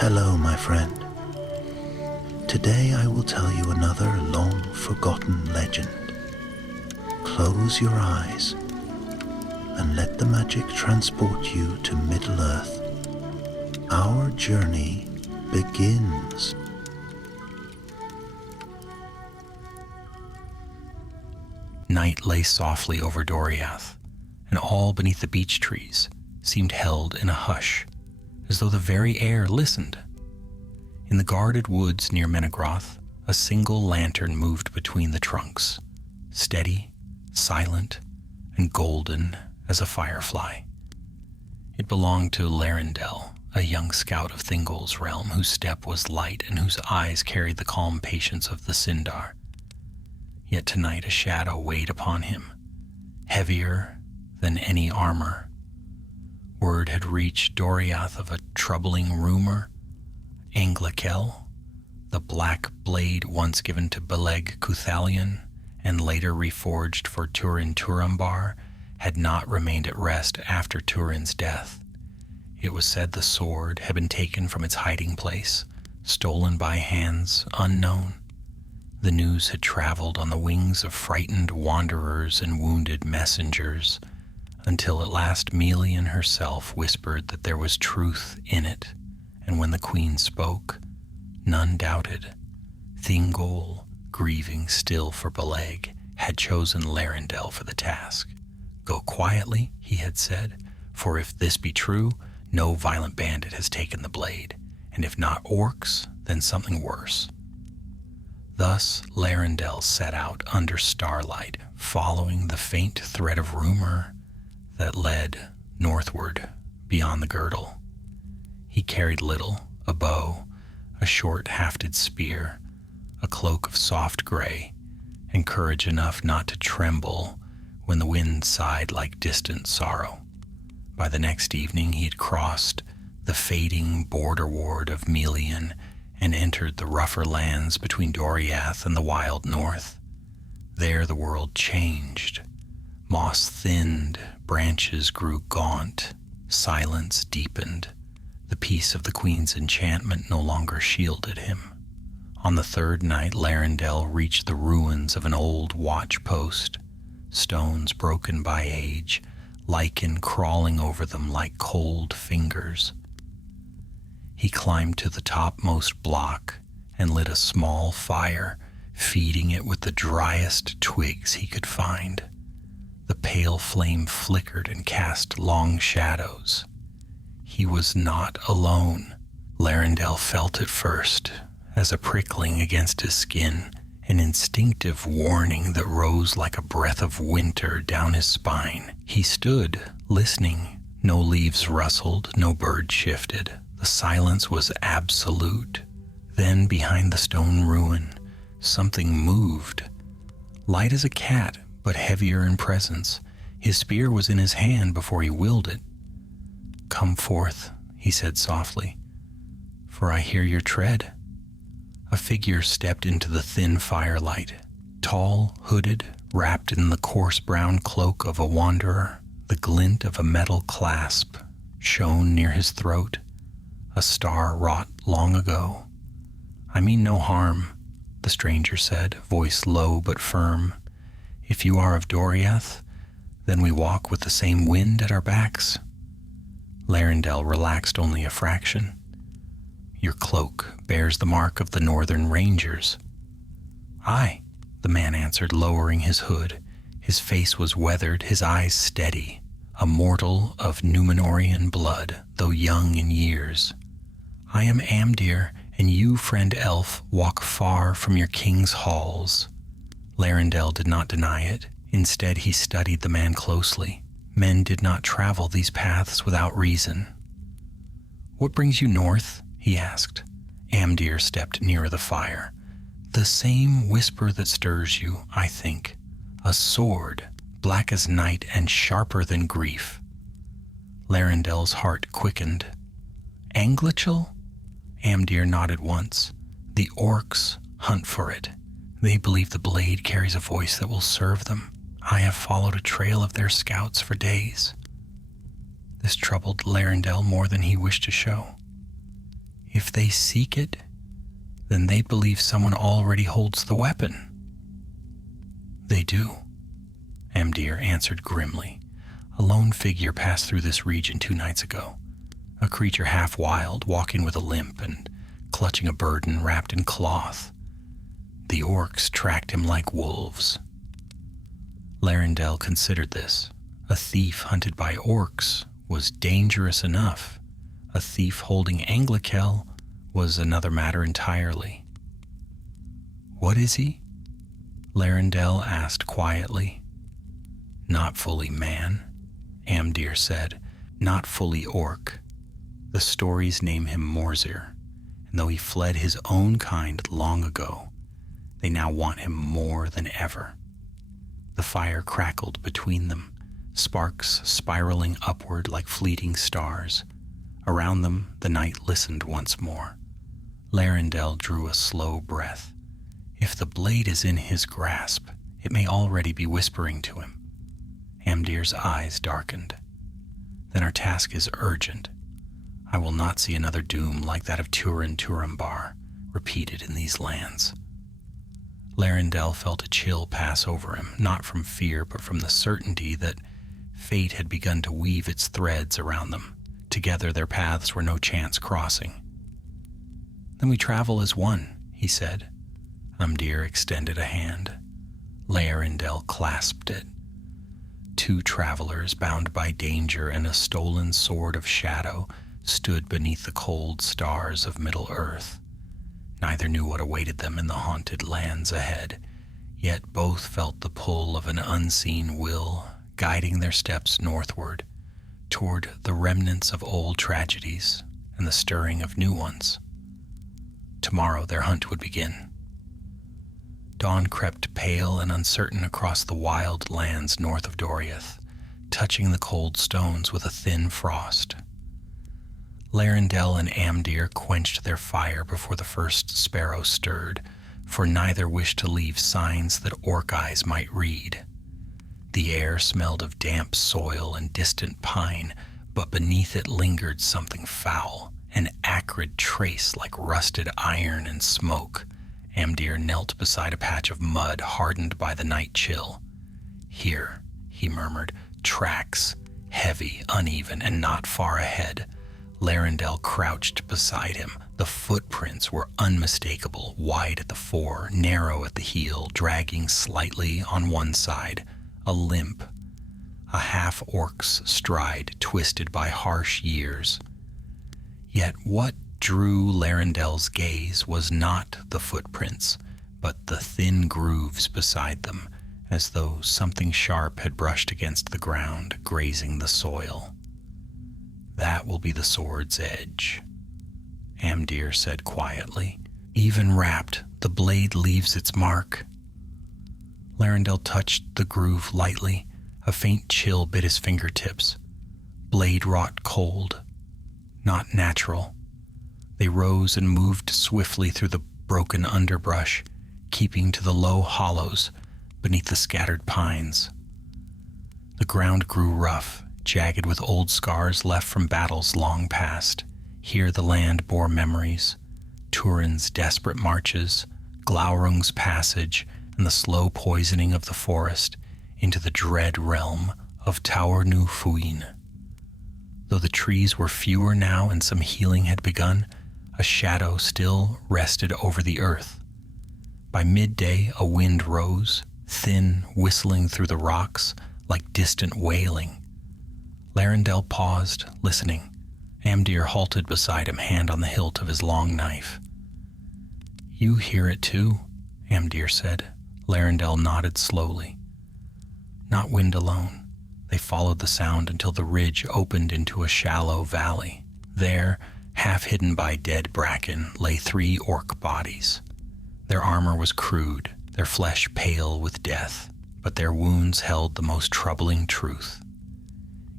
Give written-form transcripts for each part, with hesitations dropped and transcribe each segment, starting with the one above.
Hello, my friend. Today I will tell you another long-forgotten legend. Close your eyes and let the magic transport you to Middle-earth. Our journey begins. Night lay softly over Doriath, and all beneath the beech trees seemed held in a hush, as though the very air listened. In the guarded woods near Menegroth, a single lantern moved between the trunks, steady, silent, and golden as a firefly. It belonged to Larendel, a young scout of Thingol's realm, whose step was light and whose eyes carried the calm patience of the Sindar. Yet tonight a shadow weighed upon him, heavier than any armor. Word had reached Doriath of a troubling rumor. Anglachel, the black blade once given to Beleg Cuthalion and later reforged for Turin Turambar, had not remained at rest after Turin's death. It was said the sword had been taken from its hiding place, stolen by hands unknown. The news had traveled on the wings of frightened wanderers and wounded messengers, until at last Melian herself whispered that there was truth in it, and when the queen spoke, none doubted. Thingol, grieving still for Beleg, had chosen Larendel for the task. "Go quietly," he had said, "for if this be true, no violent bandit has taken the blade, and if not orcs, then something worse." Thus Larendel set out under starlight, following the faint thread of rumor that led northward beyond the girdle. He carried little, a bow, a short hafted spear, a cloak of soft gray, and courage enough not to tremble when the wind sighed like distant sorrow. By the next evening he had crossed the fading border ward of Melian and entered the rougher lands between Doriath and the wild north. There the world changed. Moss thinned, branches grew gaunt, silence deepened. The peace of the queen's enchantment no longer shielded him. On the third night Larendel reached the ruins of an old watch post, stones broken by age, lichen crawling over them like cold fingers. He climbed to the topmost block and lit a small fire, feeding it with the driest twigs he could find. The pale flame flickered and cast long shadows. He was not alone. Larendel felt it first, as a prickling against his skin, an instinctive warning that rose like a breath of winter down his spine. He stood, listening. No leaves rustled, no bird shifted. The silence was absolute. Then, behind the stone ruin, something moved. Light as a cat, but heavier in presence. His spear was in his hand before he willed it. "Come forth," he said softly, "for I hear your tread." A figure stepped into the thin firelight, tall, hooded, wrapped in the coarse brown cloak of a wanderer. The glint of a metal clasp shone near his throat, a star wrought long ago. "I mean no harm," the stranger said, voice low but firm. "If you are of Doriath, then we walk with the same wind at our backs." Larendel relaxed only a fraction. "Your cloak bears the mark of the northern rangers." "Aye," the man answered, lowering his hood. His face was weathered, his eyes steady. A mortal of Númenorian blood, though young in years. "I am Amdir, and you, friend elf, walk far from your king's halls." Larendel did not deny it. Instead, he studied the man closely. Men did not travel these paths without reason. "What brings you north?" he asked. Amdir stepped nearer the fire. "The same whisper that stirs you, I think. A sword, black as night and sharper than grief." Larendel's heart quickened. "Anglachel?" Amdir nodded once. "The orcs hunt for it. They believe the blade carries a voice that will serve them. I have followed a trail of their scouts for days." This troubled Larendel more than he wished to show. If they seek it, then they believe someone already holds the weapon. They do, Amdir answered grimly. A lone figure passed through this region 2 nights ago, a creature half wild, walking with a limp and clutching a burden wrapped in cloth. The orcs tracked him like wolves. Larendel considered this. A thief hunted by orcs was dangerous enough. A thief holding Anglachel was another matter entirely. What is he? Larendel asked quietly. Not fully man, Amdir said. Not fully orc. The stories name him Morzir, and though he fled his own kind long ago, they now want him more than ever. The fire crackled between them, sparks spiraling upward like fleeting stars. Around them, the night listened once more. Larendel drew a slow breath. If the blade is in his grasp, it may already be whispering to him. Amdir's eyes darkened. Then our task is urgent. I will not see another doom like that of Turambar repeated in these lands. Larendel felt a chill pass over him, not from fear, but from the certainty that fate had begun to weave its threads around them. Together their paths were no chance crossing. Then we travel as one, he said. Amdir extended a hand. Larendel clasped it. 2 travelers bound by danger and a stolen sword of shadow stood beneath the cold stars of Middle-earth. Neither knew what awaited them in the haunted lands ahead, yet both felt the pull of an unseen will guiding their steps northward, toward the remnants of old tragedies and the stirring of new ones. Tomorrow their hunt would begin. Dawn crept pale and uncertain across the wild lands north of Doriath, touching the cold stones with a thin frost. Larendel and Amdir quenched their fire before the first sparrow stirred, for neither wished to leave signs that orc eyes might read. The air smelled of damp soil and distant pine, but beneath it lingered something foul, an acrid trace like rusted iron and smoke. Amdir knelt beside a patch of mud hardened by the night chill. Here, he murmured, tracks, heavy, uneven, and not far ahead. Larendel crouched beside him. The footprints were unmistakable, wide at the fore, narrow at the heel, dragging slightly on one side, a limp, a half-orc's stride twisted by harsh years. Yet what drew Larendel's gaze was not the footprints, but the thin grooves beside them, as though something sharp had brushed against the ground, grazing the soil. That will be the sword's edge, Amdir said quietly. Even wrapped, the blade leaves its mark. Larendel touched the groove lightly. A faint chill bit his fingertips. Blade wrought cold, not natural. They rose and moved swiftly through the broken underbrush, keeping to the low hollows beneath the scattered pines. The ground grew rough, jagged with old scars left from battles long past. Here the land bore memories, Turin's desperate marches, Glaurung's passage, and the slow poisoning of the forest into the dread realm of Taur Nu Fuin. Though the trees were fewer now and some healing had begun, a shadow still rested over the earth. By midday, a wind rose, thin, whistling through the rocks like distant wailing. Larendel paused, listening. Amdir halted beside him, hand on the hilt of his long knife. You hear it too, Amdir said. Larendel nodded slowly. Not wind alone. They followed the sound until the ridge opened into a shallow valley. There, half hidden by dead bracken, lay 3 orc bodies. Their armor was crude, their flesh pale with death, but their wounds held the most troubling truth.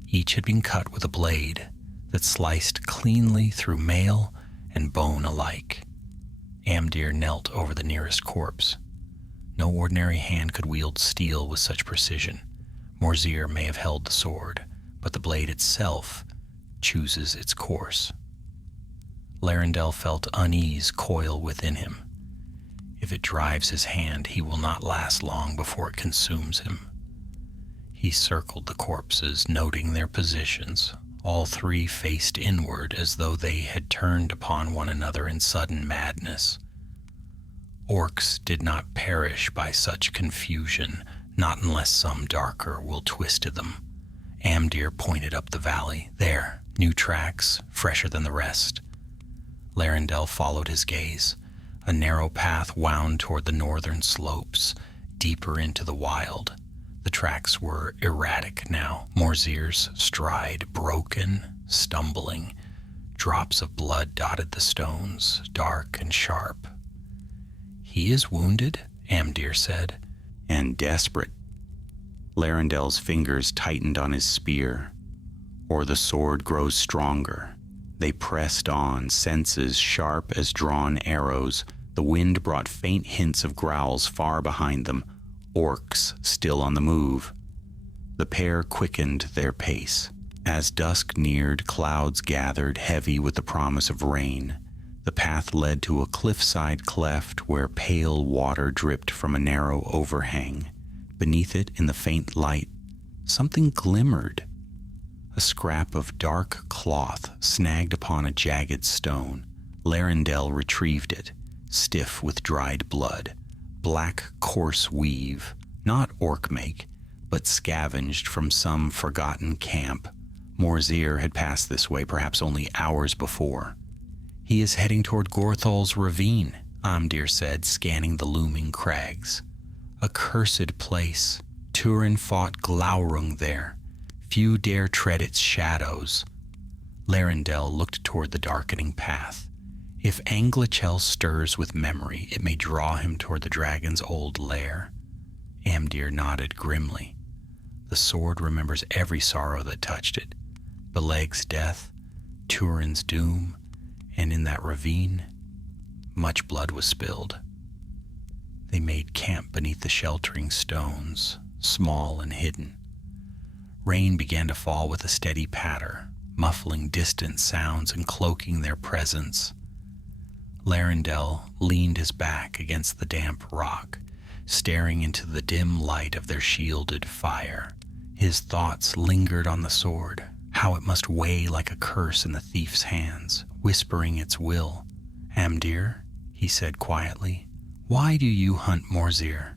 Each had been cut with a blade that sliced cleanly through mail and bone alike. Amdir knelt over the nearest corpse. No ordinary hand could wield steel with such precision. Morzir may have held the sword, but the blade itself chooses its course. Larendel felt unease coil within him. If it drives his hand, he will not last long before it consumes him. He circled the corpses, noting their positions. All three faced inward as though they had turned upon one another in sudden madness. Orcs did not perish by such confusion, not unless some darker will twisted them. Amdir pointed up the valley. There, new tracks, fresher than the rest. Larendel followed his gaze. A narrow path wound toward the northern slopes, deeper into the wild. The tracks were erratic now, Morzir's stride broken, stumbling. Drops of blood dotted the stones, dark and sharp. "He is wounded," Amdir said. "And desperate." Larendel's fingers tightened on his spear. Or the sword grows stronger. They pressed on, senses sharp as drawn arrows. The wind brought faint hints of growls far behind them. Orcs still on the move. The pair quickened their pace. As dusk neared, clouds gathered, heavy with the promise of rain. The path led to a cliffside cleft where pale water dripped from a narrow overhang. Beneath it, in the faint light, something glimmered. A scrap of dark cloth snagged upon a jagged stone. Larendel retrieved it, stiff with dried blood. Black coarse weave, not orc make, but scavenged from some forgotten camp. Morzir had passed this way perhaps only hours before. "He is heading toward Gorthol's ravine," Amdir said, scanning the looming crags. "A cursed place. Turin fought Glaurung there. Few dare tread its shadows." Larendel looked toward the darkening path. If Anglachel stirs with memory, it may draw him toward the dragon's old lair. Amdir nodded grimly. The sword remembers every sorrow that touched it. Beleg's death, Turin's doom, and in that ravine, much blood was spilled. They made camp beneath the sheltering stones, small and hidden. Rain began to fall with a steady patter, muffling distant sounds and cloaking their presence. Larendel leaned his back against the damp rock, staring into the dim light of their shielded fire. His thoughts lingered on the sword, how it must weigh like a curse in the thief's hands, whispering its will. "Amdir," he said quietly, "why do you hunt Morzir?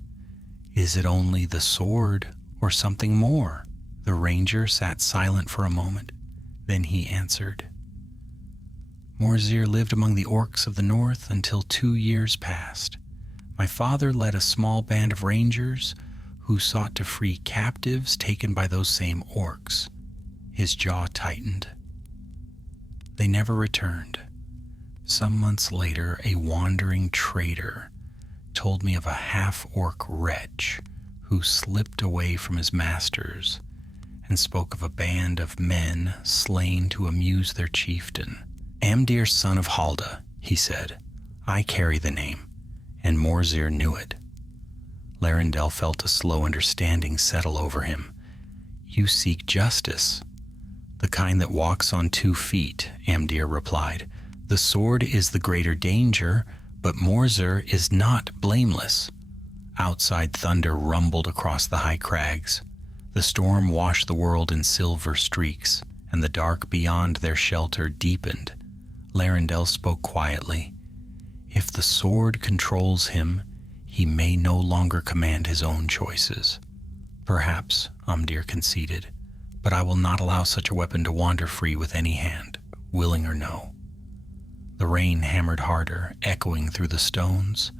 Is it only the sword or something more?" The ranger sat silent for a moment. Then he answered, "Morzir lived among the orcs of the north until 2 years passed. My father led a small band of rangers who sought to free captives taken by those same orcs." His jaw tightened. They never returned. Some months later, a wandering trader told me of a half-orc wretch who slipped away from his masters and spoke of a band of men slain to amuse their chieftain. "Amdir, son of Halda," he said. "I carry the name," and Morzir knew it. Larendel felt a slow understanding settle over him. "You seek justice." "The kind that walks on 2 feet," Amdir replied. "The sword is the greater danger, but Morzir is not blameless." Outside, thunder rumbled across the high crags. The storm washed the world in silver streaks, and the dark beyond their shelter deepened. Larendel spoke quietly. "If the sword controls him, he may no longer command his own choices." "Perhaps," Amdir conceded, "but I will not allow such a weapon to wander free with any hand, willing or no." The rain hammered harder, echoing through the stones.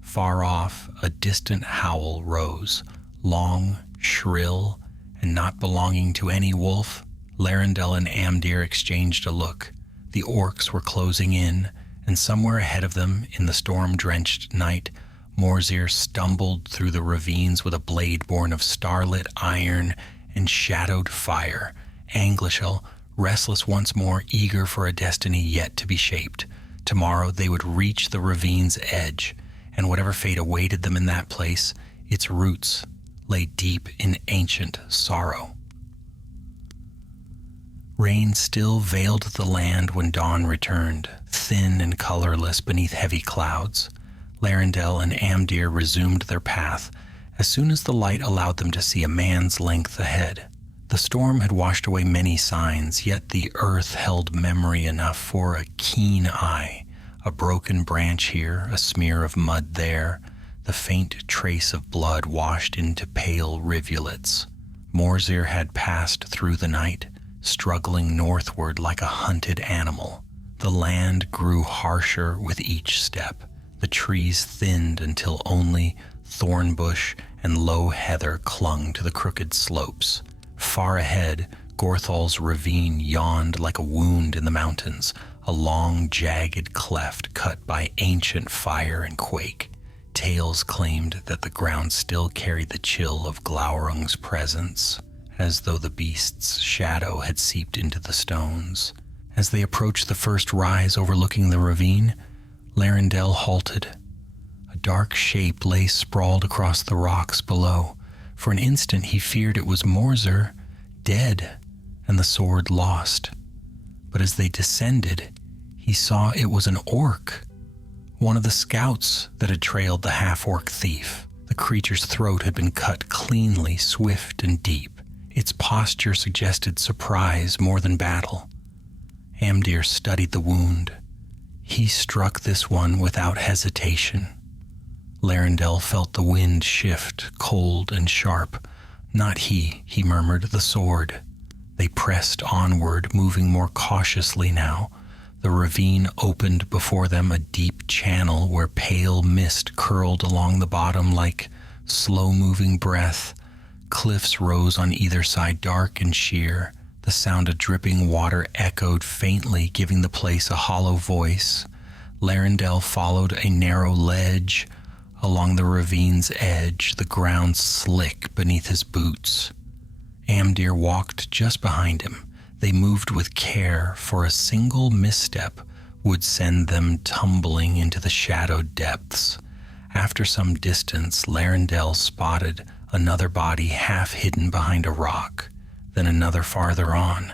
Far off, a distant howl rose, long, shrill, and not belonging to any wolf. Larendel and Amdir exchanged a look. The orcs were closing in, and somewhere ahead of them, in the storm-drenched night, Morzir stumbled through the ravines with a blade born of starlit iron and shadowed fire. Anglachel, restless once more, eager for a destiny yet to be shaped. Tomorrow they would reach the ravine's edge, and whatever fate awaited them in that place, its roots lay deep in ancient sorrow. Rain still veiled the land when dawn returned, thin and colorless beneath heavy clouds. Larendel and Amdir resumed their path as soon as the light allowed them to see a man's length ahead. The storm had washed away many signs, yet the earth held memory enough for a keen eye. A broken branch here, a smear of mud there, the faint trace of blood washed into pale rivulets. Morzir had passed through the night, struggling northward like a hunted animal. The land grew harsher with each step. The trees thinned until only thorn bush and low heather clung to the crooked slopes. Far ahead, Gorthal's ravine yawned like a wound in the mountains, a long, jagged cleft cut by ancient fire and quake. Tales claimed that the ground still carried the chill of Glaurung's presence, as though the beast's shadow had seeped into the stones. As they approached the first rise overlooking the ravine, Larendel halted. A dark shape lay sprawled across the rocks below. For an instant he feared it was Morzir, dead, and the sword lost. But as they descended, he saw it was an orc, one of the scouts that had trailed the half-orc thief. The creature's throat had been cut cleanly, swift and deep. Its posture suggested surprise more than battle. Amdir studied the wound. He struck this one without hesitation. Larendel felt the wind shift, cold and sharp. Not he murmured, the sword. They pressed onward, moving more cautiously now. The ravine opened before them, a deep channel where pale mist curled along the bottom like slow-moving breath. Cliffs rose on either side, dark and sheer. The sound of dripping water echoed faintly, giving the place a hollow voice. Larendel followed a narrow ledge along the ravine's edge, the ground slick beneath his boots. Amdir walked just behind him. They moved with care, for a single misstep would send them tumbling into the shadowed depths. After some distance, Larendel spotted another body half hidden behind a rock, then another farther on.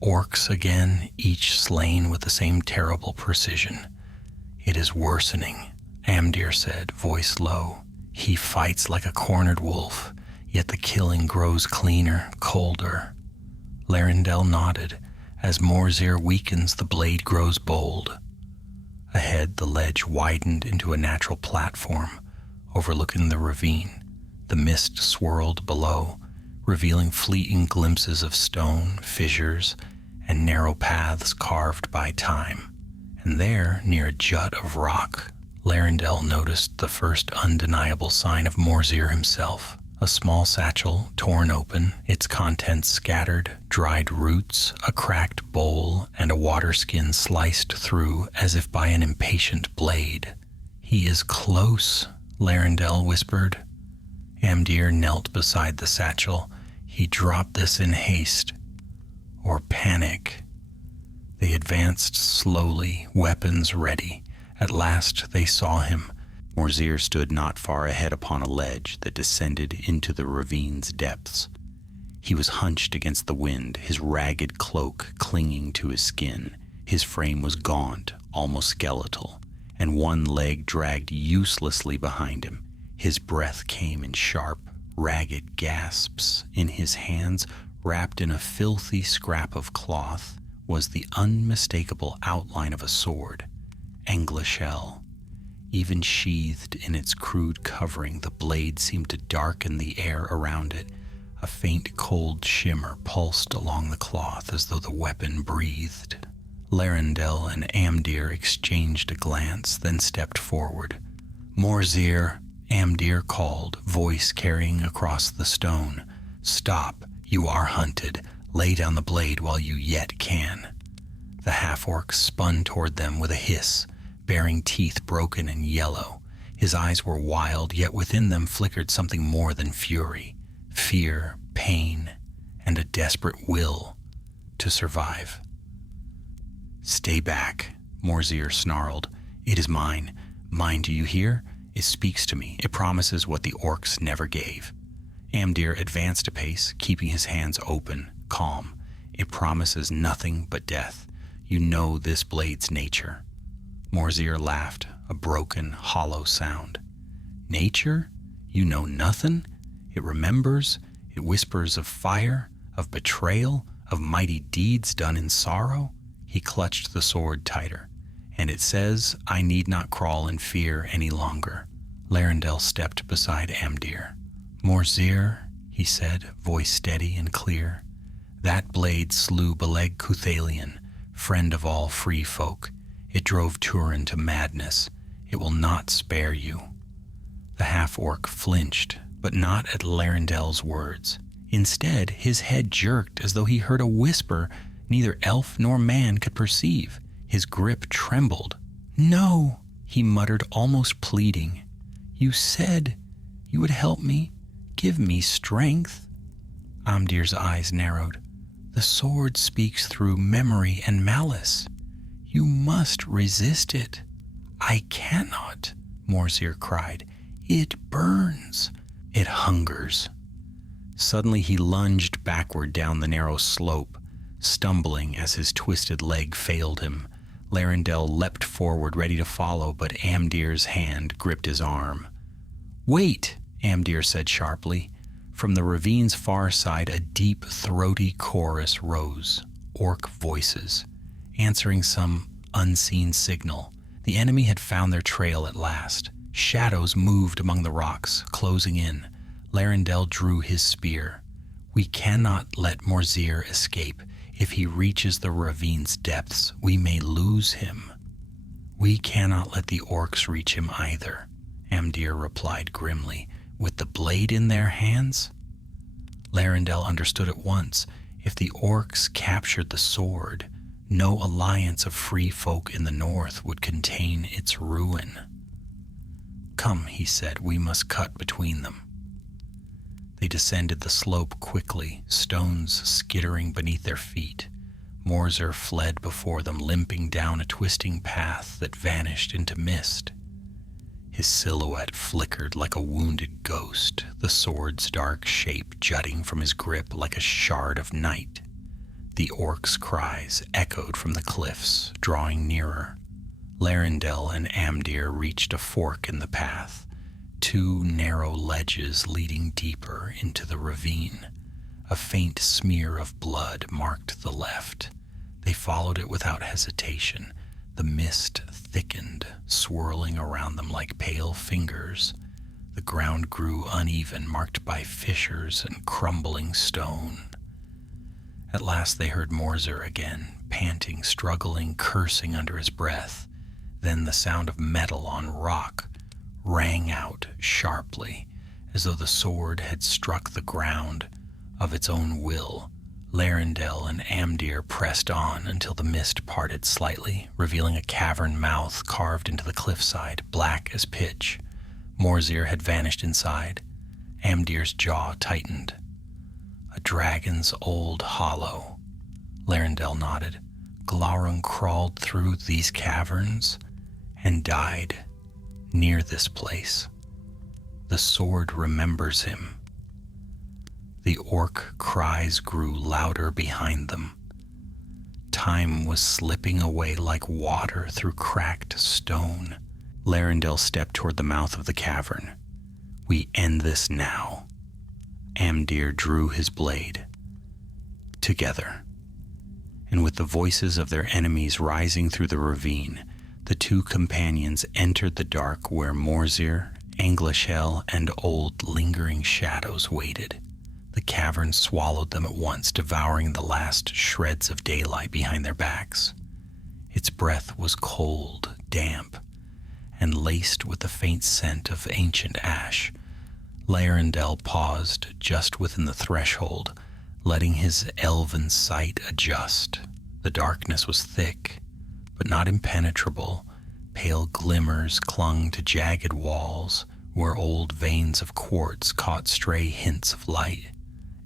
Orcs again, each slain with the same terrible precision. "It is worsening," Amdir said, voice low. "He fights like a cornered wolf, yet the killing grows cleaner, colder." Larendel nodded. As Morzir weakens, the blade grows bold. Ahead, the ledge widened into a natural platform, overlooking the ravine. The mist swirled below, revealing fleeting glimpses of stone, fissures, and narrow paths carved by time. And there, near a jut of rock, Larendel noticed the first undeniable sign of Morzir himself. A small satchel, torn open, its contents scattered, dried roots, a cracked bowl, and a water skin sliced through as if by an impatient blade. "He is close," Larendel whispered. Amdir knelt beside the satchel. He dropped this in haste, or panic. They advanced slowly, weapons ready. At last they saw him. Morzir stood not far ahead upon a ledge that descended into the ravine's depths. He was hunched against the wind, his ragged cloak clinging to his skin. His frame was gaunt, almost skeletal, and one leg dragged uselessly behind him. His breath came in sharp, ragged gasps. In his hands, wrapped in a filthy scrap of cloth, was the unmistakable outline of a sword, Anglachel. Even sheathed in its crude covering, the blade seemed to darken the air around it. A faint cold shimmer pulsed along the cloth as though the weapon breathed. Larendel and Amdir exchanged a glance, then stepped forward. "Morzir," Amdir called, voice carrying across the stone. "Stop, you are hunted. Lay down the blade while you yet can." The half-orc spun toward them with a hiss, bearing teeth broken and yellow. His eyes were wild, yet within them flickered something more than fury, fear, pain, and a desperate will to survive. "Stay back," Morzir snarled. "It is mine. Mine, do you hear? It speaks to me. It promises what the orcs never gave." Amdir advanced a pace, keeping his hands open, calm. It promises nothing but death. You know this blade's nature." Morzir laughed, a broken, hollow sound. "Nature? You know nothing? It remembers, it whispers of fire, of betrayal, of mighty deeds done in sorrow." He clutched the sword tighter. "And it says I need not crawl in fear any longer." Larendel stepped beside Amdir. "Morzir," he said, voice steady and clear, "that blade slew Beleg Cuthalion, friend of all free folk. It drove Turin to madness. It will not spare you." The half-orc flinched, but not at Larendel's words. Instead, his head jerked as though he heard a whisper neither elf nor man could perceive. His grip trembled. "No," he muttered, almost pleading. "You said you would help me, give me strength." Amdir's eyes narrowed. "The sword speaks through memory and malice. You must resist it." "I cannot," Morzir cried. "It burns. It hungers." Suddenly he lunged backward down the narrow slope, stumbling as his twisted leg failed him. Larendel leapt forward, ready to follow, but Amdir's hand gripped his arm. "Wait," Amdir said sharply. From the ravine's far side, a deep, throaty chorus rose, orc voices, answering some unseen signal. The enemy had found their trail at last. Shadows moved among the rocks, closing in. Larendel drew his spear. "We cannot let Morzir escape. If he reaches the ravine's depths, we may lose him." "We cannot let the orcs reach him either," Amdir replied grimly. "With the blade in their hands?" Larendel understood at once. If the orcs captured the sword, no alliance of free folk in the north would contain its ruin. "Come," he said, "we must cut between them." They descended the slope quickly, stones skittering beneath their feet. Morzir fled before them, limping down a twisting path that vanished into mist. His silhouette flickered like a wounded ghost, the sword's dark shape jutting from his grip like a shard of night. The orcs' cries echoed from the cliffs, drawing nearer. Larendel and Amdir reached a fork in the path, two narrow ledges leading deeper into the ravine. A faint smear of blood marked the left. They followed it without hesitation. The mist thickened, swirling around them like pale fingers. The ground grew uneven, marked by fissures and crumbling stone. At last they heard Morzir again, panting, struggling, cursing under his breath. Then the sound of metal on rock rang out sharply, as though the sword had struck the ground of its own will. Larendel and Amdir pressed on until the mist parted slightly, revealing a cavern mouth carved into the cliffside, black as pitch. Morzir had vanished inside. Amdir's jaw tightened. "A dragon's old hollow," Larendel nodded. "Glaurung crawled through these caverns and died near this place. The sword remembers him." The orc cries grew louder behind them. Time was slipping away like water through cracked stone. Larendel stepped toward the mouth of the cavern. "We end this now." Amdir drew his blade. Together. And with the voices of their enemies rising through the ravine, the two companions entered the dark where Morzir, Anglachel, and old lingering shadows waited. The cavern swallowed them at once, devouring the last shreds of daylight behind their backs. Its breath was cold, damp, and laced with the faint scent of ancient ash. Larendel paused just within the threshold, letting his elven sight adjust. The darkness was thick, but not impenetrable. Pale glimmers clung to jagged walls, where old veins of quartz caught stray hints of light.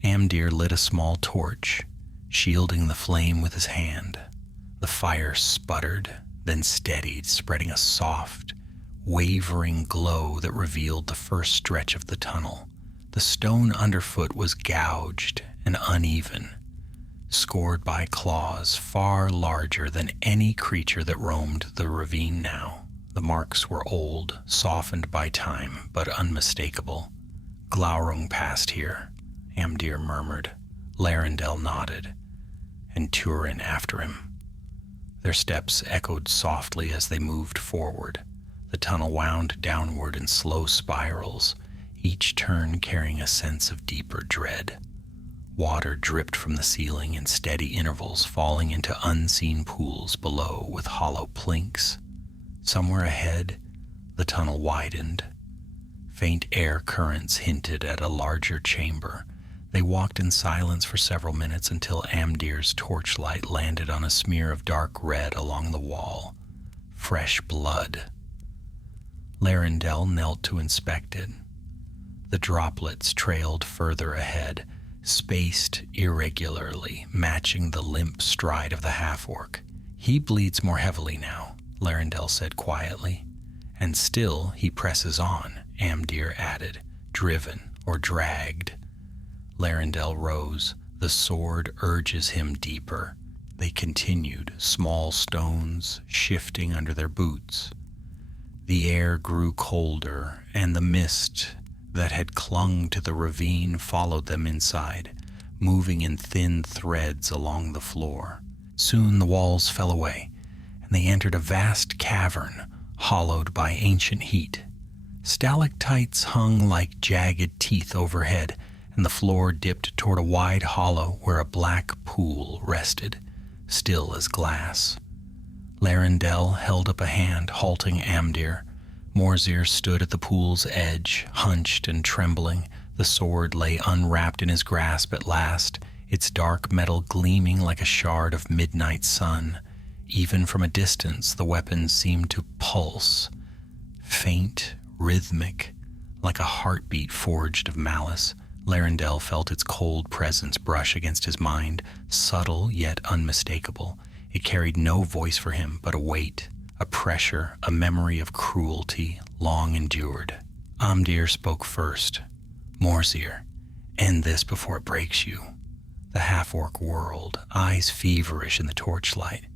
Amdir lit a small torch, shielding the flame with his hand. The fire sputtered, then steadied, spreading a soft, wavering glow that revealed the first stretch of the tunnel. The stone underfoot was gouged and uneven. scored by claws far larger than any creature that roamed the ravine now. The marks were old, softened by time, but unmistakable. "Glaurung passed here," Amdir murmured. Larendel nodded, and Turin after him. Their steps echoed softly as they moved forward. The tunnel wound downward in slow spirals, each turn carrying a sense of deeper dread. Water dripped from the ceiling in steady intervals, falling into unseen pools below with hollow plinks. Somewhere ahead, the tunnel widened. Faint air currents hinted at a larger chamber. They walked in silence for several minutes until Amdir's torchlight landed on a smear of dark red along the wall. Fresh blood. Larendel knelt to inspect it. The droplets trailed further ahead, spaced irregularly, matching the limp stride of the half-orc. "He bleeds more heavily now," Larendel said quietly. "And still he presses on," Amdir added, "driven or dragged." Larendel rose. The sword urges him deeper. They continued, small stones shifting under their boots. The air grew colder, and the mist that had clung to the ravine followed them inside, moving in thin threads along the floor. Soon the walls fell away, and they entered a vast cavern, hollowed by ancient heat. Stalactites hung like jagged teeth overhead, and the floor dipped toward a wide hollow where a black pool rested, still as glass. Larendel held up a hand, halting Amdir. Morzir stood at the pool's edge, hunched and trembling. The sword lay unwrapped in his grasp at last, its dark metal gleaming like a shard of midnight sun. Even from a distance, the weapon seemed to pulse, faint, rhythmic, like a heartbeat forged of malice. Larendel felt its cold presence brush against his mind, subtle yet unmistakable. It carried no voice for him, but a weight, a pressure, a memory of cruelty long endured. Amdir spoke first. "Morzir, end this before it breaks you." The half-orc whirled, eyes feverish in the torchlight.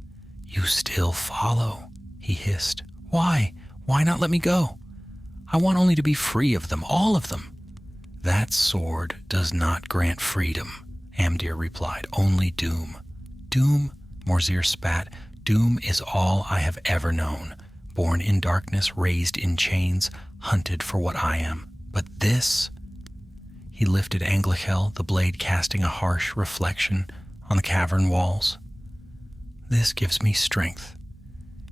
"You still follow," he hissed. "Why? Why not let me go? I want only to be free of them, all of them." "That sword does not grant freedom," Amdir replied, "only doom." "Doom?" Morzir spat. "Doom is all I have ever known. Born in darkness, raised in chains, hunted for what I am. But this..." He lifted Anglachel, the blade casting a harsh reflection on the cavern walls. "This gives me strength.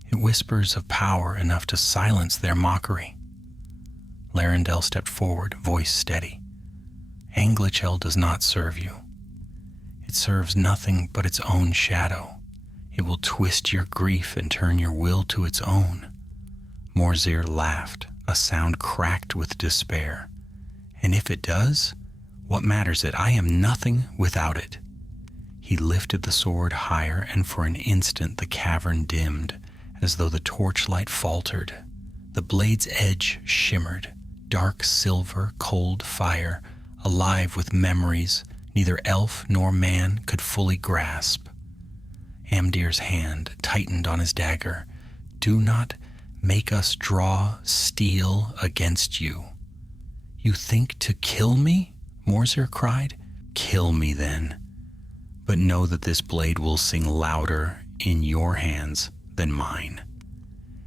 It whispers of power enough to silence their mockery." Larendel stepped forward, voice steady. "Anglachel does not serve you. It serves nothing but its own shadow. It will twist your grief and turn your will to its own." Morzir laughed, a sound cracked with despair. "And if it does, what matters it? I am nothing without it." He lifted the sword higher, and for an instant the cavern dimmed, as though the torchlight faltered. The blade's edge shimmered, dark silver, cold fire, alive with memories neither elf nor man could fully grasp. Amdir's hand tightened on his dagger. "Do not make us draw steel against you." "You think to kill me?" Morzir cried. "Kill me then. But know that this blade will sing louder in your hands than mine."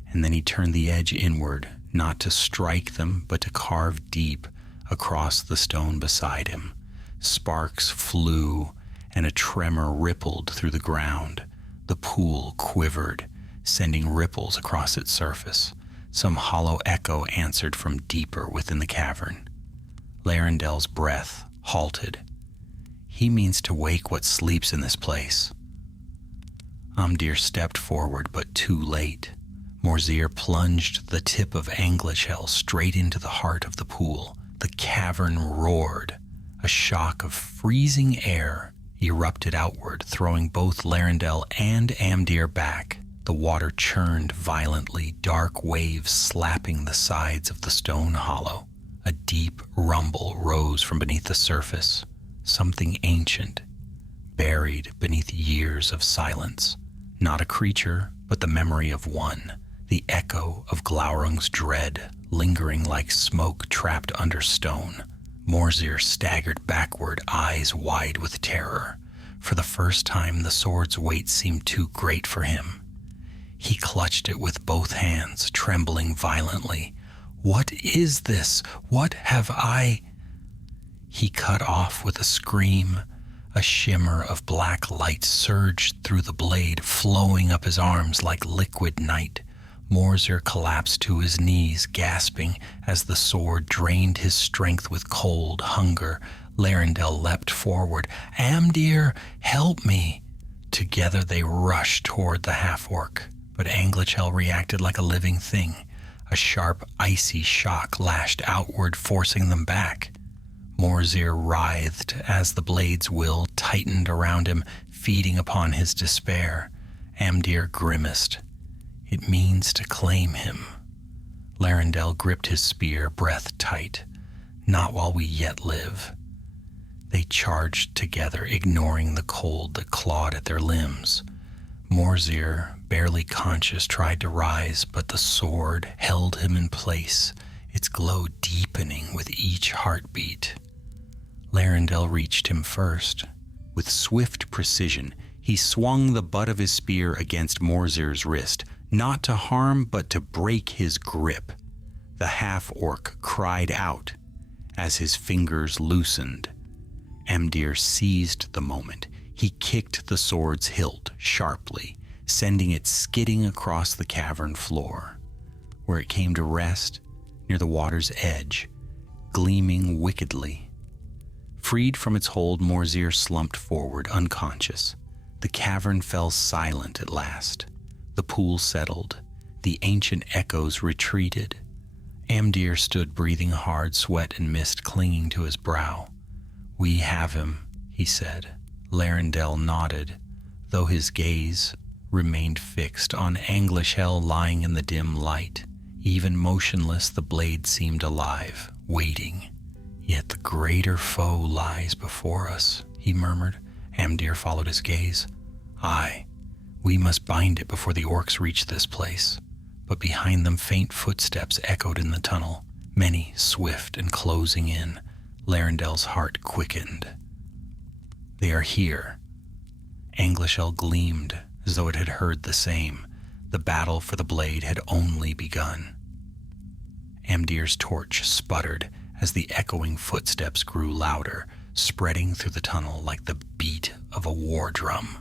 And then he turned the edge inward, not to strike them, but to carve deep across the stone beside him. Sparks flew, and a tremor rippled through the ground. The pool quivered, sending ripples across its surface. Some hollow echo answered from deeper within the cavern. Larendel's breath halted. "He means to wake what sleeps in this place." Amdir stepped forward, but too late. Morzir plunged the tip of Anglachel straight into the heart of the pool. The cavern roared. A shock of freezing air erupted outward, throwing both Larendel and Amdir back. The water churned violently, dark waves slapping the sides of the stone hollow. A deep rumble rose from beneath the surface. Something ancient, buried beneath years of silence. Not a creature, but the memory of one, the echo of Glaurung's dread, lingering like smoke trapped under stone. Morzir staggered backward, eyes wide with terror. For the first time, the sword's weight seemed too great for him. He clutched it with both hands, trembling violently. What is this? What have I... He cut off with a scream. A shimmer of black light surged through the blade, flowing up his arms like liquid night. Morzir collapsed to his knees, gasping as the sword drained his strength with cold hunger. Larendel leapt forward. Amdir, help me! Together they rushed toward the half-orc, but Anglachel reacted like a living thing. A sharp, icy shock lashed outward, forcing them back. Morzir writhed as the blade's will tightened around him, feeding upon his despair. Amdir grimaced. It means to claim him. Larendel gripped his spear, breath tight. Not while we yet live. They charged together, ignoring the cold that clawed at their limbs. Morzir, barely conscious, tried to rise, but the sword held him in place, its glow deepening with each heartbeat. Larendel reached him first. With swift precision, he swung the butt of his spear against Morzir's wrist, not to harm but to break his grip. The half-orc cried out as his fingers loosened. Amdir seized the moment. He kicked the sword's hilt sharply, sending it skidding across the cavern floor, where it came to rest near the water's edge, gleaming wickedly. Freed from its hold, Morzir slumped forward, unconscious. The cavern fell silent at last. The pool settled. The ancient echoes retreated. Amdir stood breathing hard, sweat and mist clinging to his brow. We have him, he said. Larendel nodded, though his gaze remained fixed on Anglachel lying in the dim light. Even motionless, the blade seemed alive, waiting. Yet the greater foe lies before us, he murmured. Amdir followed his gaze. Aye, we must bind it before the orcs reach this place. But behind them faint footsteps echoed in the tunnel, many swift and closing in. Larendel's heart quickened. They are here. Anglachel gleamed as though it had heard the same. The battle for the blade had only begun. Amdir's torch sputtered as the echoing footsteps grew louder, spreading through the tunnel like the beat of a war drum.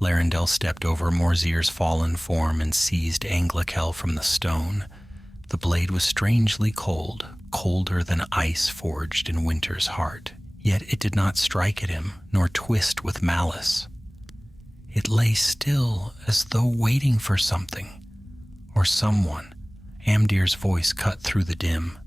Larendel stepped over Morzir's fallen form and seized Anglachel from the stone. The blade was strangely cold, colder than ice forged in winter's heart, yet it did not strike at him, nor twist with malice. It lay still, as though waiting for something, or someone. Amdir's voice cut through the dim.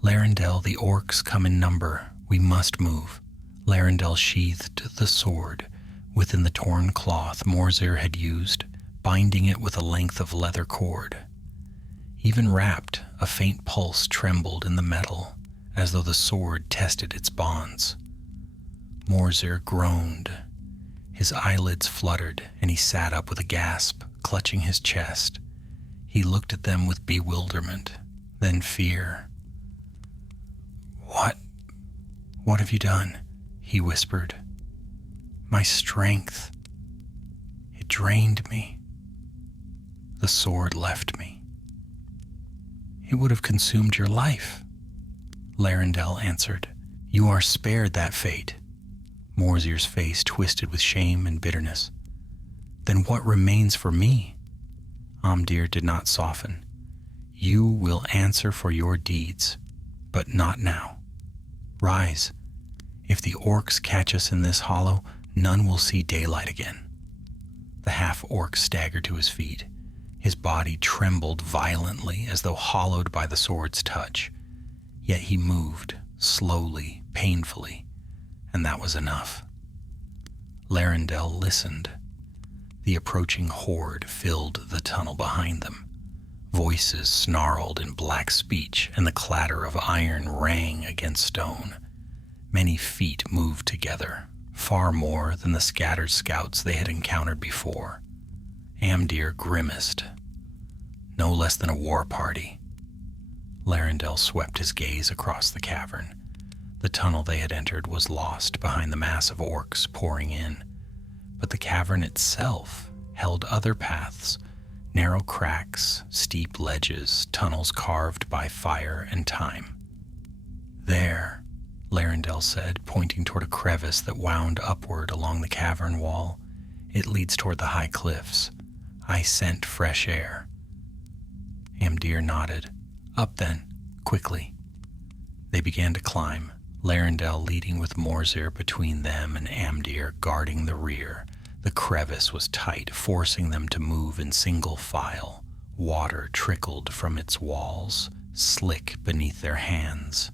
Larendel, the orcs come in number. We must move. Larendel sheathed the sword within the torn cloth Morzir had used, binding it with a length of leather cord. Even wrapped, a faint pulse trembled in the metal, as though the sword tested its bonds. Morzir groaned. His eyelids fluttered, and he sat up with a gasp, clutching his chest. He looked at them with bewilderment, then fear. What have you done? He whispered. My strength. It drained me. The sword left me. It would have consumed your life, Larendel answered. You are spared that fate. Morzir's face twisted with shame and bitterness. Then what remains for me? Amdir did not soften. You will answer for your deeds, but not now. Rise. If the orcs catch us in this hollow, none will see daylight again. The half-orc staggered to his feet. His body trembled violently as though hollowed by the sword's touch. Yet he moved, slowly, painfully, and that was enough. Larendel listened. The approaching horde filled the tunnel behind them. Voices snarled in black speech, and the clatter of iron rang against stone. Many feet moved together, far more than the scattered scouts they had encountered before. Amdir grimaced. No less than a war party. Larendel swept his gaze across the cavern. The tunnel they had entered was lost behind the mass of orcs pouring in, but the cavern itself held other paths, narrow cracks, steep ledges, tunnels carved by fire and time. There, Larendel said, pointing toward a crevice that wound upward along the cavern wall. It leads toward the high cliffs. I scent fresh air. Amdir nodded. Up then, quickly. They began to climb, Larendel leading with Morzir between them and Amdir guarding the rear. The crevice was tight, forcing them to move in single file. Water trickled from its walls, slick beneath their hands.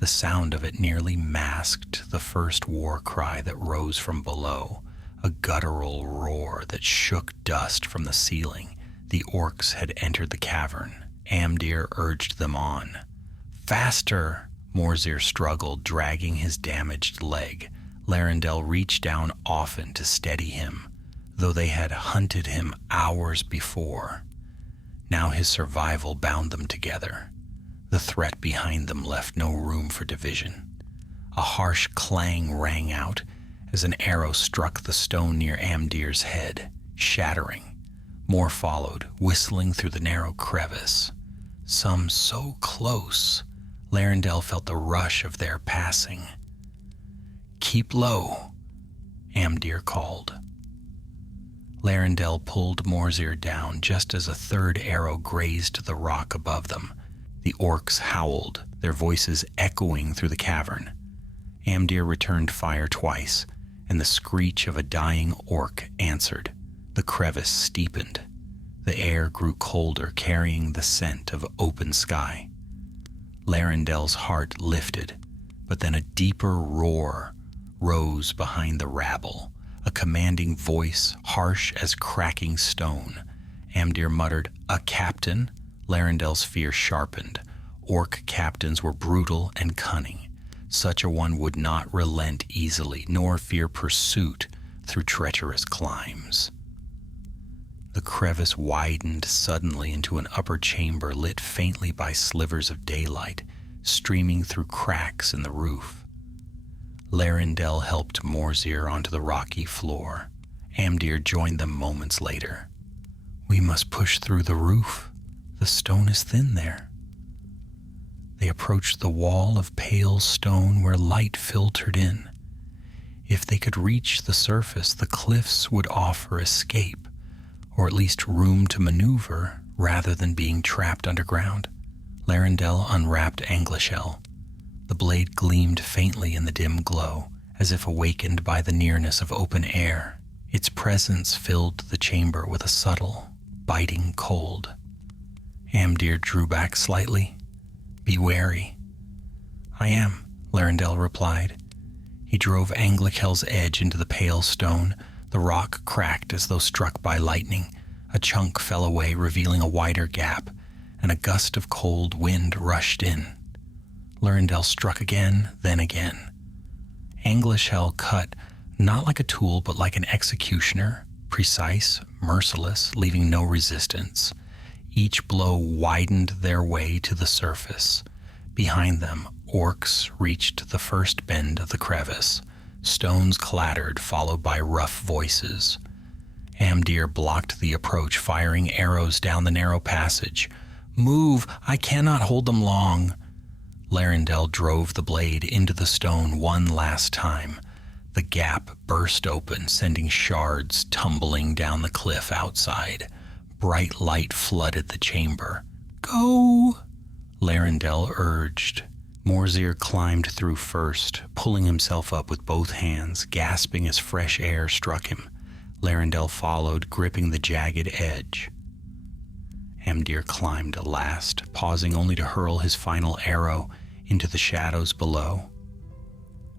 The sound of it nearly masked the first war cry that rose from below, a guttural roar that shook dust from the ceiling. The orcs had entered the cavern. Amdir urged them on. Faster! Morzir struggled, dragging his damaged leg. Larendel reached down often to steady him, though they had hunted him hours before. Now his survival bound them together. The threat behind them left no room for division. A harsh clang rang out as an arrow struck the stone near Amdir's head, shattering. More followed, whistling through the narrow crevice. Some so close, Larendel felt the rush of their passing. Keep low, Amdir called. Larendel pulled Morzir down just as a third arrow grazed the rock above them. The orcs howled, their voices echoing through the cavern. Amdir returned fire twice, and the screech of a dying orc answered. The crevice steepened. The air grew colder, carrying the scent of open sky. Larendel's heart lifted, but then a deeper roar rose behind the rabble, a commanding voice harsh as cracking stone. Amdir muttered, "A captain?" Larendel's fear sharpened. Orc captains were brutal and cunning. Such a one would not relent easily, nor fear pursuit through treacherous climbs. The crevice widened suddenly into an upper chamber lit faintly by slivers of daylight, streaming through cracks in the roof. Larendel helped Morzir onto the rocky floor. Amdir joined them moments later. "We must push through the roof. The stone is thin there." They approached the wall of pale stone where light filtered in. If they could reach the surface, the cliffs would offer escape, or at least room to maneuver rather than being trapped underground. Larendel unwrapped Anglachel. The blade gleamed faintly in the dim glow, as if awakened by the nearness of open air. Its presence filled the chamber with a subtle, biting cold. Amdir drew back slightly. "Be wary." "I am," Larendel replied. He drove Anglachel's edge into the pale stone. The rock cracked as though struck by lightning. A chunk fell away, revealing a wider gap, and a gust of cold wind rushed in. Larendel struck again, then again. Anglachel cut not like a tool, but like an executioner, precise, merciless, leaving no resistance. Each blow widened their way to the surface. Behind them, orcs reached the first bend of the crevice. Stones clattered, followed by rough voices. Amdir blocked the approach, firing arrows down the narrow passage. "Move! I cannot hold them long!" Larendel drove the blade into the stone one last time. The gap burst open, sending shards tumbling down the cliff outside. Bright light flooded the chamber. "Go!" Larendel urged. Morzir climbed through first, pulling himself up with both hands, gasping as fresh air struck him. Larendel followed, gripping the jagged edge. Amdir climbed last, pausing only to hurl his final arrow into the shadows below.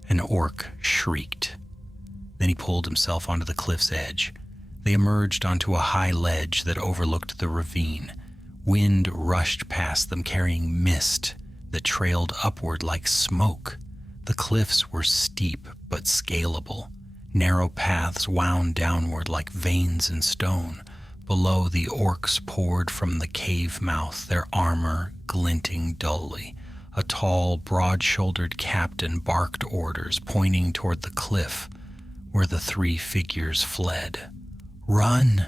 An orc shrieked. Then he pulled himself onto the cliff's edge. They emerged onto a high ledge that overlooked the ravine. Wind rushed past them, carrying mist that trailed upward like smoke. The cliffs were steep but scalable. Narrow paths wound downward like veins in stone. Below, the orcs poured from the cave mouth, their armor glinting dully. A tall, broad-shouldered captain barked orders, pointing toward the cliff where the three figures fled. "Run!"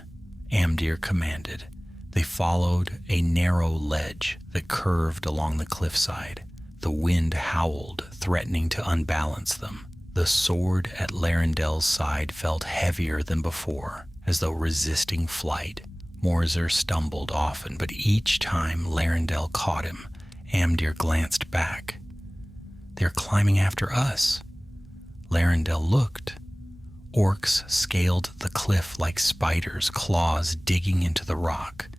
Amdir commanded. They followed a narrow ledge that curved along the cliffside. The wind howled, threatening to unbalance them. The sword at Larendel's side felt heavier than before, as though resisting flight. Morzir stumbled often, but each time Larendel caught him, Amdir glanced back. "They're climbing after us." Larendel looked. Orcs scaled the cliff like spiders, claws digging into the rock.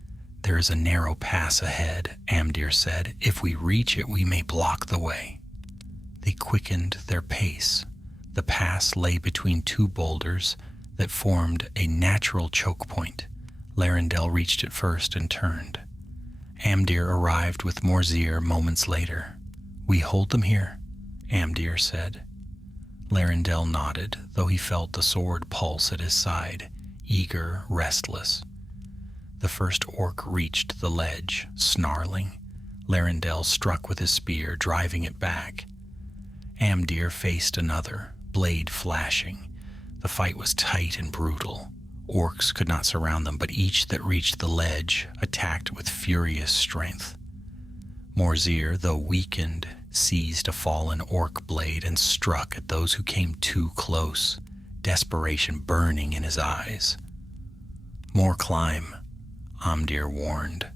"There is a narrow pass ahead," Amdir said. "If we reach it, we may block the way." They quickened their pace. The pass lay between two boulders that formed a natural choke point. Larendel reached it first and turned. Amdir arrived with Morzir moments later. "We hold them here," Amdir said. Larendel nodded, though he felt the sword pulse at his side, eager, restless. The first orc reached the ledge, snarling. Larendel struck with his spear, driving it back. Amdir faced another, blade flashing. The fight was tight and brutal. Orcs could not surround them, but each that reached the ledge attacked with furious strength. Morzir, though weakened, seized a fallen orc blade and struck at those who came too close, desperation burning in his eyes. "More climb," Amdir warned.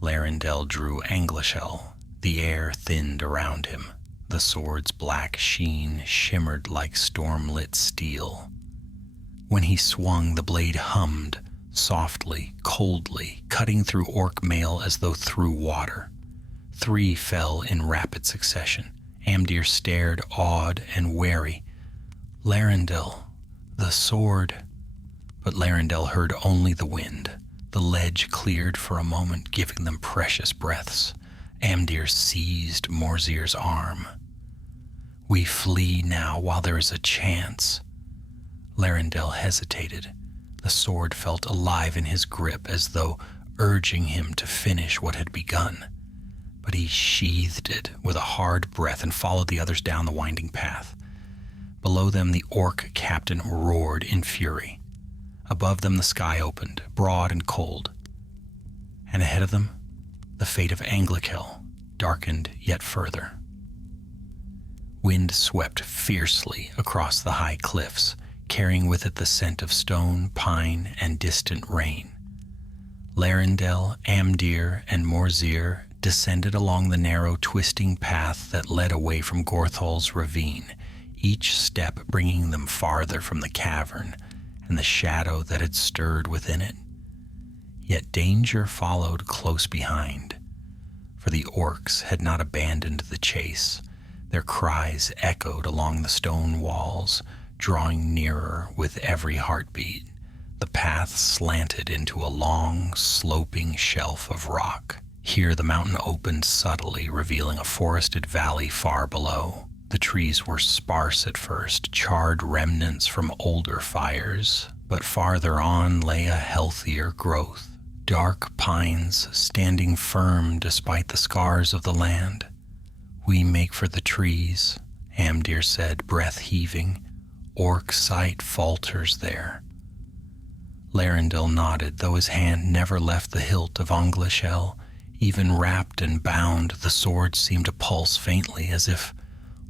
Larendel drew Anglachel. The air thinned around him. The sword's black sheen shimmered like storm-lit steel. When he swung, the blade hummed, softly, coldly, cutting through orc mail as though through water. 3 fell in rapid succession. Amdir stared, awed and wary. "Larendel, the sword." But Larendel heard only the wind. The ledge cleared for a moment, giving them precious breaths. Amdir seized Morzir's arm. "We flee now while there is a chance." Larendel hesitated. The sword felt alive in his grip, as though urging him to finish what had begun. But he sheathed it with a hard breath and followed the others down the winding path. Below them, the orc captain roared in fury. Above them, the sky opened, broad and cold. And ahead of them, the fate of Anglachel darkened yet further. Wind swept fiercely across the high cliffs, carrying with it the scent of stone, pine, and distant rain. Larendel, Amdir, and Morzir descended along the narrow, twisting path that led away from Gorthal's ravine, each step bringing them farther from the cavern and the shadow that had stirred within it. Yet danger followed close behind, for the orcs had not abandoned the chase. Their cries echoed along the stone walls, drawing nearer with every heartbeat. The path slanted into a long, sloping shelf of rock. Here the mountain opened subtly, revealing a forested valley far below. The trees were sparse at first, charred remnants from older fires, but farther on lay a healthier growth. Dark pines standing firm despite the scars of the land. "We make for the trees," Amdir said, breath heaving. "Orc sight falters there." Larendel nodded, though his hand never left the hilt of Anglachel. Even wrapped and bound, the sword seemed to pulse faintly, as if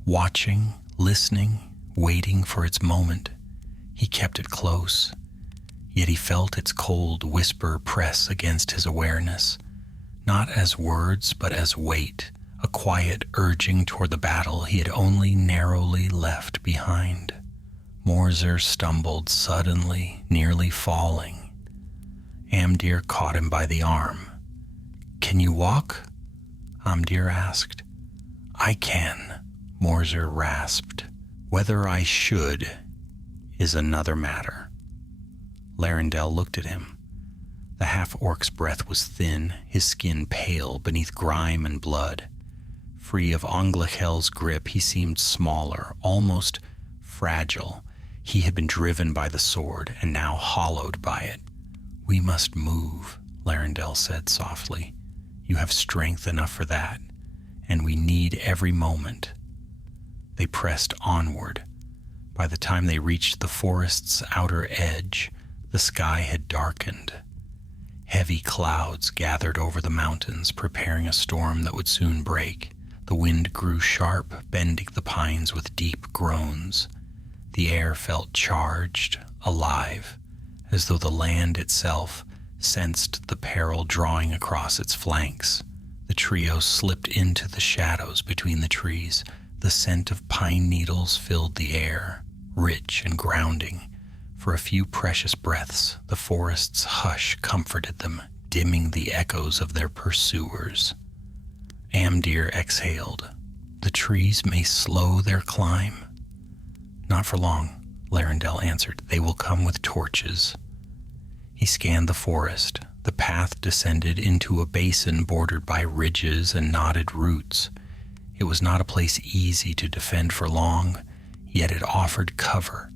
watching, listening, waiting for its moment. He kept it close, yet he felt its cold whisper press against his awareness, not as words but as weight, a quiet urging toward the battle he had only narrowly left behind. Morzir stumbled suddenly, nearly falling. Amdir caught him by the arm. "Can you walk?" Amdir asked. "I can," Morzir rasped. "Whether I should is another matter." Larendel looked at him. The half-orc's breath was thin, his skin pale beneath grime and blood. Free of Anglachel's grip, he seemed smaller, almost fragile. He had been driven by the sword and now hollowed by it. "We must move," Larendel said softly. "You have strength enough for that, and we need every moment." They pressed onward. By the time they reached the forest's outer edge, the sky had darkened. Heavy clouds gathered over the mountains, preparing a storm that would soon break. The wind grew sharp, bending the pines with deep groans. The air felt charged, alive, as though the land itself sensed the peril drawing across its flanks. The trio slipped into the shadows between the trees. The scent of pine needles filled the air, rich and grounding. For a few precious breaths, the forest's hush comforted them, dimming the echoes of their pursuers. Amdir exhaled. "The trees may slow their climb." "Not for long," Larendel answered. "They will come with torches." He scanned the forest. The path descended into a basin bordered by ridges and knotted roots. It was not a place easy to defend for long, yet it offered cover.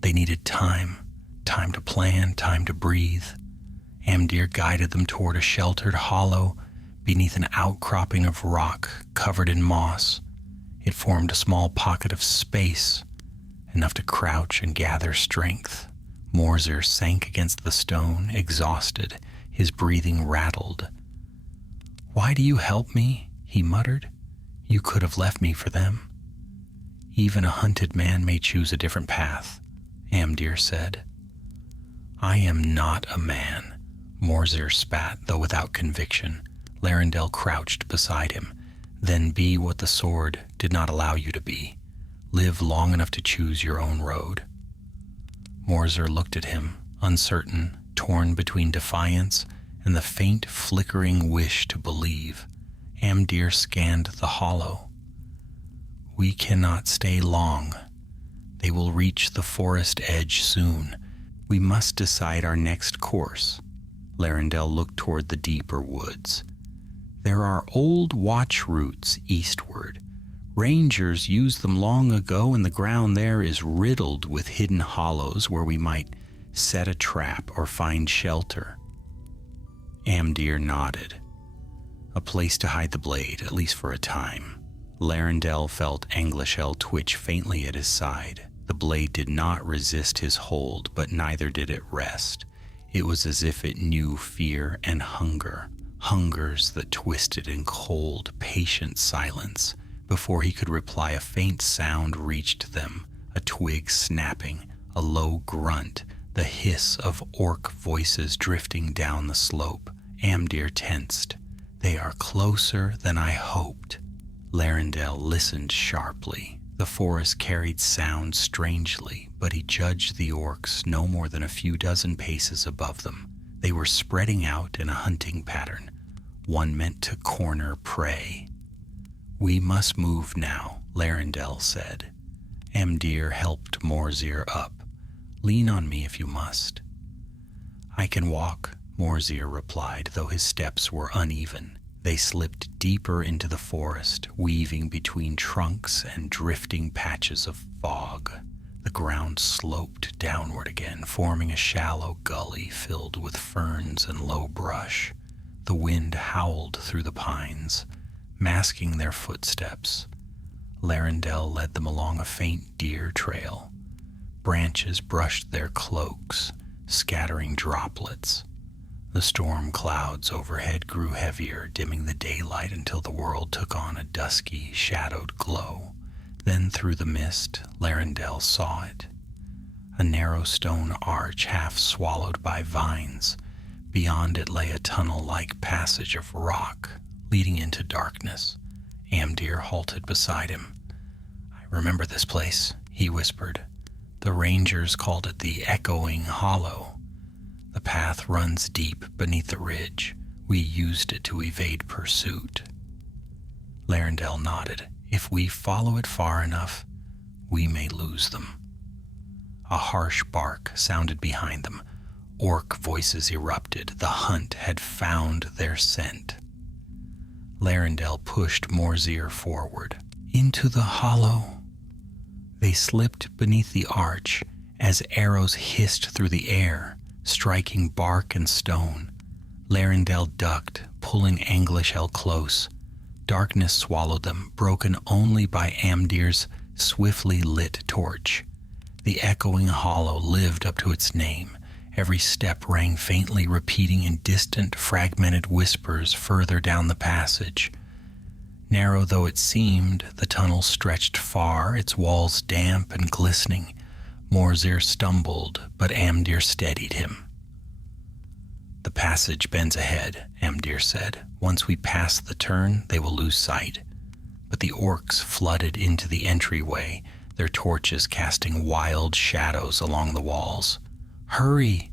They needed time to plan, time to breathe. Amdir guided them toward a sheltered hollow beneath an outcropping of rock covered in moss. It formed a small pocket of space, enough to crouch and gather strength. Morzir sank against the stone, exhausted. His breathing rattled. "Why do you help me?" he muttered. "You could have left me for them." "Even a hunted man may choose a different path," Amdir said. "I am not a man," Morzir spat, though without conviction. Larendel crouched beside him. "Then be what the sword did not allow you to be. Live long enough to choose your own road." Morzir looked at him, uncertain, torn between defiance and the faint flickering wish to believe. Amdir scanned the hollow. "We cannot stay long. They will reach the forest edge soon. We must decide our next course." Larendel looked toward the deeper woods. "There are old watch routes eastward. Rangers used them long ago, and the ground there is riddled with hidden hollows where we might set a trap or find shelter." Amdir nodded. A place to hide the blade, at least for a time. Larendel felt Anglachel twitch faintly at his side. The blade did not resist his hold, but neither did it rest. It was as if it knew fear and hunger, hungers that twisted in cold, patient silence. Before he could reply, a faint sound reached them, a twig snapping, a low grunt, the hiss of orc voices drifting down the slope. Amdir tensed. "They are closer than I hoped." Larendel listened sharply. The forest carried sound strangely, but he judged the orcs no more than a few dozen paces above them. They were spreading out in a hunting pattern, one meant to corner prey. "We must move now," Larendel said. Amdir helped Morzir up. "Lean on me if you must." "I can walk," Morzir replied, though his steps were uneven. They slipped deeper into the forest, weaving between trunks and drifting patches of fog. The ground sloped downward again, forming a shallow gully filled with ferns and low brush. The wind howled through the pines, masking their footsteps. Larendel led them along a faint deer trail. Branches brushed their cloaks, scattering droplets. The storm clouds overhead grew heavier, dimming the daylight until the world took on a dusky, shadowed glow. Then through the mist, Larendel saw it. A narrow stone arch half swallowed by vines. Beyond it lay a tunnel-like passage of rock, leading into darkness. Amdir halted beside him. "I remember this place," he whispered. "The rangers called it the Echoing Hollow. The path runs deep beneath the ridge. We used it to evade pursuit." Larendel nodded. "If we follow it far enough, we may lose them." A harsh bark sounded behind them. Orc voices erupted. The hunt had found their scent. Larendel pushed Morzir forward. Into the hollow. They slipped beneath the arch, As arrows hissed through the air, striking bark and stone, Larendel ducked, pulling Anglachel close. Darkness swallowed them, broken only by Amdir's swiftly lit torch. The echoing hollow lived up to its name. Every step rang faintly, repeating in distant, fragmented whispers further down the passage. Narrow though it seemed, the tunnel stretched far, its walls damp and glistening. Morzir stumbled, but Amdir steadied him. "The passage bends ahead," Amdir said. "Once we pass the turn, they will lose sight." But the orcs flooded into the entryway, their torches casting wild shadows along the walls. "Hurry,"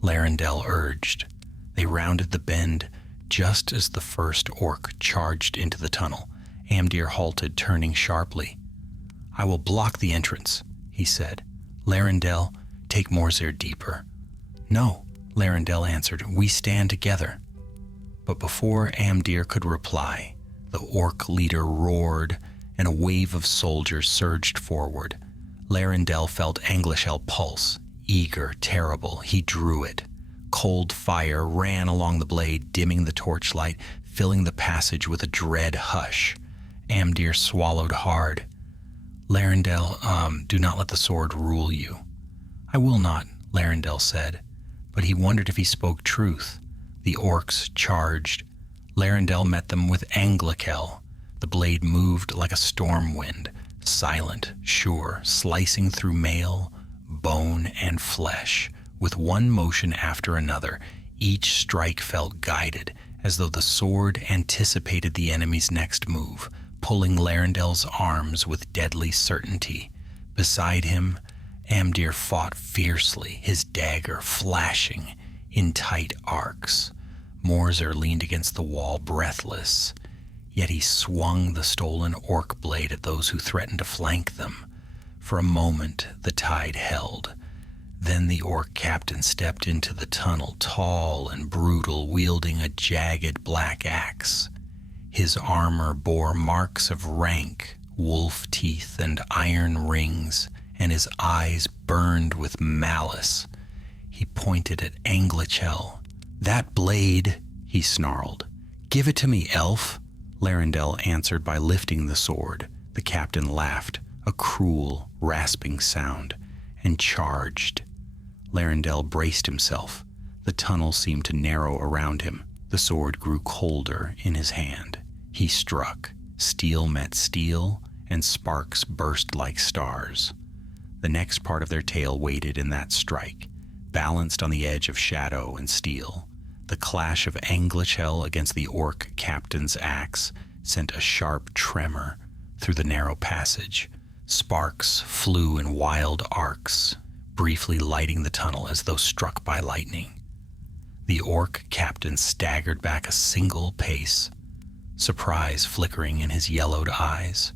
Larendel urged. They rounded the bend just as the first orc charged into the tunnel. Amdir halted, turning sharply. "I will block the entrance," he said. "Larendel, take Morzir deeper." "No," Larendel answered. "We stand together." But before Amdir could reply, the orc leader roared, and a wave of soldiers surged forward. Larendel felt Anglachel pulse, eager, terrible. He drew it. Cold fire ran along the blade, dimming the torchlight, filling the passage with a dread hush. Amdir swallowed hard. "Larendel, do not let the sword rule you." "I will not," Larendel said. But he wondered if he spoke truth. The orcs charged. Larendel met them with Anglachel. The blade moved like a storm wind, silent, sure, slicing through mail, bone, and flesh. With one motion after another, each strike felt guided, as though the sword anticipated the enemy's next move, pulling Larendel's arms with deadly certainty. Beside him, Amdir fought fiercely, his dagger flashing in tight arcs. Morzir leaned against the wall, breathless, yet he swung the stolen orc blade at those who threatened to flank them. For a moment, the tide held. Then the orc captain stepped into the tunnel, tall and brutal, wielding a jagged black axe. His armor bore marks of rank, wolf teeth and iron rings, and his eyes burned with malice. He pointed at Anglachel. "That blade," he snarled. "Give it to me, elf." Larendel answered by lifting the sword. The captain laughed, a cruel, rasping sound, and charged. Larendel braced himself. The tunnel seemed to narrow around him. The sword grew colder in his hand. He struck. Steel met steel, and sparks burst like stars. The next part of their tale waited in that strike, balanced on the edge of shadow and steel. The clash of Anglachel against the orc captain's axe sent a sharp tremor through the narrow passage. Sparks flew in wild arcs, briefly lighting the tunnel as though struck by lightning. The orc captain staggered back a single pace, surprise flickering in his yellowed eyes.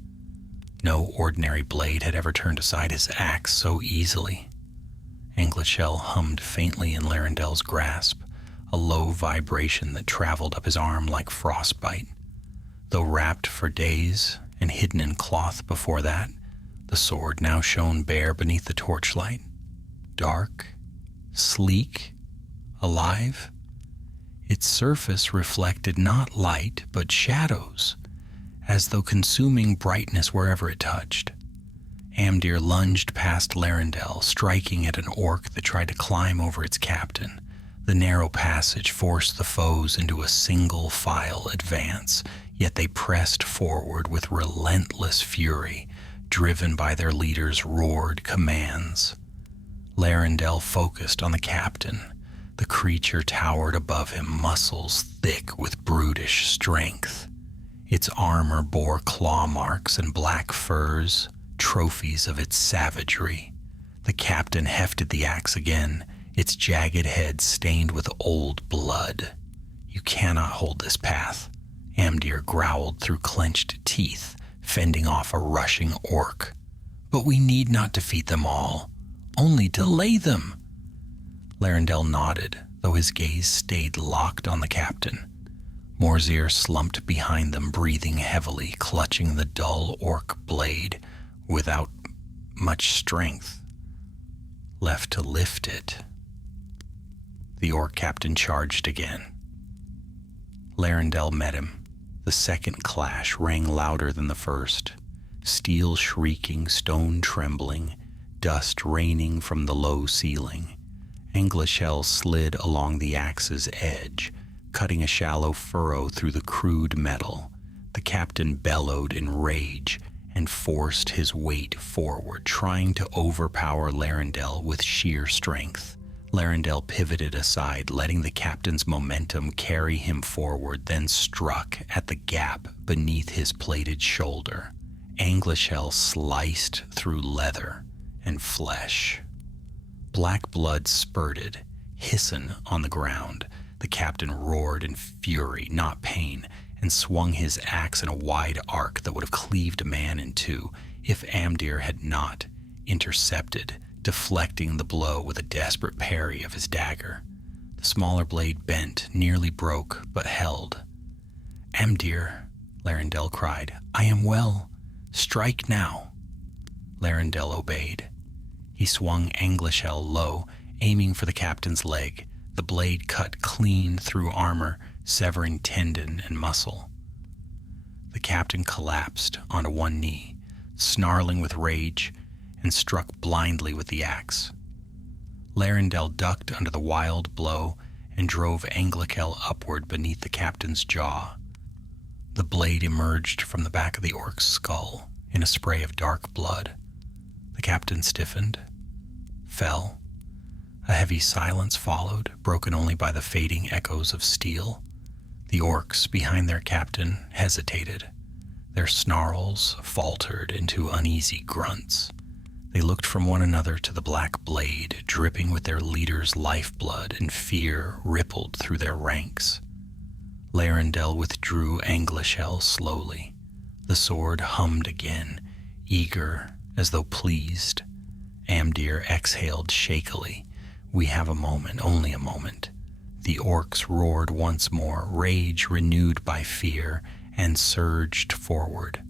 No ordinary blade had ever turned aside his axe so easily. Anglachel hummed faintly in Larendel's grasp, a low vibration that traveled up his arm like frostbite. Though wrapped for days and hidden in cloth before that, the sword now shone bare beneath the torchlight. Dark, sleek, alive. Its surface reflected not light, but shadows, as though consuming brightness wherever it touched. Amdir lunged past Larendel, striking at an orc that tried to climb over its captain. The narrow passage forced the foes into a single file advance, yet they pressed forward with relentless fury, driven by their leader's roared commands. Larendel focused on the captain. The creature towered above him, muscles thick with brutish strength. Its armor bore claw marks and black furs, trophies of its savagery. The captain hefted the axe again, its jagged head stained with old blood. "You cannot hold this path," Amdir growled through clenched teeth, fending off a rushing orc. "But we need not defeat them all, only delay them." Larendel nodded, though his gaze stayed locked on the captain. Morzir slumped behind them, breathing heavily, clutching the dull orc blade without much strength. left to lift it. The orc captain charged again. Larendel met him. The second clash rang louder than the first. Steel shrieking, stone trembling, dust raining from the low ceiling. Anglachel slid along the axe's edge, cutting a shallow furrow through the crude metal. The captain bellowed in rage and forced his weight forward, trying to overpower Larendel with sheer strength. Larendel pivoted aside, letting the captain's momentum carry him forward, then struck at the gap beneath his plated shoulder. Anglachel sliced through leather and flesh. Black blood spurted, hissing on the ground. The captain roared in fury, not pain, and swung his axe in a wide arc that would have cleaved a man in two if Amdir had not intercepted, deflecting the blow with a desperate parry of his dagger. The smaller blade bent, nearly broke, but held. "Amdir," Larendel cried, "I am well. Strike now." Larendel obeyed. He swung Anglachel low, aiming for the captain's leg. The blade cut clean through armor, severing tendon and muscle. The captain collapsed onto one knee, snarling with rage, and struck blindly with the axe. Larendel ducked under the wild blow and drove Anglachel upward beneath the captain's jaw. The blade emerged from the back of the orc's skull in a spray of dark blood. The captain stiffened, fell. A heavy silence followed, broken only by the fading echoes of steel. The orcs behind their captain hesitated. Their snarls faltered into uneasy grunts. They looked from one another to the black blade, dripping with their leader's lifeblood, and fear rippled through their ranks. Larendel withdrew Anglachel slowly. The sword hummed again, eager as though pleased. Amdir exhaled shakily. "We have a moment, only a moment." The orcs roared once more, rage renewed by fear, and surged forward.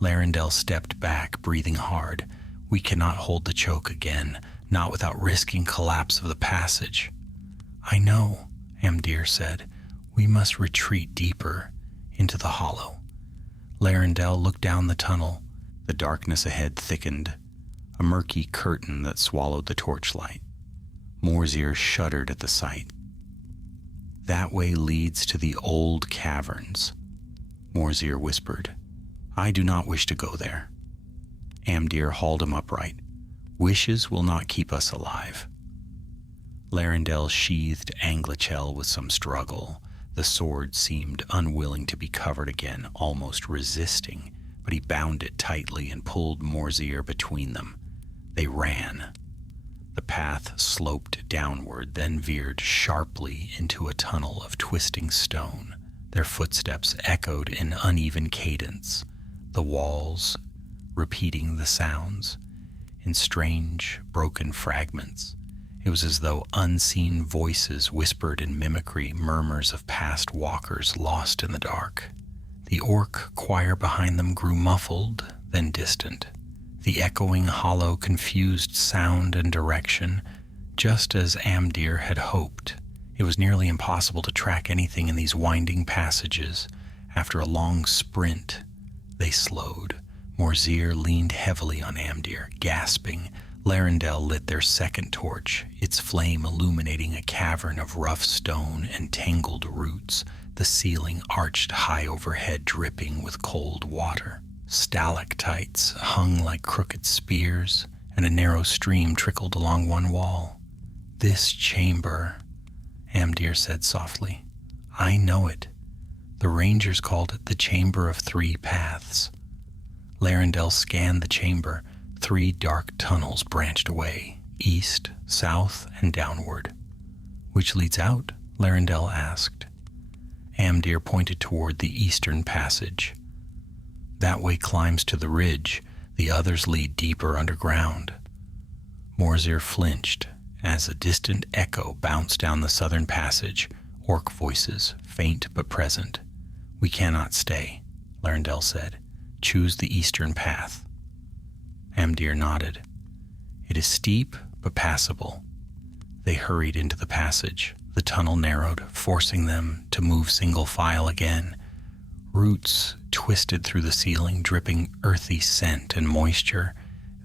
Larendel stepped back, breathing hard. "We cannot hold the choke again, not without risking collapse of the passage." "I know," Amdir said. "We must retreat deeper into the hollow." Larendel looked down the tunnel. The darkness ahead thickened, a murky curtain that swallowed the torchlight. Morzir shuddered at the sight. "That way leads to the old caverns," Morzir whispered. "I do not wish to go there." Amdir hauled him upright. "Wishes will not keep us alive." Larendel sheathed Anglachel with some struggle. The sword seemed unwilling to be covered again, almost resisting, but he bound it tightly and pulled Morzir between them. They ran. The path sloped downward, then veered sharply into a tunnel of twisting stone. Their footsteps echoed in uneven cadence, the walls repeating the sounds in strange, broken fragments. It was as though unseen voices whispered in mimicry, murmurs of past walkers lost in the dark. The orc choir behind them grew muffled, then distant. The echoing hollow confused sound and direction, just as Amdir had hoped. It was nearly impossible to track anything in these winding passages. After a long sprint, they slowed. Morzir leaned heavily on Amdir, gasping. Larendel lit their second torch, its flame illuminating a cavern of rough stone and tangled roots, the ceiling arched high overhead, dripping with cold water. Stalactites hung like crooked spears, and a narrow stream trickled along one wall. "This chamber," Amdir said softly. "I know it. The rangers called it the Chamber of Three Paths." Larendel scanned the chamber. 3 dark tunnels branched away, east, south, and downward. "Which leads out?" Larendel asked. Amdir pointed toward the eastern passage. "That way climbs to the ridge. The others lead deeper underground." Morzir flinched as a distant echo bounced down the southern passage, orc voices, faint but present. "We cannot stay," Larendel said. "Choose the eastern path." Amdir nodded. "It is steep, but passable. They hurried into the passage. The tunnel narrowed, forcing them to move single file again. Roots twisted through the ceiling, dripping earthy scent and moisture.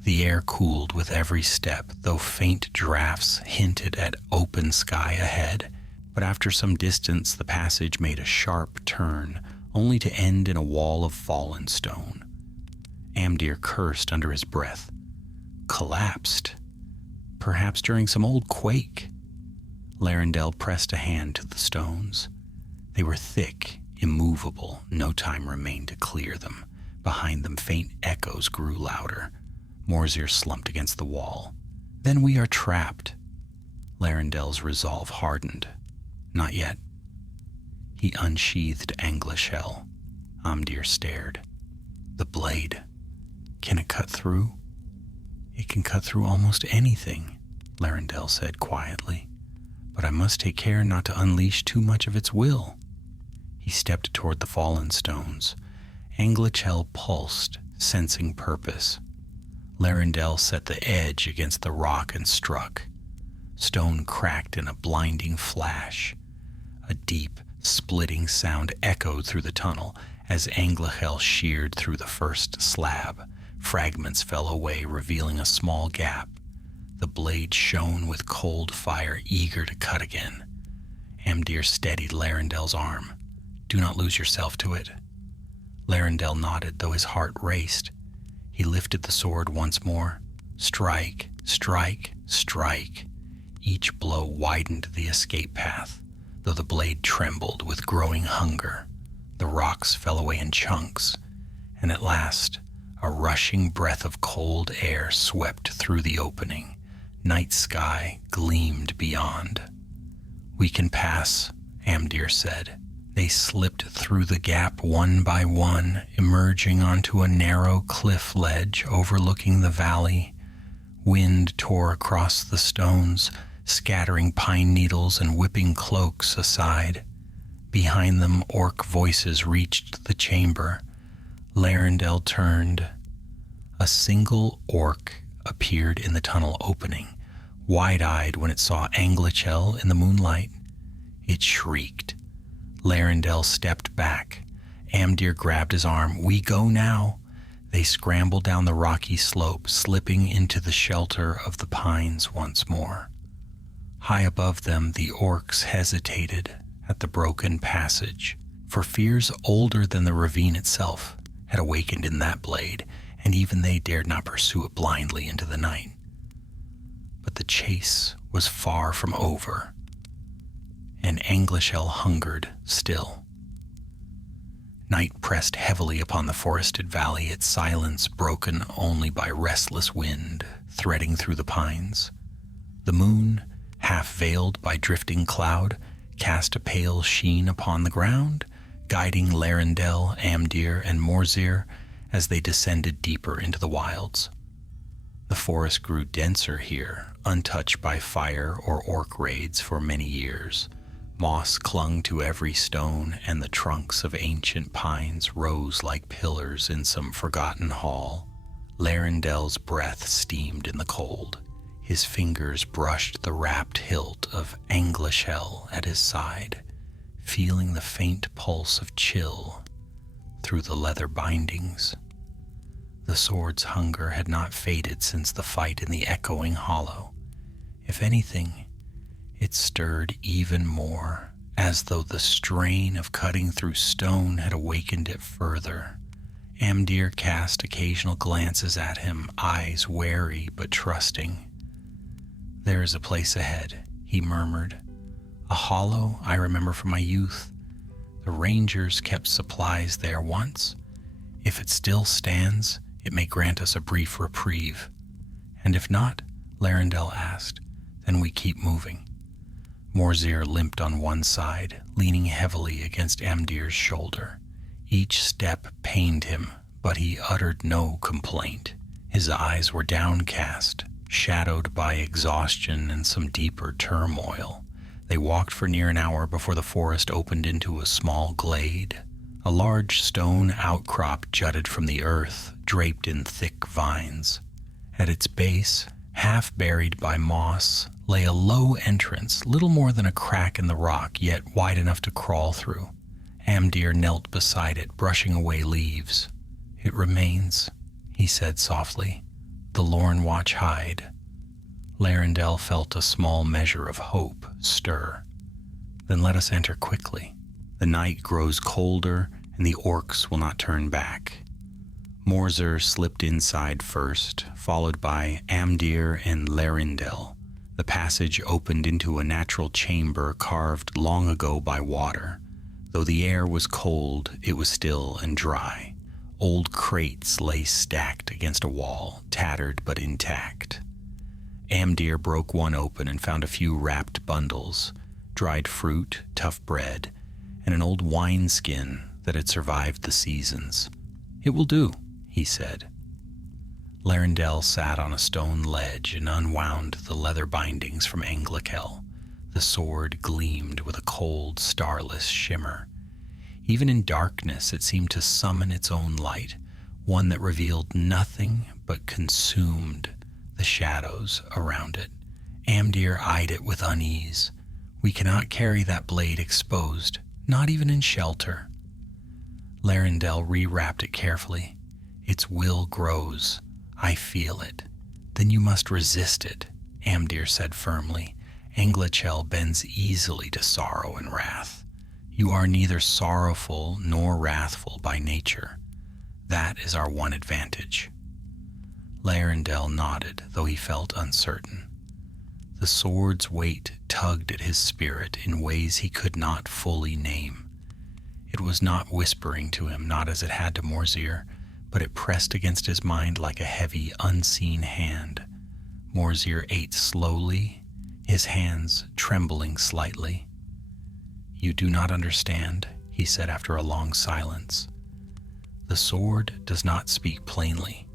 The air cooled with every step, though faint drafts hinted at open sky ahead. But after some distance, the passage made a sharp turn, only to end in a wall of fallen stone. Amdir cursed under his breath. Collapsed. Perhaps during some old quake. Larendel pressed a hand to the stones. They were thick, immovable. No time remained to clear them. Behind them, faint echoes grew louder. Morzir slumped against the wall. Then we are trapped. Larendel's resolve hardened. Not yet. He unsheathed Anglachel. Amdir stared. The blade. Can it cut through? It can cut through almost anything, Larendel said quietly. But I must take care not to unleash too much of its will. He stepped toward the fallen stones. Anglachel pulsed, sensing purpose. Larendel set the edge against the rock and struck. Stone cracked in a blinding flash. A deep, splitting sound echoed through the tunnel as Anglachel sheared through the first slab. Fragments fell away, revealing a small gap. The blade shone with cold fire, eager to cut again. Amdir steadied Larendel's arm. Do not lose yourself to it. Larendel nodded, though his heart raced. He lifted the sword once more. Strike, strike, strike. Each blow widened the escape path, though the blade trembled with growing hunger. The rocks fell away in chunks, and at last, a rushing breath of cold air swept through the opening. Night sky gleamed beyond. We can pass, Amdir said. They slipped through the gap one by one, emerging onto a narrow cliff ledge overlooking the valley. Wind tore across the stones, scattering pine needles and whipping cloaks aside. Behind them, orc voices reached the chamber. Larendel turned. A single orc appeared in the tunnel opening, wide-eyed when it saw Anglachel in the moonlight. It shrieked. Larendel stepped back. Amdir grabbed his arm. We go now. They scrambled down the rocky slope, slipping into the shelter of the pines once more. High above them, the orcs hesitated at the broken passage, for fears older than the ravine itself had awakened in that blade, and even they dared not pursue it blindly into the night. But the chase was far from over, and Anglachel hungered still. Night pressed heavily upon the forested valley, its silence broken only by restless wind threading through the pines. The moon, half veiled by drifting cloud, cast a pale sheen upon the ground, guiding Larendel, Amdir, and Morzir as they descended deeper into the wilds. The forest grew denser here, untouched by fire or orc raids for many years. Moss clung to every stone, and the trunks of ancient pines rose like pillars in some forgotten hall. Larendel's breath steamed in the cold. His fingers brushed the wrapped hilt of Anglachel at his side, feeling the faint pulse of chill through the leather bindings. The sword's hunger had not faded since the fight in the echoing hollow. If anything, it stirred even more, as though the strain of cutting through stone had awakened it further. Amdir cast occasional glances at him, eyes wary but trusting. There is a place ahead, he murmured. A hollow I remember from my youth. The rangers kept supplies there once. If it still stands, it may grant us a brief reprieve. And if not, Larendel asked, then we keep moving. Morzir limped on one side, leaning heavily against Amdir's shoulder. Each step pained him, but he uttered no complaint. His eyes were downcast, shadowed by exhaustion and some deeper turmoil. They walked for near an hour before the forest opened into a small glade. A large stone outcrop jutted from the earth, draped in thick vines. At its base, Half buried by moss lay a low entrance, little more than a crack in the rock, yet wide enough to crawl through. Amdir knelt beside it, brushing away leaves. "It remains," he said softly. "The Lorn watch hide." Larendel felt a small measure of hope stir. "Then let us enter quickly. The night grows colder, and the orcs will not turn back." Morzir slipped inside first, followed by Amdir and Larendel. The passage opened into a natural chamber carved long ago by water. Though the air was cold, it was still and dry. Old crates lay stacked against a wall, tattered but intact. Amdir broke one open and found a few wrapped bundles, dried fruit, tough bread, and an old wineskin that had survived the seasons. "It will do," he said. Larendel sat on a stone ledge and unwound the leather bindings from Anglachel. The sword gleamed with a cold, starless shimmer. Even in darkness, it seemed to summon its own light, one that revealed nothing but consumed the shadows around it. Amdir eyed it with unease. "We cannot carry that blade exposed, not even in shelter." Larendel rewrapped it carefully. "Its will grows. I feel it." "Then you must resist it," Amdir said firmly. "Anglachel bends easily to sorrow and wrath. You are neither sorrowful nor wrathful by nature. That is our one advantage." Larendel nodded, though he felt uncertain. The sword's weight tugged at his spirit in ways he could not fully name. It was not whispering to him, not as it had to Morzir, but it pressed against his mind like a heavy, unseen hand. Morzir ate slowly, his hands trembling slightly. "You do not understand," he said after a long silence. "The sword does not speak plainly.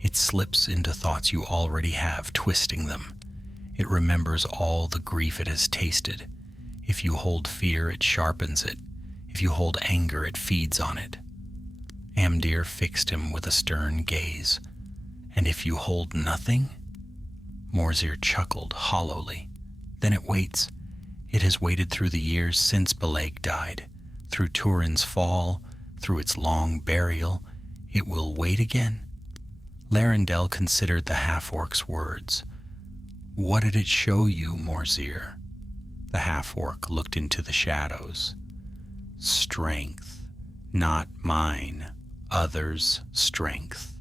It slips into thoughts you already have, twisting them. It remembers all the grief it has tasted. If you hold fear, it sharpens it. If you hold anger, it feeds on it." Amdir fixed him with a stern gaze. "And if you hold nothing?" Morzir chuckled hollowly. "Then it waits. It has waited through the years since Beleg died, through Turin's fall, through its long burial. It will wait again." Larendel considered the half-orc's words. "What did it show you, Morzir?" The half-orc looked into the shadows. "Strength, not mine, others' strength.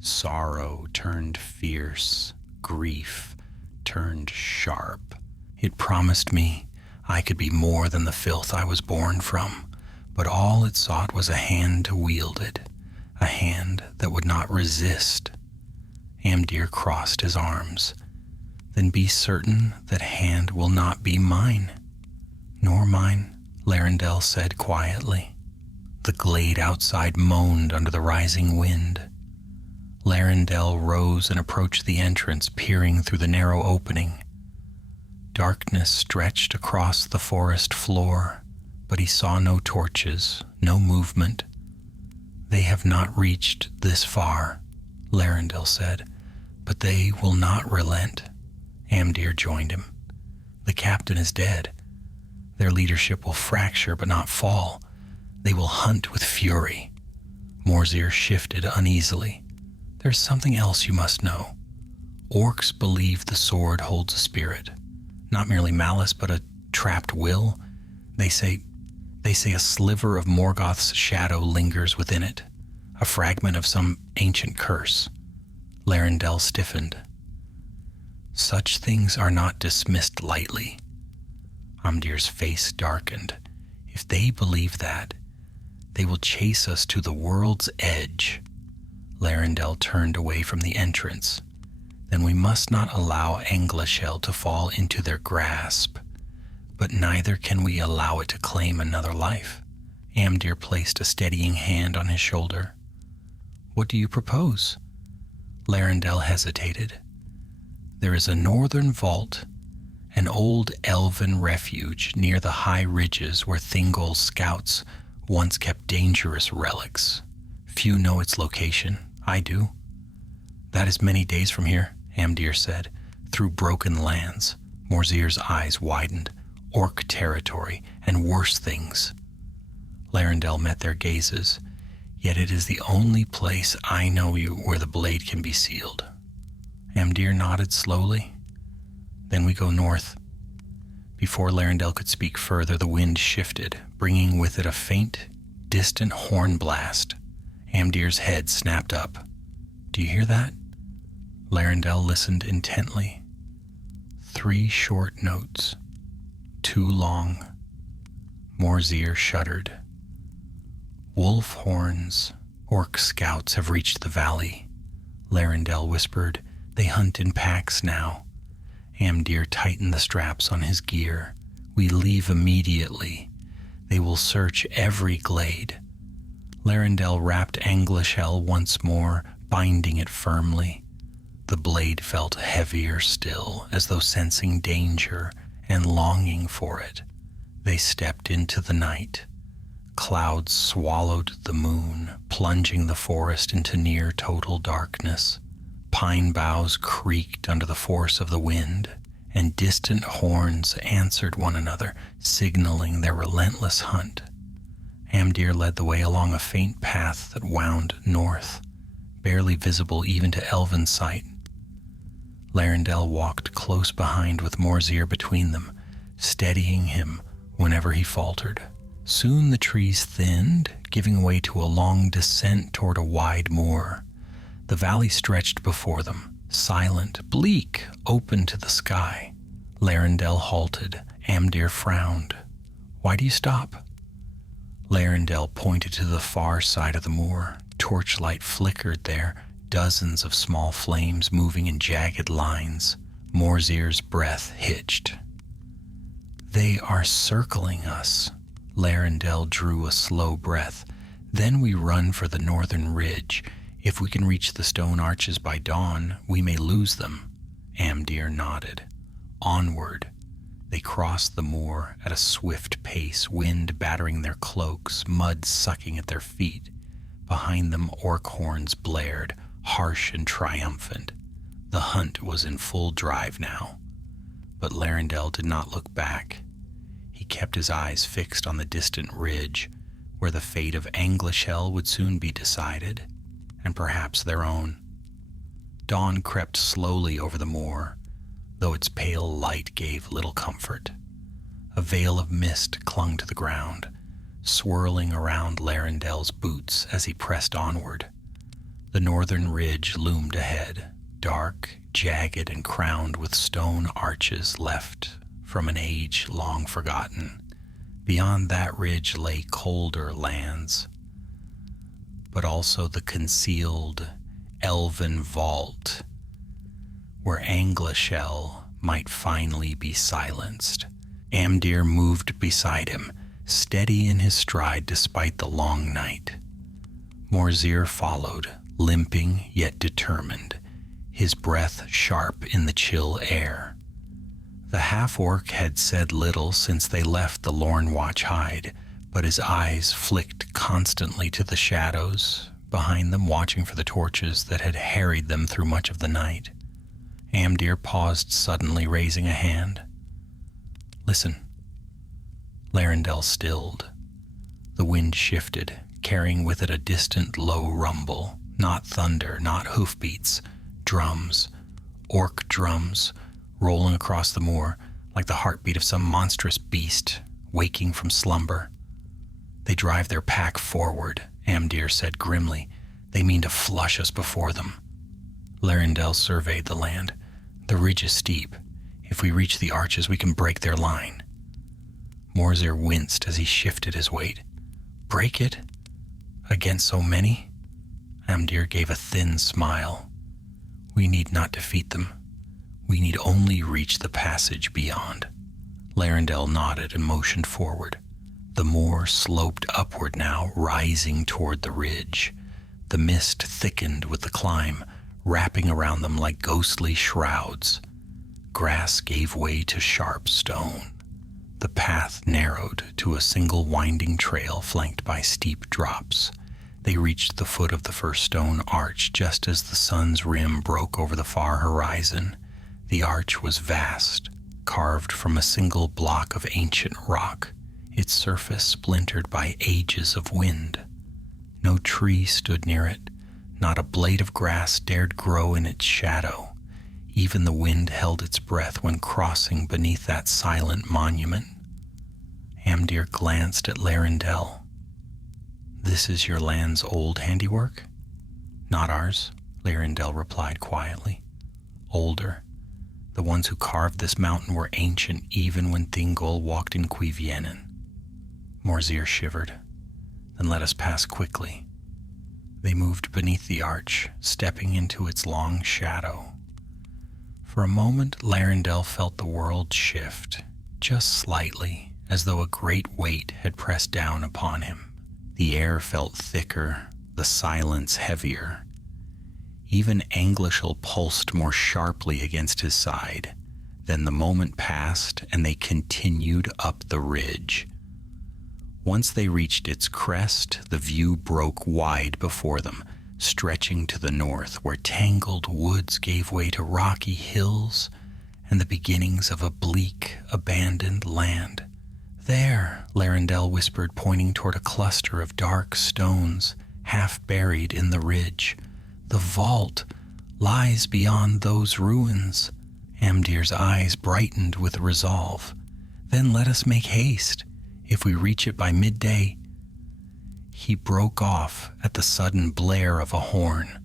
Sorrow turned fierce, grief turned sharp. It promised me I could be more than the filth I was born from, but all it sought was a hand to wield it, a hand that would not resist." Amdir crossed his arms. "Then be certain that hand will not be mine." "Nor mine," Larendel said quietly. The glade outside moaned under the rising wind. Larendel rose and approached the entrance, peering through the narrow opening. Darkness stretched across the forest floor, but he saw no torches, no movement. "They have not reached this far," Larendel said, "but they will not relent." Amdir joined him. "The captain is dead. Their leadership will fracture but not fall. They will hunt with fury." Morzir shifted uneasily. "There's something else you must know. Orcs believe the sword holds a spirit. Not merely malice, but a trapped will. They say a sliver of Morgoth's shadow lingers within it, a fragment of some ancient curse." Larendel stiffened. "Such things are not dismissed lightly." Amdir's face darkened. "If they believe that, they will chase us to the world's edge." Larendel turned away from the entrance. "Then we must not allow Anglachel to fall into their grasp, but neither can we allow it to claim another life." Amdir placed a steadying hand on his shoulder. "What do you propose?" Larendel hesitated. "There is a northern vault, an old elven refuge near the high ridges where Thingol's scouts once kept dangerous relics. Few know its location. I do. That is many days from here, Amdir said. Through broken lands. Morzir's eyes widened. Orc territory and worse things. Larendel met their gazes. Yet it is the only place I know you where the blade can be sealed. Amdir nodded slowly. Then we go north. Before Larendel could speak further, the wind shifted, bringing with it a faint, distant horn blast. Amdir's head snapped up. Do you hear that? Larendel listened intently. 3 short notes. Too long. Morzir shuddered. Wolf horns. Orc scouts have reached the valley. Larendel whispered. They hunt in packs now. Amdir tightened the straps on his gear. We leave immediately. They will search every glade. Larendel wrapped Anglachel once more, binding it firmly. The blade felt heavier still, as though sensing danger and longing for it. They stepped into the night. Clouds swallowed the moon, plunging the forest into near total darkness. Pine boughs creaked under the force of the wind, and distant horns answered one another, signaling their relentless hunt. Amdir led the way along a faint path that wound north, barely visible even to elven sight. Larendel walked close behind with Morzir between them, steadying him whenever he faltered. Soon the trees thinned, giving way to a long descent toward a wide moor. The valley stretched before them, silent, bleak, open to the sky. Larendel halted. Amdir frowned. Why do you stop? Larendel pointed to the far side of the moor. Torchlight flickered there, dozens of small flames moving in jagged lines. Morzir's breath hitched. They are circling us. Larendel drew a slow breath. Then we run for the northern ridge. If we can reach the stone arches by dawn, we may lose them. Amdir nodded. Onward. They crossed the moor at a swift pace, wind battering their cloaks, mud sucking at their feet. Behind them, orc horns blared, harsh and triumphant. The hunt was in full drive now. But Larendel did not look back. He kept his eyes fixed on the distant ridge, where the fate of Anglachel would soon be decided, and perhaps their own. Dawn crept slowly over the moor, though its pale light gave little comfort. A veil of mist clung to the ground, swirling around Larendel's boots as he pressed onward. The northern ridge loomed ahead, dark, jagged, and crowned with stone arches left from an age long forgotten. Beyond that ridge lay colder lands, but also the concealed elven vault where Anglachel might finally be silenced. Amdir moved beside him, steady in his stride despite the long night. Morzir followed, limping yet determined, his breath sharp in the chill air. The half-orc had said little since they left the Lorn Watch hide, but his eyes flicked constantly to the shadows behind them, watching for the torches that had harried them through much of the night. Amdir paused suddenly, raising a hand. Listen. Larendel stilled. The wind shifted, carrying with it a distant low rumble, not thunder, not hoofbeats, drums, orc drums, rolling across the moor like the heartbeat of some monstrous beast waking from slumber. They drive their pack forward, Amdir said grimly. They mean to flush us before them. Larendel surveyed the land. The ridge is steep. If we reach the arches, we can break their line. Morzir winced as he shifted his weight. Break it? Against so many? Amdir gave a thin smile. We need not defeat them. We need only reach the passage beyond. Larendel nodded and motioned forward. The moor sloped upward now, rising toward the ridge. The mist thickened with the climb, wrapping around them like ghostly shrouds. Grass gave way to sharp stone. The path narrowed to a single winding trail flanked by steep drops. They reached the foot of the first stone arch just as the sun's rim broke over the far horizon. The arch was vast, carved from a single block of ancient rock, its surface splintered by ages of wind. No tree stood near it, not a blade of grass dared grow in its shadow. Even the wind held its breath when crossing beneath that silent monument. Amdir glanced at Larendel. "This is your land's old handiwork?" "Not ours," Larendel replied quietly. "Older. The ones who carved this mountain were ancient even when Thingol walked in Cuivienen." Morzir shivered. "Then let us pass quickly." They moved beneath the arch, stepping into its long shadow. For a moment, Larendel felt the world shift, just slightly, as though a great weight had pressed down upon him. The air felt thicker, the silence heavier. Even Anglachel pulsed more sharply against his side. Then the moment passed, and they continued up the ridge. Once they reached its crest, the view broke wide before them, stretching to the north, where tangled woods gave way to rocky hills and the beginnings of a bleak, abandoned land. "There," Larendel whispered, pointing toward a cluster of dark stones, half buried in the ridge. "The vault lies beyond those ruins." Amdir's eyes brightened with resolve. "Then let us make haste. If we reach it by midday—" He broke off at the sudden blare of a horn.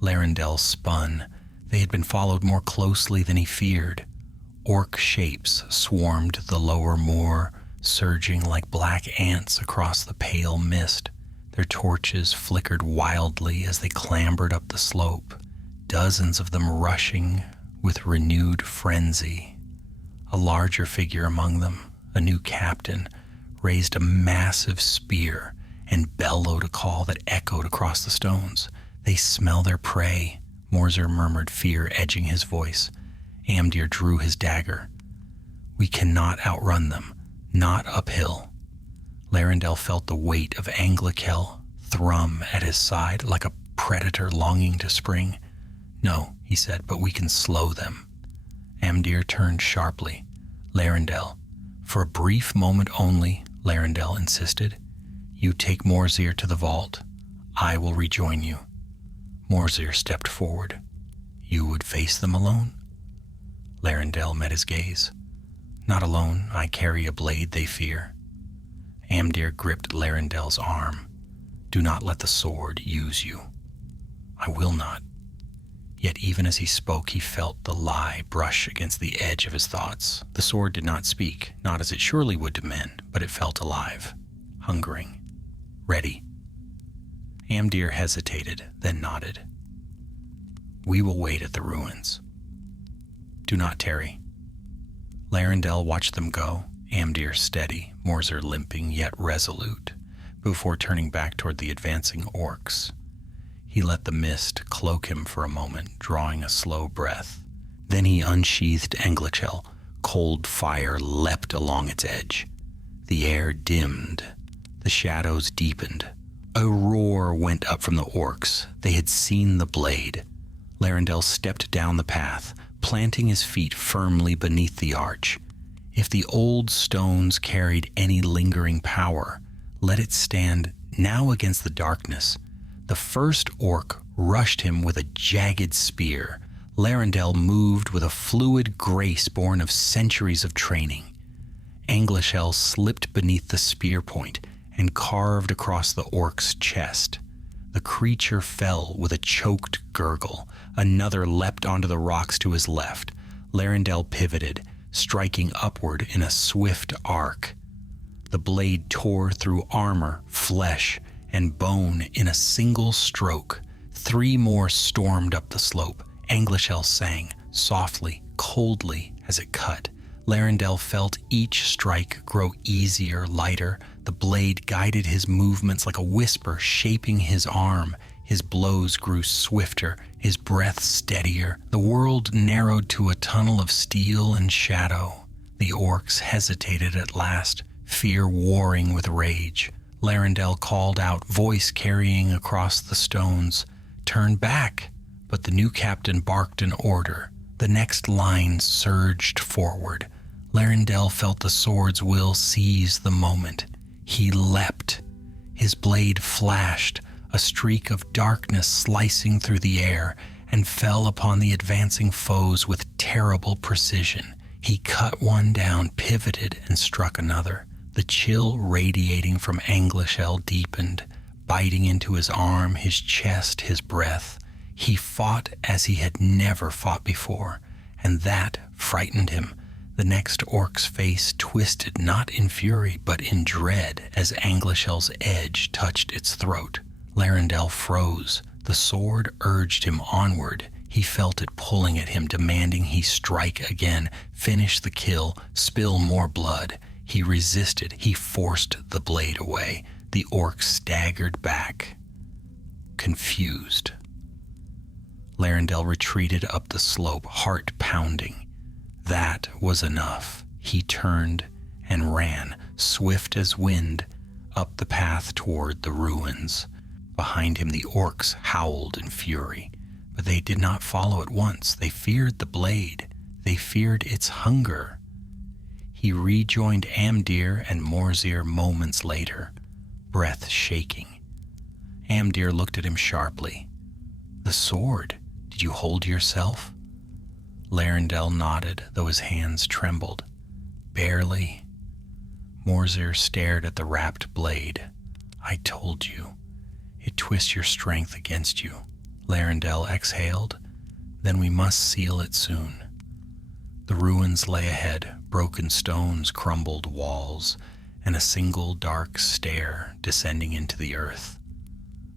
Larendel spun. They had been followed more closely than he feared. Orc shapes swarmed the lower moor, surging like black ants across the pale mist. Their torches flickered wildly as they clambered up the slope, dozens of them rushing with renewed frenzy. A larger figure among them, a new captain, raised a massive spear and bellowed a call that echoed across the stones. "They smell their prey," Morzir murmured, fear edging his voice. Amdir drew his dagger. "We cannot outrun them, not uphill." Larendel felt the weight of Anglachel thrum at his side like a predator longing to spring. "No," he said, "but we can slow them." Amdir turned sharply. "Larendel, for a brief moment only," Larendel insisted. "You take Morzir to the vault. I will rejoin you." Morzir stepped forward. "You would face them alone?" Larendel met his gaze. "Not alone. I carry a blade they fear." Amdir gripped Larendel's arm. "Do not let the sword use you." "I will not." Yet even as he spoke, he felt the lie brush against the edge of his thoughts. The sword did not speak, not as it surely would to men, but it felt alive, hungering, ready. Amdir hesitated, then nodded. "We will wait at the ruins. Do not tarry." Larendel watched them go, Amdir steady, Morzir limping yet resolute, before turning back toward the advancing orcs. He let the mist cloak him for a moment, drawing a slow breath. Then he unsheathed Anglachel. Cold fire leapt along its edge. The air dimmed. The shadows deepened. A roar went up from the orcs. They had seen the blade. Larendel stepped down the path, planting his feet firmly beneath the arch. If the old stones carried any lingering power, let it stand now against the darkness. The first orc rushed him with a jagged spear. Larendel moved with a fluid grace born of centuries of training. Anglachel slipped beneath the spear point and carved across the orc's chest. The creature fell with a choked gurgle. Another leapt onto the rocks to his left. Larendel pivoted, striking upward in a swift arc. The blade tore through armor, flesh, and bone in a single stroke. 3 more stormed up the slope. Anglachel sang, softly, coldly, as it cut. Larendel felt each strike grow easier, lighter. The blade guided his movements like a whisper, shaping his arm. His blows grew swifter, his breath steadier. The world narrowed to a tunnel of steel and shadow. The orcs hesitated at last, fear warring with rage. Larendel called out, voice carrying across the stones, "Turn back!" But the new captain barked an order. The next line surged forward. Larendel felt the sword's will seize the moment. He leapt. His blade flashed, a streak of darkness slicing through the air, and fell upon the advancing foes with terrible precision. He cut one down, pivoted, and struck another. The chill radiating from Anglachel deepened, biting into his arm, his chest, his breath. He fought as he had never fought before, and that frightened him. The next orc's face twisted not in fury, but in dread as Anglachel's edge touched its throat. Larendel froze. The sword urged him onward. He felt it pulling at him, demanding he strike again, finish the kill, spill more blood. He resisted. He forced the blade away. The orc staggered back, confused. Larendel retreated up the slope, heart pounding. That was enough. He turned and ran, swift as wind, up the path toward the ruins. Behind him the orcs howled in fury, but they did not follow at once. They feared the blade. They feared its hunger. He rejoined Amdir and Morzir moments later, breath shaking. Amdir looked at him sharply. "The sword. Did you hold yourself?" Larendel nodded, though his hands trembled. "Barely." Morzir stared at the wrapped blade. "I told you. It twists your strength against you." Larendel exhaled. "Then we must seal it soon." The ruins lay ahead, broken stones, crumbled walls, and a single dark stair descending into the earth.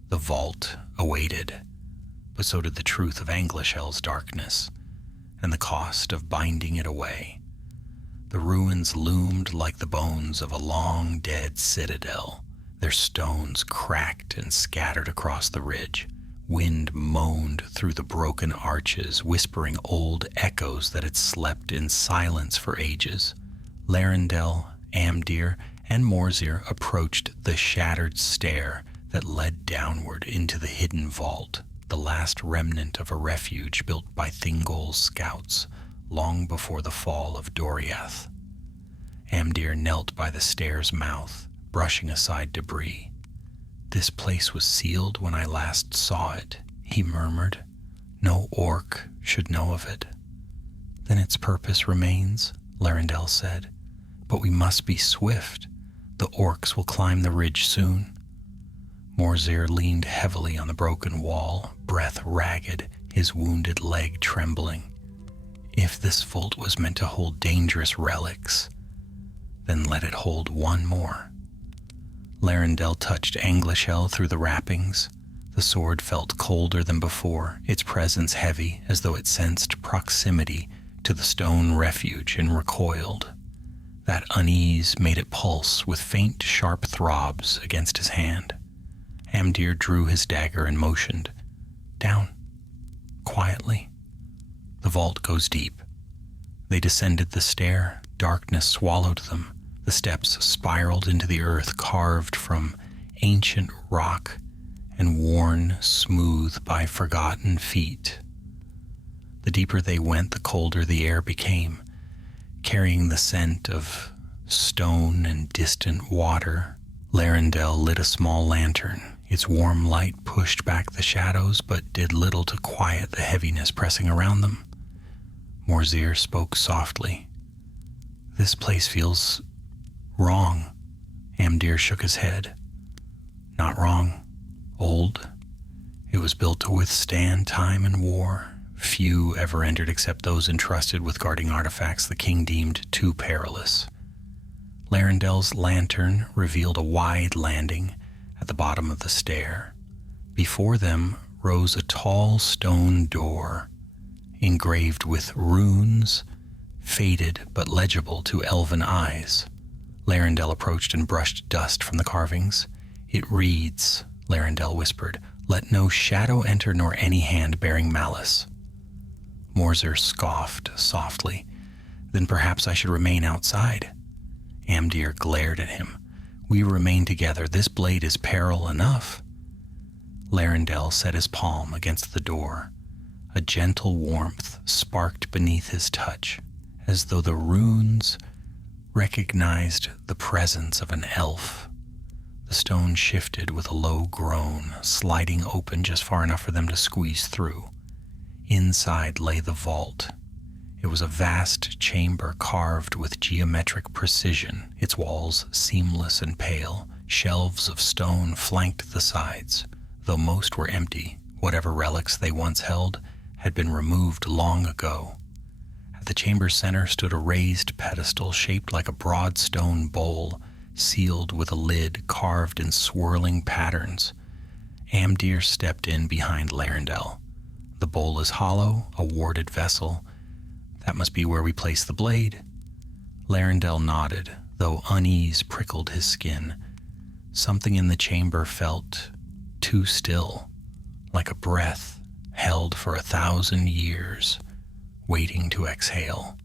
The vault awaited, but so did the truth of Anglachel's darkness, and the cost of binding it away. The ruins loomed like the bones of a long-dead citadel, their stones cracked and scattered across the ridge. Wind moaned through the broken arches, whispering old echoes that had slept in silence for ages. Larendel, Amdir, and Morzir approached the shattered stair that led downward into the hidden vault, the last remnant of a refuge built by Thingol's scouts long before the fall of Doriath. Amdir knelt by the stair's mouth, brushing aside debris. "This place was sealed when I last saw it," he murmured. "No orc should know of it." "Then its purpose remains," Larendel said. "But we must be swift. The orcs will climb the ridge soon." Morzir leaned heavily on the broken wall, breath ragged, his wounded leg trembling. "If this vault was meant to hold dangerous relics, then let it hold one more." Larendel touched Anglachel through the wrappings. The sword felt colder than before, its presence heavy, as though it sensed proximity to the stone refuge and recoiled. That unease made it pulse with faint, sharp throbs against his hand. Amdir drew his dagger and motioned. "Down, quietly. The vault goes deep." They descended the stair. Darkness swallowed them. The steps spiraled into the earth, carved from ancient rock and worn smooth by forgotten feet. The deeper they went, the colder the air became, carrying the scent of stone and distant water. Larendel lit a small lantern. Its warm light pushed back the shadows, but did little to quiet the heaviness pressing around them. Morzir spoke softly. "This place feels wrong." Amdir shook his head. "Not wrong. Old. It was built to withstand time and war. Few ever entered except those entrusted with guarding artifacts the king deemed too perilous." Larendel's lantern revealed a wide landing at the bottom of the stair. Before them rose a tall stone door, engraved with runes, faded but legible to elven eyes. Larendel approached and brushed dust from the carvings. "It reads," Larendel whispered, "Let no shadow enter nor any hand bearing malice." Morzir scoffed softly. "Then perhaps I should remain outside." Amdir glared at him. We remain together. This blade is peril enough. Larendel set his palm against the door. A gentle warmth sparked beneath his touch, as though the runes recognized the presence of an elf. The stone shifted with a low groan, sliding open just far enough for them to squeeze through. Inside lay the vault. It was a vast chamber carved with geometric precision, its walls seamless and pale. Shelves of stone flanked the sides, though most were empty. Whatever relics they once held had been removed long ago. At the chamber's center stood a raised pedestal shaped like a broad stone bowl, sealed with a lid carved in swirling patterns. Amdir stepped in behind Larendel. The bowl is hollow, a warded vessel. That must be where we place the blade. Larendel nodded, though unease prickled his skin. Something in the chamber felt too still, like a breath held for 1,000 years, waiting to exhale.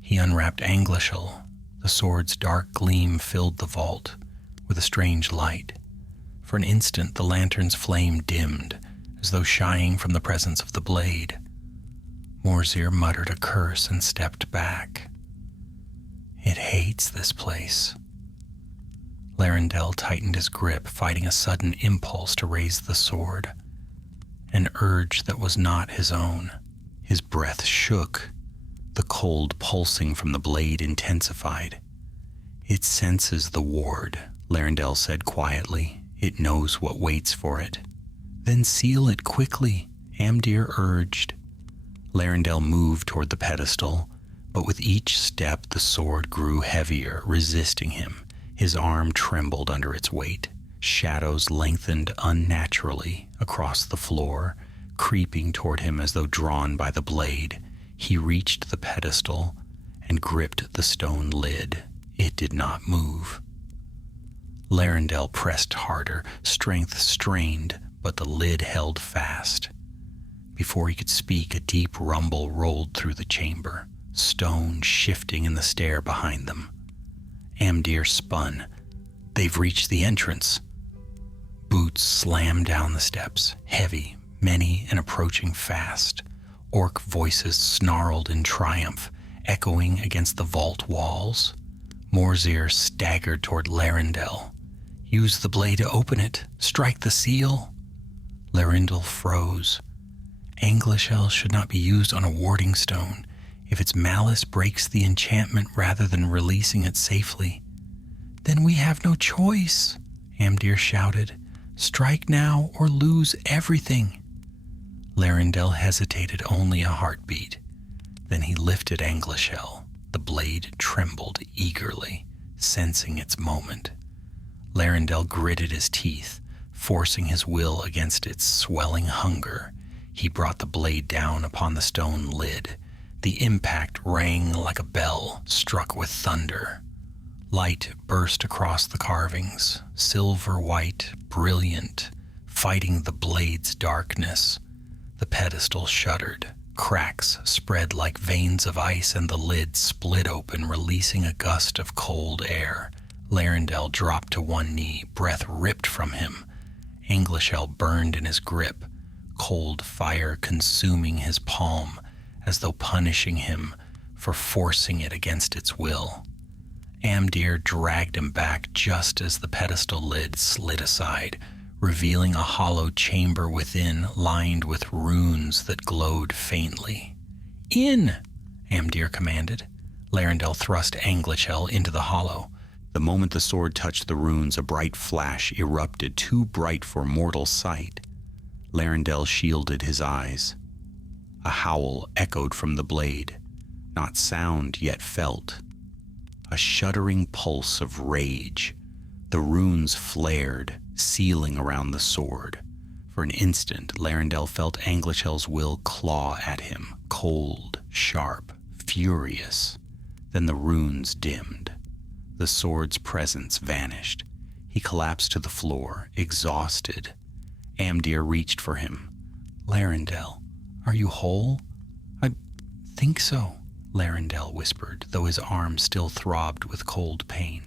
He unwrapped Anglachel. The sword's dark gleam filled the vault with a strange light. For an instant, the lantern's flame dimmed, as though shying from the presence of the blade. Morzir muttered a curse and stepped back. It hates this place. Larendel tightened his grip, fighting a sudden impulse to raise the sword, an urge that was not his own. His breath shook. The cold pulsing from the blade intensified. It senses the ward, Larendel said quietly. It knows what waits for it. Then seal it quickly, Amdir urged. Larendel moved toward the pedestal, but with each step the sword grew heavier, resisting him. His arm trembled under its weight. Shadows lengthened unnaturally across the floor, creeping toward him as though drawn by the blade. He reached the pedestal and gripped the stone lid. It did not move. Larendel pressed harder, strength strained, but the lid held fast. Before he could speak, a deep rumble rolled through the chamber, stone shifting in the stair behind them. Amdir spun. They've reached the entrance. Boots slammed down the steps, heavy, many, and approaching fast. Orc voices snarled in triumph, echoing against the vault walls. Morzir staggered toward Larendel. Use the blade to open it. Strike the seal. Larendel froze. Anglachel should not be used on a warding stone. If its malice breaks the enchantment rather than releasing it safely, then we have no choice, Amdir shouted. Strike now or lose everything. Larendel hesitated only a heartbeat. Then he lifted Anglachel. The blade trembled eagerly, sensing its moment. Larendel gritted his teeth, forcing his will against its swelling hunger. He brought the blade down upon the stone lid. The impact rang like a bell struck with thunder. Light burst across the carvings, silver white, brilliant, fighting the blade's darkness. The pedestal shuddered. Cracks spread like veins of ice, and the lid split open, releasing a gust of cold air. Larendel dropped to one knee, breath ripped from him. Anglachel burned in his grip, cold fire consuming his palm, as though punishing him for forcing it against its will. Amdir dragged him back just as the pedestal lid slid aside, revealing a hollow chamber within, lined with runes that glowed faintly. In! Amdir commanded. Larendel thrust Anglachel into the hollow. The moment the sword touched the runes, a bright flash erupted, too bright for mortal sight. Larendel shielded his eyes. A howl echoed from the blade, not sound yet felt. A shuddering pulse of rage. The runes flared, sealing around the sword. For an instant, Larendel felt Anglachel's will claw at him, cold, sharp, furious. Then the runes dimmed. The sword's presence vanished. He collapsed to the floor, exhausted. Amdir reached for him. Larendel, are you whole? I think so, Larendel whispered, though his arm still throbbed with cold pain.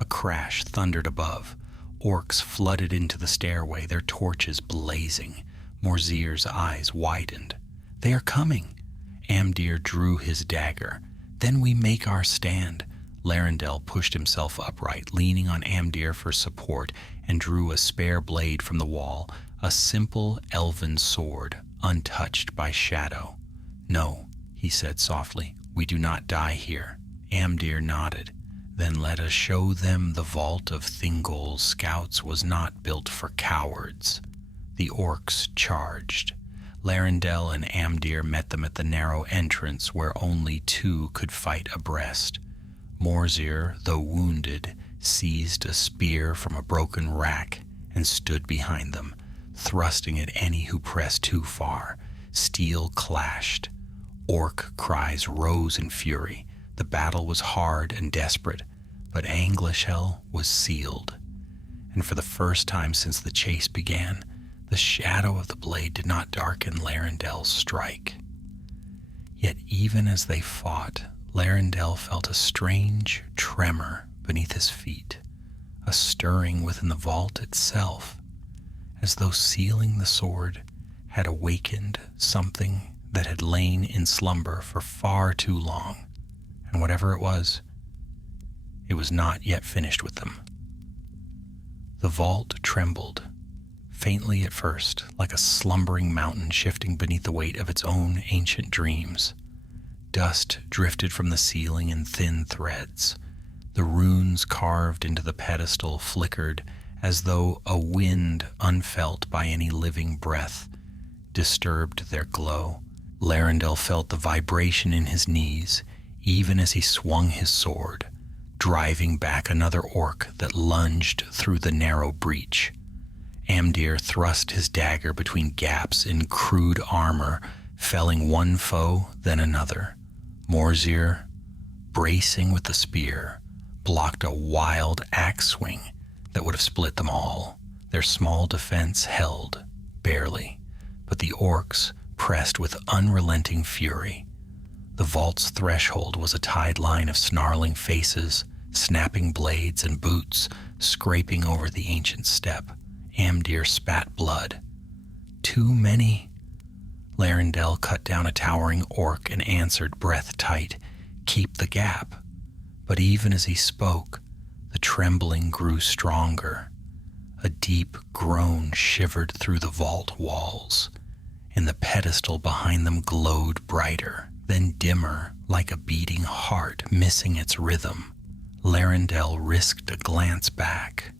A crash thundered above. Orcs flooded into the stairway, their torches blazing. Morzir's eyes widened. "They are coming!" Amdir drew his dagger. "Then we make our stand." Larendel pushed himself upright, leaning on Amdir for support, and drew a spare blade from the wall, a simple elven sword, untouched by shadow. "No," he said softly, "we do not die here." Amdir nodded. "Then let us show them the vault of Thingol's scouts was not built for cowards." The orcs charged. Larendel and Amdir met them at the narrow entrance where only two could fight abreast. Morzir, though wounded, seized a spear from a broken rack and stood behind them, thrusting at any who pressed too far. Steel clashed. Orc cries rose in fury. The battle was hard and desperate, but Anglachel was sealed. And for the first time since the chase began, the shadow of the blade did not darken Larendel's strike. Yet even as they fought, Larendel felt a strange tremor beneath his feet, a stirring within the vault itself, as though sealing the sword had awakened something that had lain in slumber for far too long. And whatever it was not yet finished with them. The vault trembled, faintly at first, like a slumbering mountain shifting beneath the weight of its own ancient dreams. Dust drifted from the ceiling in thin threads. The runes carved into the pedestal flickered as though a wind unfelt by any living breath disturbed their glow. Larendel felt the vibration in his knees, even as he swung his sword, driving back another orc that lunged through the narrow breach. Amdir thrust his dagger between gaps in crude armor, felling one foe, then another. Morzir, bracing with the spear, blocked a wild axe swing that would have split them all. Their small defense held, barely, but the orcs pressed with unrelenting fury. The vault's threshold was a tied line of snarling faces, snapping blades and boots scraping over the ancient step. Amdir spat blood. "Too many." Larendel cut down a towering orc and answered, breath tight, "Keep the gap." But even as he spoke, the trembling grew stronger. A deep groan shivered through the vault walls, and the pedestal behind them glowed brighter, then dimmer, like a beating heart missing its rhythm. Larendel risked a glance back.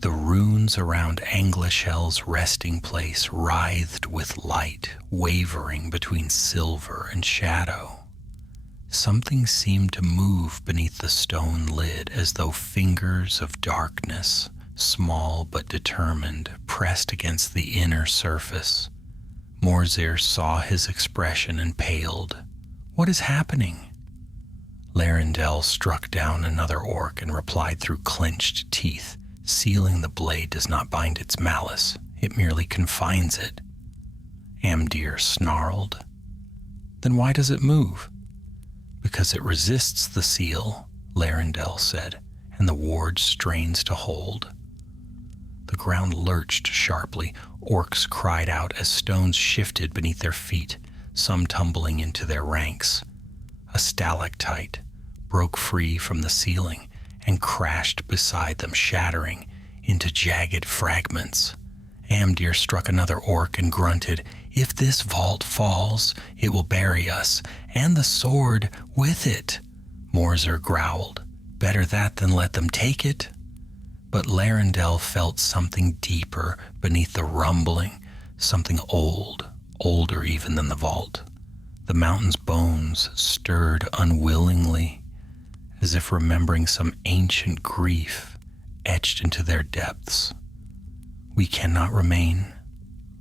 The runes around Anglachel's resting place writhed with light, wavering between silver and shadow. Something seemed to move beneath the stone lid, as though fingers of darkness, small but determined, pressed against the inner surface. Morzir saw his expression and paled. "What is happening?" Larendel struck down another orc and replied through clenched teeth. "Sealing the blade does not bind its malice, it merely confines it." Amdir snarled. "Then why does it move?" "Because it resists the seal," Larendel said, "and the ward strains to hold." The ground lurched sharply. Orcs cried out as stones shifted beneath their feet, some tumbling into their ranks. A stalactite broke free from the ceiling and crashed beside them, shattering into jagged fragments. Amdir struck another orc and grunted, "If this vault falls, it will bury us, and the sword with it." Morzir growled, "Better that than let them take it." But Larendel felt something deeper beneath the rumbling, something old, older even than the vault. The mountain's bones stirred unwillingly, as if remembering some ancient grief etched into their depths. "We cannot remain,"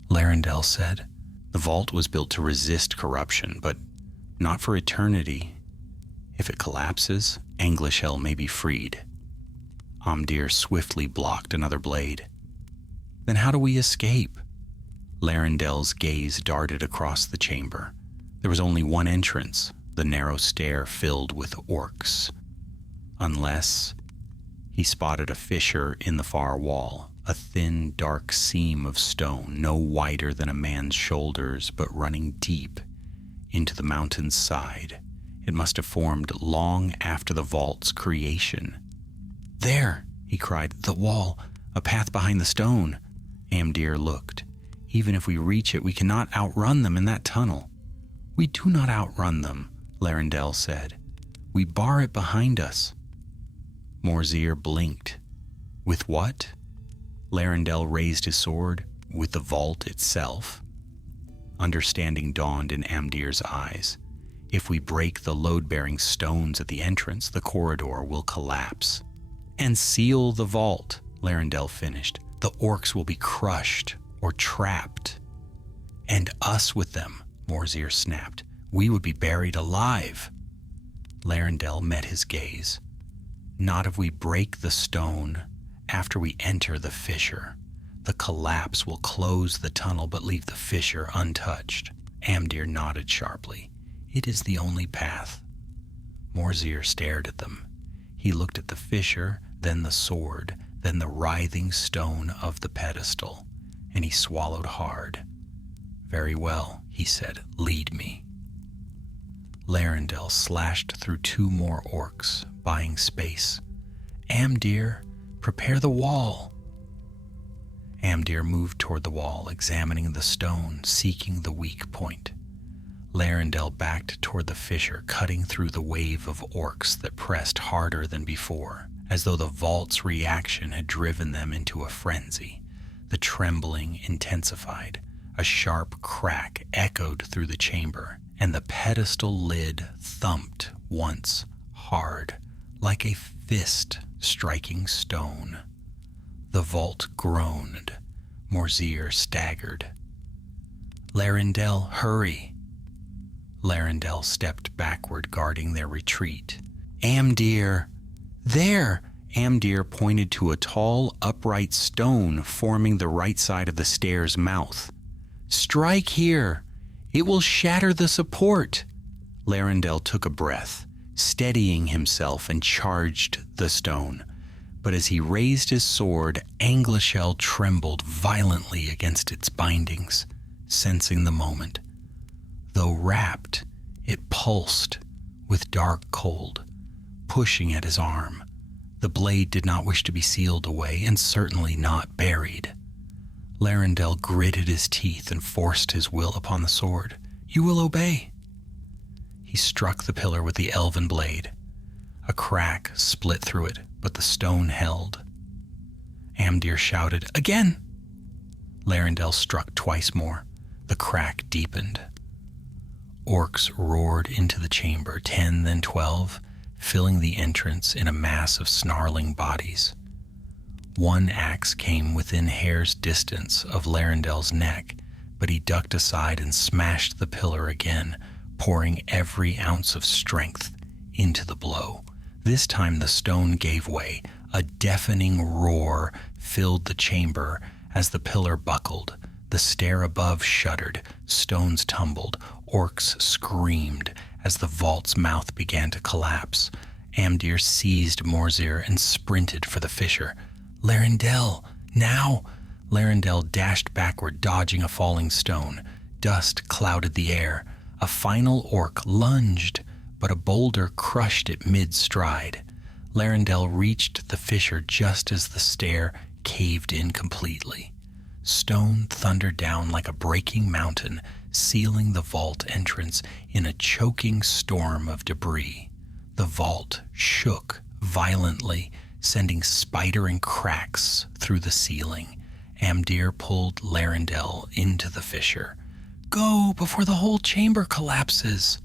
Larendel said. "The vault was built to resist corruption, but not for eternity. If it collapses, Anglachel may be freed." Amdir swiftly blocked another blade. "Then how do we escape?" Larendel's gaze darted across the chamber. There was only one entrance, the narrow stair filled with orcs. Unless... He spotted a fissure in the far wall, a thin, dark seam of stone, no wider than a man's shoulders, but running deep into the mountain's side. It must have formed long after the vault's creation. "There!" he cried. "The wall! A path behind the stone!" Amdir looked. "Even if we reach it, we cannot outrun them in that tunnel." "We do not outrun them," Larendel said. "We bar it behind us." Morzir blinked. "With what?" Larendel raised his sword. "With the vault itself." Understanding dawned in Amdir's eyes. "If we break the load-bearing stones at the entrance, the corridor will collapse." "And seal the vault," Larendel finished. "The orcs will be crushed or trapped." "And us with them," Morzir snapped. "We would be buried alive." Larendel met his gaze. "Not if we break the stone after we enter the fissure. The collapse will close the tunnel but leave the fissure untouched." Amdir nodded sharply. "It is the only path." Morzir stared at them. He looked at the fissure, then the sword, then the writhing stone of the pedestal, and he swallowed hard. "Very well," he said. "Lead me." Larendel slashed through 2 more orcs, buying space. "Amdir, prepare the wall." Amdir moved toward the wall, examining the stone, seeking the weak point. Larendel backed toward the fissure, cutting through the wave of orcs that pressed harder than before, as though the vault's reaction had driven them into a frenzy. The trembling intensified. A sharp crack echoed through the chamber, and the pedestal lid thumped once, hard, like a fist striking stone. The vault groaned. Morzir staggered. "Larendel, hurry!" Larendel stepped backward, guarding their retreat. "Amdir!" "There!" Amdir pointed to a tall, upright stone forming the right side of the stair's mouth. "Strike here! It will shatter the support!" Larendel took a breath, steadying himself, and charged the stone. But as he raised his sword, Anglachel trembled violently against its bindings, sensing the moment. Though wrapped, it pulsed with dark cold, pushing at his arm. The blade did not wish to be sealed away, and certainly not buried. Larendel gritted his teeth and forced his will upon the sword. "You will obey." He struck the pillar with the elven blade. A crack split through it, but the stone held. Amdir shouted, "Again!" Larendel struck twice more. The crack deepened. Orcs roared into the chamber, 10, then 12, filling the entrance in a mass of snarling bodies. One axe came within hair's distance of Larendel's neck, but he ducked aside and smashed the pillar again, pouring every ounce of strength into the blow. This time the stone gave way. A deafening roar filled the chamber as the pillar buckled. The stair above shuddered, stones tumbled, orcs screamed as the vault's mouth began to collapse. Amdir seized Morzir and sprinted for the fissure. "Larendel, now!" Larendel dashed backward, dodging a falling stone. Dust clouded the air. A final orc lunged, but a boulder crushed it mid-stride. Larendel reached the fissure just as the stair caved in completely. Stone thundered down like a breaking mountain, sealing the vault entrance in a choking storm of debris. The vault shook violently, sending spidering cracks through the ceiling. Amdir pulled Larendel into the fissure. "Go before the whole chamber collapses!"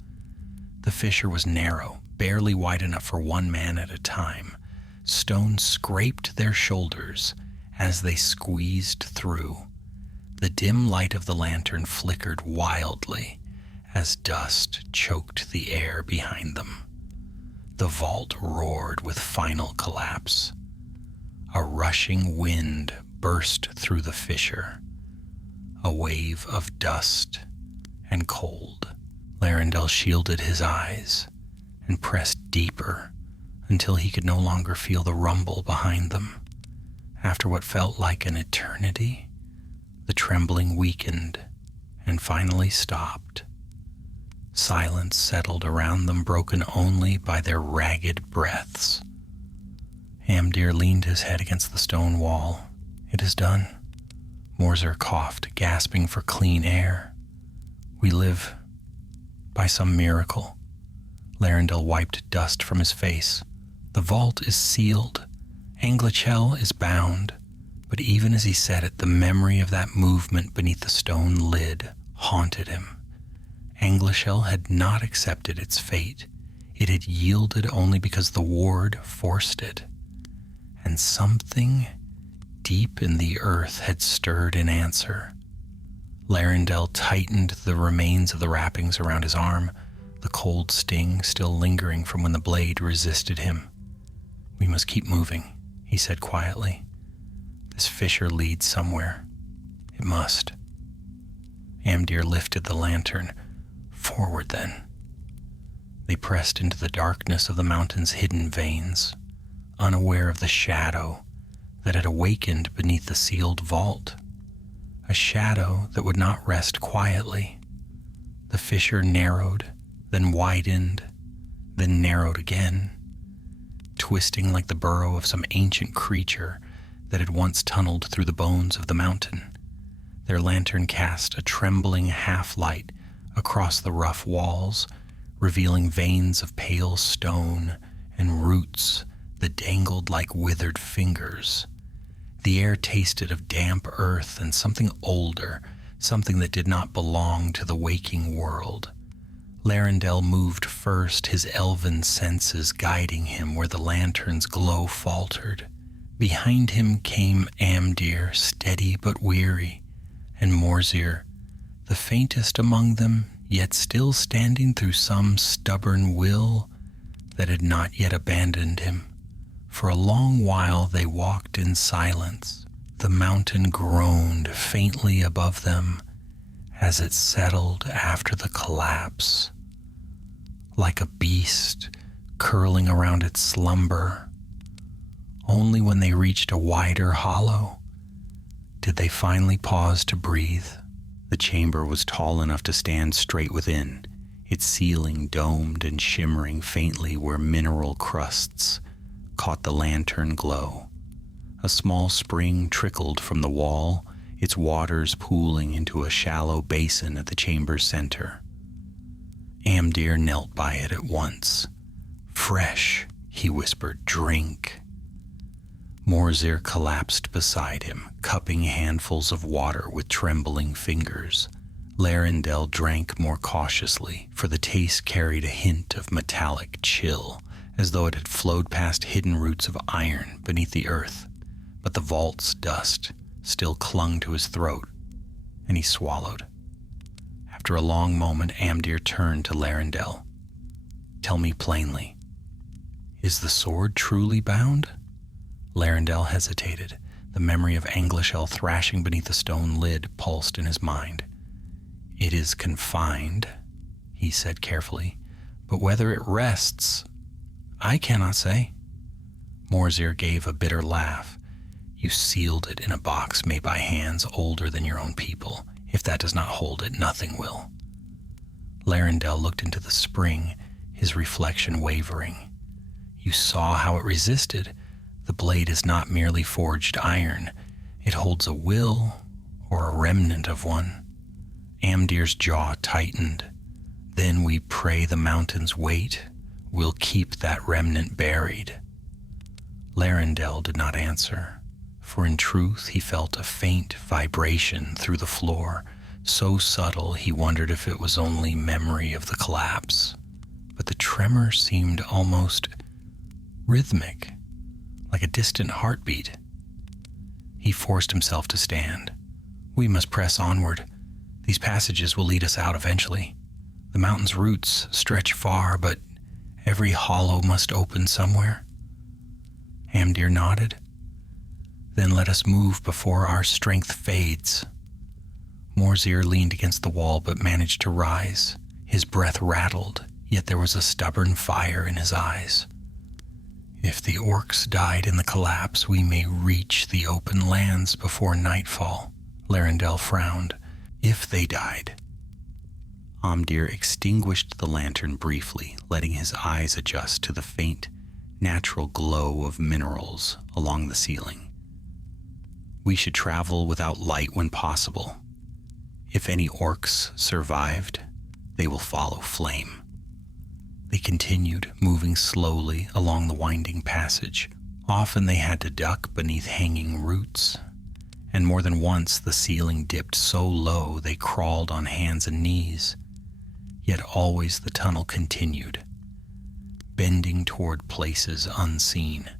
The fissure was narrow, barely wide enough for one man at a time. Stone scraped their shoulders as they squeezed through. The dim light of the lantern flickered wildly as dust choked the air behind them. The vault roared with final collapse. A rushing wind burst through the fissure, a wave of dust and cold. Larendel shielded his eyes and pressed deeper until he could no longer feel the rumble behind them. After what felt like an eternity, the trembling weakened and finally stopped. Silence settled around them, broken only by their ragged breaths. Amdir leaned his head against the stone wall. "It is done." Morzir coughed, gasping for clean air. "We live by some miracle." Larendel wiped dust from his face. "The vault is sealed. Anglachel is bound." But even as he said it, the memory of that movement beneath the stone lid haunted him. Anglachel had not accepted its fate. It had yielded only because the ward forced it. And something deep in the earth had stirred in answer. Larendel tightened the remains of the wrappings around his arm, the cold sting still lingering from when the blade resisted him. "We must keep moving," he said quietly. "This fissure leads somewhere. It must." Amdir lifted the lantern. "Forward, then." They pressed into the darkness of the mountain's hidden veins, unaware of the shadow that had awakened beneath the sealed vault, a shadow that would not rest quietly. The fissure narrowed, then widened, then narrowed again, twisting like the burrow of some ancient creature that had once tunneled through the bones of the mountain. Their lantern cast a trembling half-light across the rough walls, revealing veins of pale stone and roots that dangled like withered fingers. The air tasted of damp earth and something older, something that did not belong to the waking world. Larendel moved first, his elven senses guiding him where the lantern's glow faltered. Behind him came Amdir, steady but weary, and Morzir, the faintest among them, yet still standing through some stubborn will that had not yet abandoned him. For a long while they walked in silence. The mountain groaned faintly above them as it settled after the collapse, like a beast curling around its slumber. Only when they reached a wider hollow did they finally pause to breathe. The chamber was tall enough to stand straight within, its ceiling domed and shimmering faintly where mineral crusts caught the lantern glow. A small spring trickled from the wall, its waters pooling into a shallow basin at the chamber's center. Amdir knelt by it at once. "Fresh," he whispered, "drink." Morzir collapsed beside him, cupping handfuls of water with trembling fingers. Larendel drank more cautiously, for the taste carried a hint of metallic chill, as though it had flowed past hidden roots of iron beneath the earth. But the vault's dust still clung to his throat, and he swallowed. After a long moment, Amdir turned to Larendel. "Tell me plainly, is the sword truly bound?" Larendel hesitated. The memory of Anglachel thrashing beneath the stone lid pulsed in his mind. "It is confined," he said carefully, "but whether it rests, I cannot say." Morzir gave a bitter laugh. "You sealed it in a box made by hands older than your own people. If that does not hold it, nothing will." Larendel looked into the spring, his reflection wavering. "You saw how it resisted. The blade is not merely forged iron. It holds a will, or a remnant of one." Amdir's jaw tightened. "Then we pray the mountains wait. We'll keep that remnant buried." Larendel did not answer, for in truth he felt a faint vibration through the floor, so subtle he wondered if it was only memory of the collapse. But the tremor seemed almost rhythmic, like a distant heartbeat. He forced himself to stand. "We must press onward. These passages will lead us out eventually. The mountain's roots stretch far, but every hollow must open somewhere." Amdir nodded. "Then let us move before our strength fades." Morzir leaned against the wall but managed to rise. His breath rattled, yet there was a stubborn fire in his eyes. If the orcs died in the collapse, we may reach the open lands before nightfall. Larendel frowned. If they died. Amdir extinguished the lantern briefly, letting his eyes adjust to the faint, natural glow of minerals along the ceiling. We should travel without light when possible. If any orcs survived, they will follow flame. They continued, moving slowly along the winding passage. Often they had to duck beneath hanging roots, and more than once the ceiling dipped so low they crawled on hands and knees. Yet always the tunnel continued, bending toward places unseen.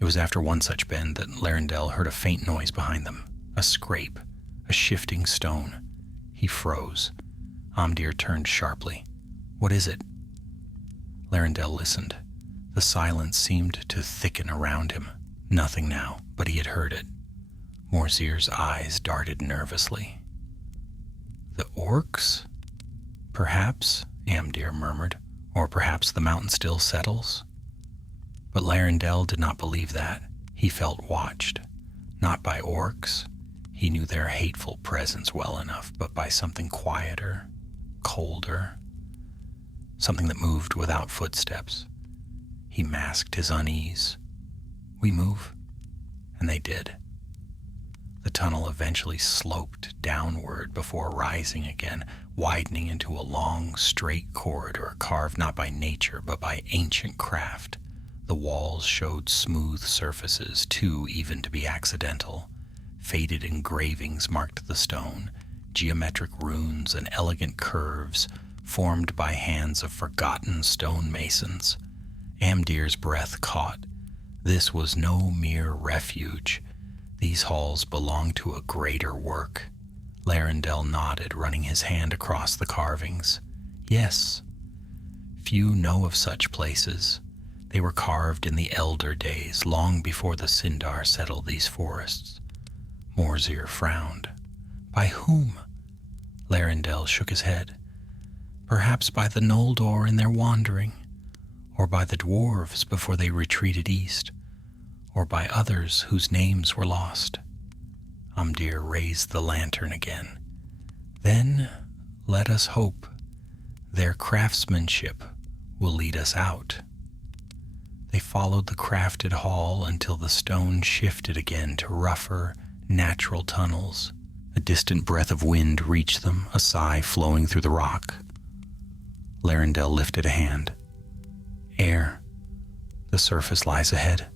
It was after one such bend that Larendel heard a faint noise behind them, a scrape, a shifting stone. He froze. Amdir turned sharply. "What is it?" Larendel listened. The silence seemed to thicken around him. Nothing now, but he had heard it. Morzir's eyes darted nervously. "The orcs? Perhaps," Amdir murmured, "or perhaps the mountain still settles." But Larendel did not believe that. He felt watched, not by orcs. He knew their hateful presence well enough, but by something quieter, colder, something that moved without footsteps. He masked his unease. "We move," and they did. The tunnel eventually sloped downward before rising again, widening into a long, straight corridor carved not by nature but by ancient craft. The walls showed smooth surfaces, too even to be accidental. Faded engravings marked the stone, geometric runes and elegant curves formed by hands of forgotten stonemasons. Amdir's breath caught. This was no mere refuge. These halls belonged to a greater work. Larendel nodded, running his hand across the carvings. Yes. Few know of such places. They were carved in the elder days, long before the Sindar settled these forests. Morzir frowned. By whom? Larendel shook his head. Perhaps by the Noldor in their wandering, or by the dwarves before they retreated east, or by others whose names were lost. Amdir raised the lantern again. Then let us hope their craftsmanship will lead us out. They followed the crafted hall until the stone shifted again to rougher, natural tunnels. A distant breath of wind reached them, a sigh flowing through the rock. Larendel lifted a hand. Air. The surface lies ahead.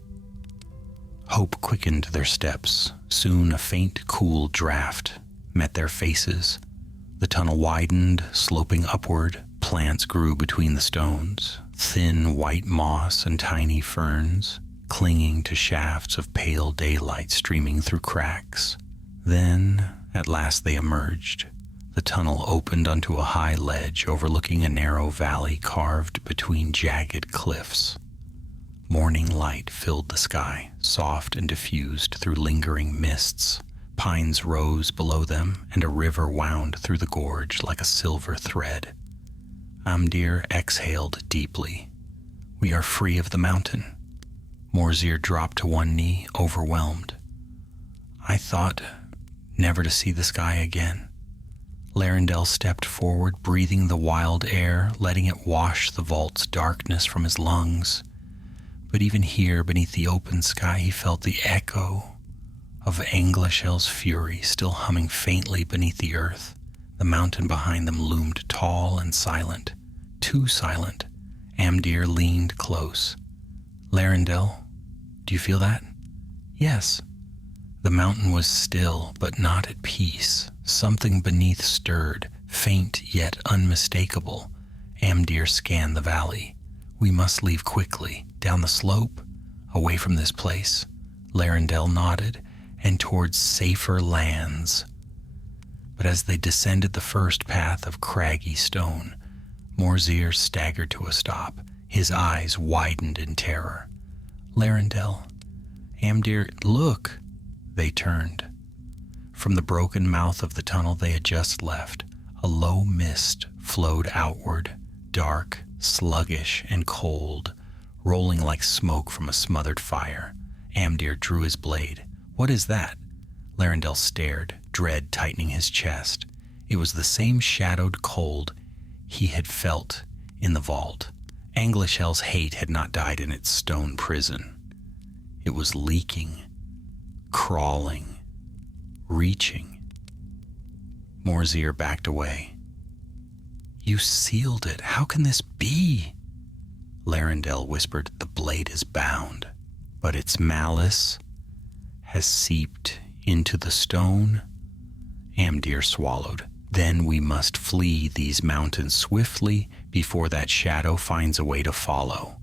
Hope quickened their steps. Soon a faint, cool draft met their faces. The tunnel widened, sloping upward. Plants grew between the stones, thin white moss and tiny ferns, clinging to shafts of pale daylight streaming through cracks. Then, at last they emerged. The tunnel opened onto a high ledge overlooking a narrow valley carved between jagged cliffs. Morning light filled the sky, soft and diffused through lingering mists. Pines rose below them, and a river wound through the gorge like a silver thread. Amdir exhaled deeply. We are free of the mountain. Morzir dropped to one knee, overwhelmed. I thought never to see the sky again. Larendel stepped forward, breathing the wild air, letting it wash the vault's darkness from his lungs. But even here, beneath the open sky, he felt the echo of Anglachel's fury still humming faintly beneath the earth. The mountain behind them loomed tall and silent, too silent. Amdir leaned close. Larendel, do you feel that? Yes. The mountain was still, but not at peace. Something beneath stirred, faint yet unmistakable. Amdir scanned the valley. We must leave quickly, down the slope, away from this place. Larendel nodded, and towards safer lands. But as they descended the first path of craggy stone, Morzir staggered to a stop. His eyes widened in terror. Larendel, Amdir, look! They turned. From the broken mouth of the tunnel they had just left, a low mist flowed outward, dark, sluggish, and cold, rolling like smoke from a smothered fire. Amdir drew his blade. "What is that?" Larendel stared, dread tightening his chest. It was the same shadowed cold he had felt in the vault. Anglachel's hate had not died in its stone prison. It was leaking, crawling, reaching. Morzir backed away. "You sealed it. How can this be?" Larendel whispered, "The blade is bound, but its malice has seeped into the stone." Amdir swallowed. "Then we must flee these mountains swiftly before that shadow finds a way to follow."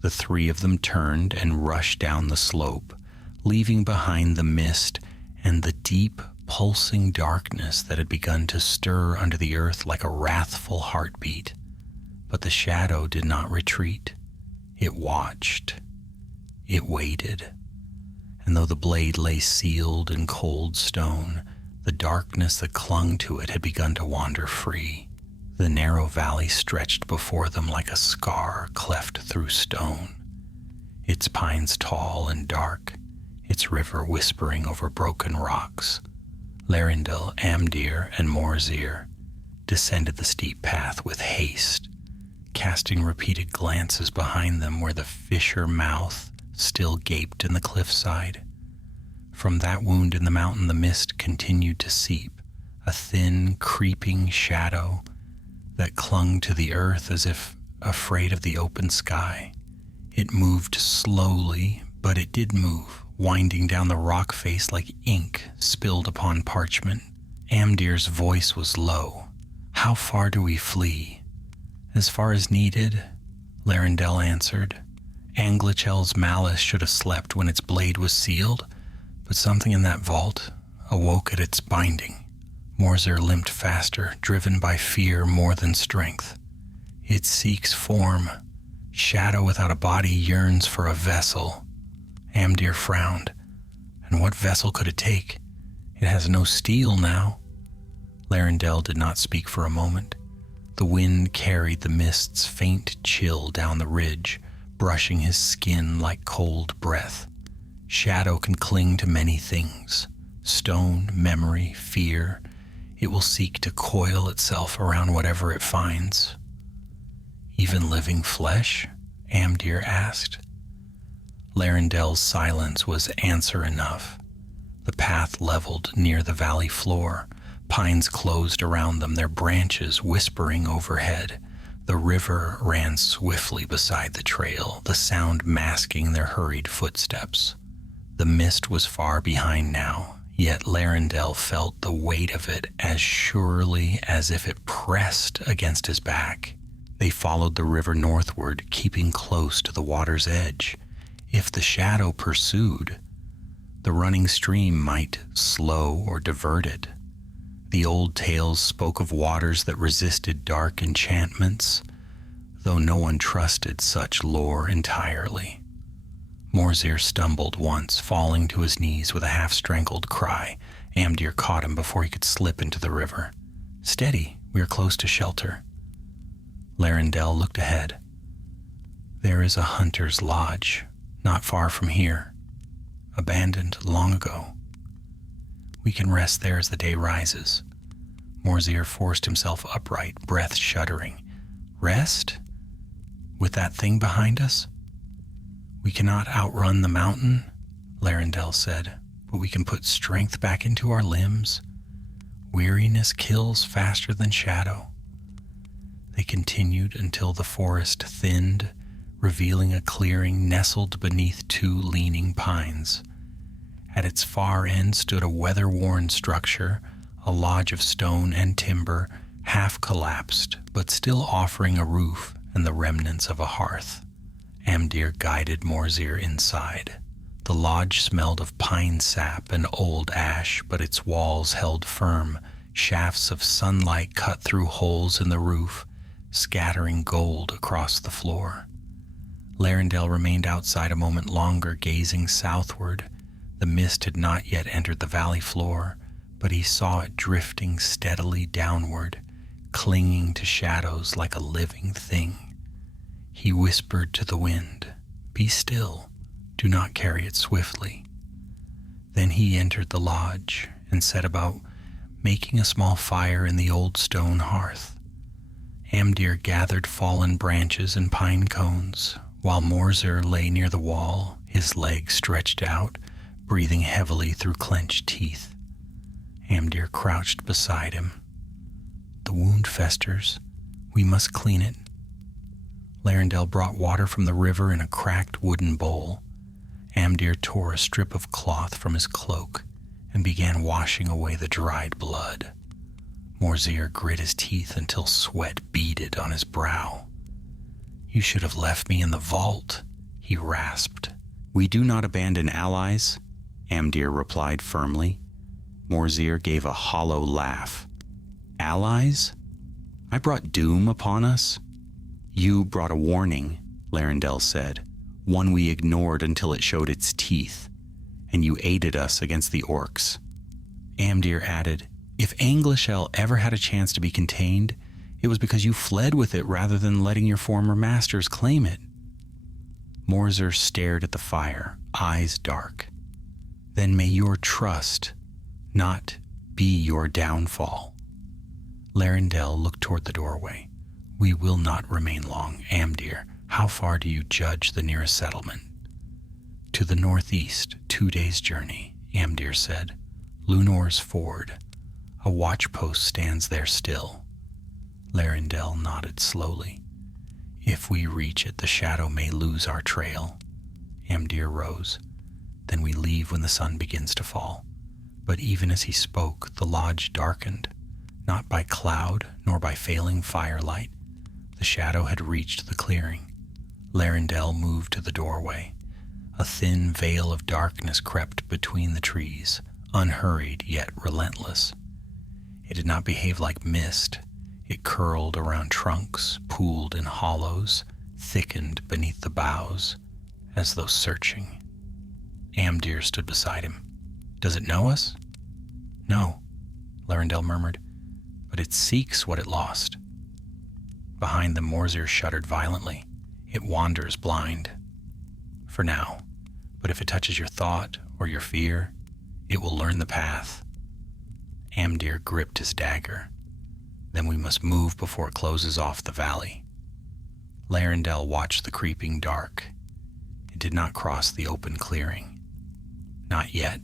The three of them turned and rushed down the slope, leaving behind the mist and the deep, pulsing darkness that had begun to stir under the earth like a wrathful heartbeat. But the shadow did not retreat. It watched. It waited. And though the blade lay sealed in cold stone, the darkness that clung to it had begun to wander free. The narrow valley stretched before them like a scar cleft through stone, its pines tall and dark, its river whispering over broken rocks. Larendel, Amdir, and Morzir descended the steep path with haste, casting repeated glances behind them where the fissure mouth still gaped in the cliffside. From that wound in the mountain the mist continued to seep, a thin, creeping shadow that clung to the earth as if afraid of the open sky. It moved slowly, but it did move, winding down the rock face like ink spilled upon parchment. Amdir's voice was low. "How far do we flee?" "As far as needed," Larendel answered. Anglachel's malice should have slept when its blade was sealed, but something in that vault awoke at its binding. Morzir limped faster, driven by fear more than strength. "It seeks form. Shadow without a body yearns for a vessel." Amdir frowned. "And what vessel could it take? It has no steel now." Larendel did not speak for a moment. The wind carried the mist's faint chill down the ridge, brushing his skin like cold breath. Shadow can cling to many things: stone, memory, fear. It will seek to coil itself around whatever it finds. "Even living flesh?" Amdir asked. Larendel's silence was answer enough. The path leveled near the valley floor. Pines closed around them, their branches whispering overhead. The river ran swiftly beside the trail, the sound masking their hurried footsteps. The mist was far behind now, yet Larendel felt the weight of it as surely as if it pressed against his back. They followed the river northward, keeping close to the water's edge. If the shadow pursued, the running stream might slow or divert it. The old tales spoke of waters that resisted dark enchantments, though no one trusted such lore entirely. Morzir stumbled once, falling to his knees with a half-strangled cry. Amdir caught him before he could slip into the river. "Steady, we are close to shelter." Larendel looked ahead. "There is a hunter's lodge, not far from here, abandoned long ago. We can rest there as the day rises." Morzir forced himself upright, breath shuddering. "Rest? With that thing behind us?" "We cannot outrun the mountain," Larendel said, "but we can put strength back into our limbs. Weariness kills faster than shadow." They continued until the forest thinned, revealing a clearing nestled beneath two leaning pines. At its far end stood a weather-worn structure, a lodge of stone and timber, half collapsed, but still offering a roof and the remnants of a hearth. Amdir guided Morzir inside. The lodge smelled of pine sap and old ash, but its walls held firm. Shafts of sunlight cut through holes in the roof, scattering gold across the floor. Larendel remained outside a moment longer, gazing southward. The mist had not yet entered the valley floor, but he saw it drifting steadily downward, clinging to shadows like a living thing. He whispered to the wind, "Be still, do not carry it swiftly." Then he entered the lodge and set about making a small fire in the old stone hearth. Amdir gathered fallen branches and pine cones, while Morzir lay near the wall, his legs stretched out, breathing heavily through clenched teeth. Amdir crouched beside him. "The wound festers. We must clean it." Larendel brought water from the river in a cracked wooden bowl. Amdir tore a strip of cloth from his cloak and began washing away the dried blood. Morzir grit his teeth until sweat beaded on his brow. "You should have left me in the vault," he rasped. "We do not abandon allies," Amdir replied firmly. Morzir gave a hollow laugh. "Allies? I brought doom upon us." "You brought a warning," Larendel said, "one we ignored until it showed its teeth, and you aided us against the orcs." Amdir added, "If Anglachel ever had a chance to be contained, it was because you fled with it rather than letting your former masters claim it." Morzir stared at the fire, eyes dark. "Then may your trust not be your downfall." Larendel looked toward the doorway. "We will not remain long. Amdir, how far do you judge the nearest settlement?" "To the northeast, 2 days' journey," Amdir said. "Lunor's Ford. A watch post stands there still." Larendel nodded slowly. "If we reach it, the shadow may lose our trail." Amdir rose. "Then we leave when the sun begins to fall." But even as he spoke, the lodge darkened, not by cloud nor by failing firelight. The shadow had reached the clearing. Larendel moved to the doorway. A thin veil of darkness crept between the trees, unhurried yet relentless. It did not behave like mist. It curled around trunks, pooled in hollows, thickened beneath the boughs, as though searching. Amdir stood beside him. "Does it know us?" "No," Larendel murmured, "but it seeks what it lost." Behind them, Morzir shuddered violently. "It wanders blind. For now. But if it touches your thought or your fear, it will learn the path." Amdir gripped his dagger. "Then we must move before it closes off the valley." Larendel watched the creeping dark. It did not cross the open clearing. Not yet.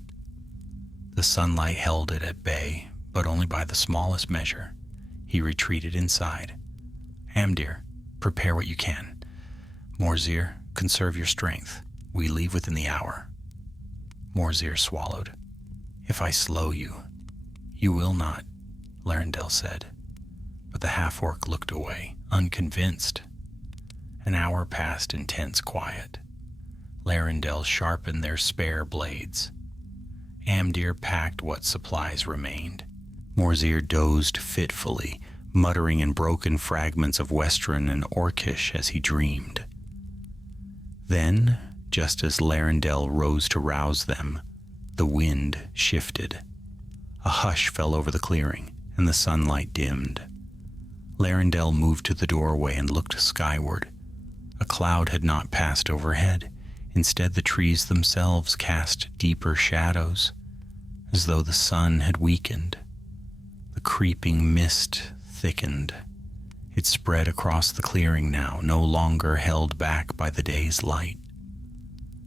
The sunlight held it at bay, but only by the smallest measure. He retreated inside. "Amdir, prepare what you can. Morzir, conserve your strength. We leave within the hour." Morzir swallowed. "If I slow you." "You will not," Larendel said. But the half-orc looked away, unconvinced. An hour passed in tense quiet. Larendel sharpened their spare blades. Amdir packed what supplies remained. Morzir dozed fitfully, muttering in broken fragments of Westron and Orcish as he dreamed. Then, just as Larendel rose to rouse them, the wind shifted. A hush fell over the clearing, and the sunlight dimmed. Larendel moved to the doorway and looked skyward. A cloud had not passed overhead. Instead, the trees themselves cast deeper shadows, as though the sun had weakened. The creeping mist thickened. It spread across the clearing now, no longer held back by the day's light.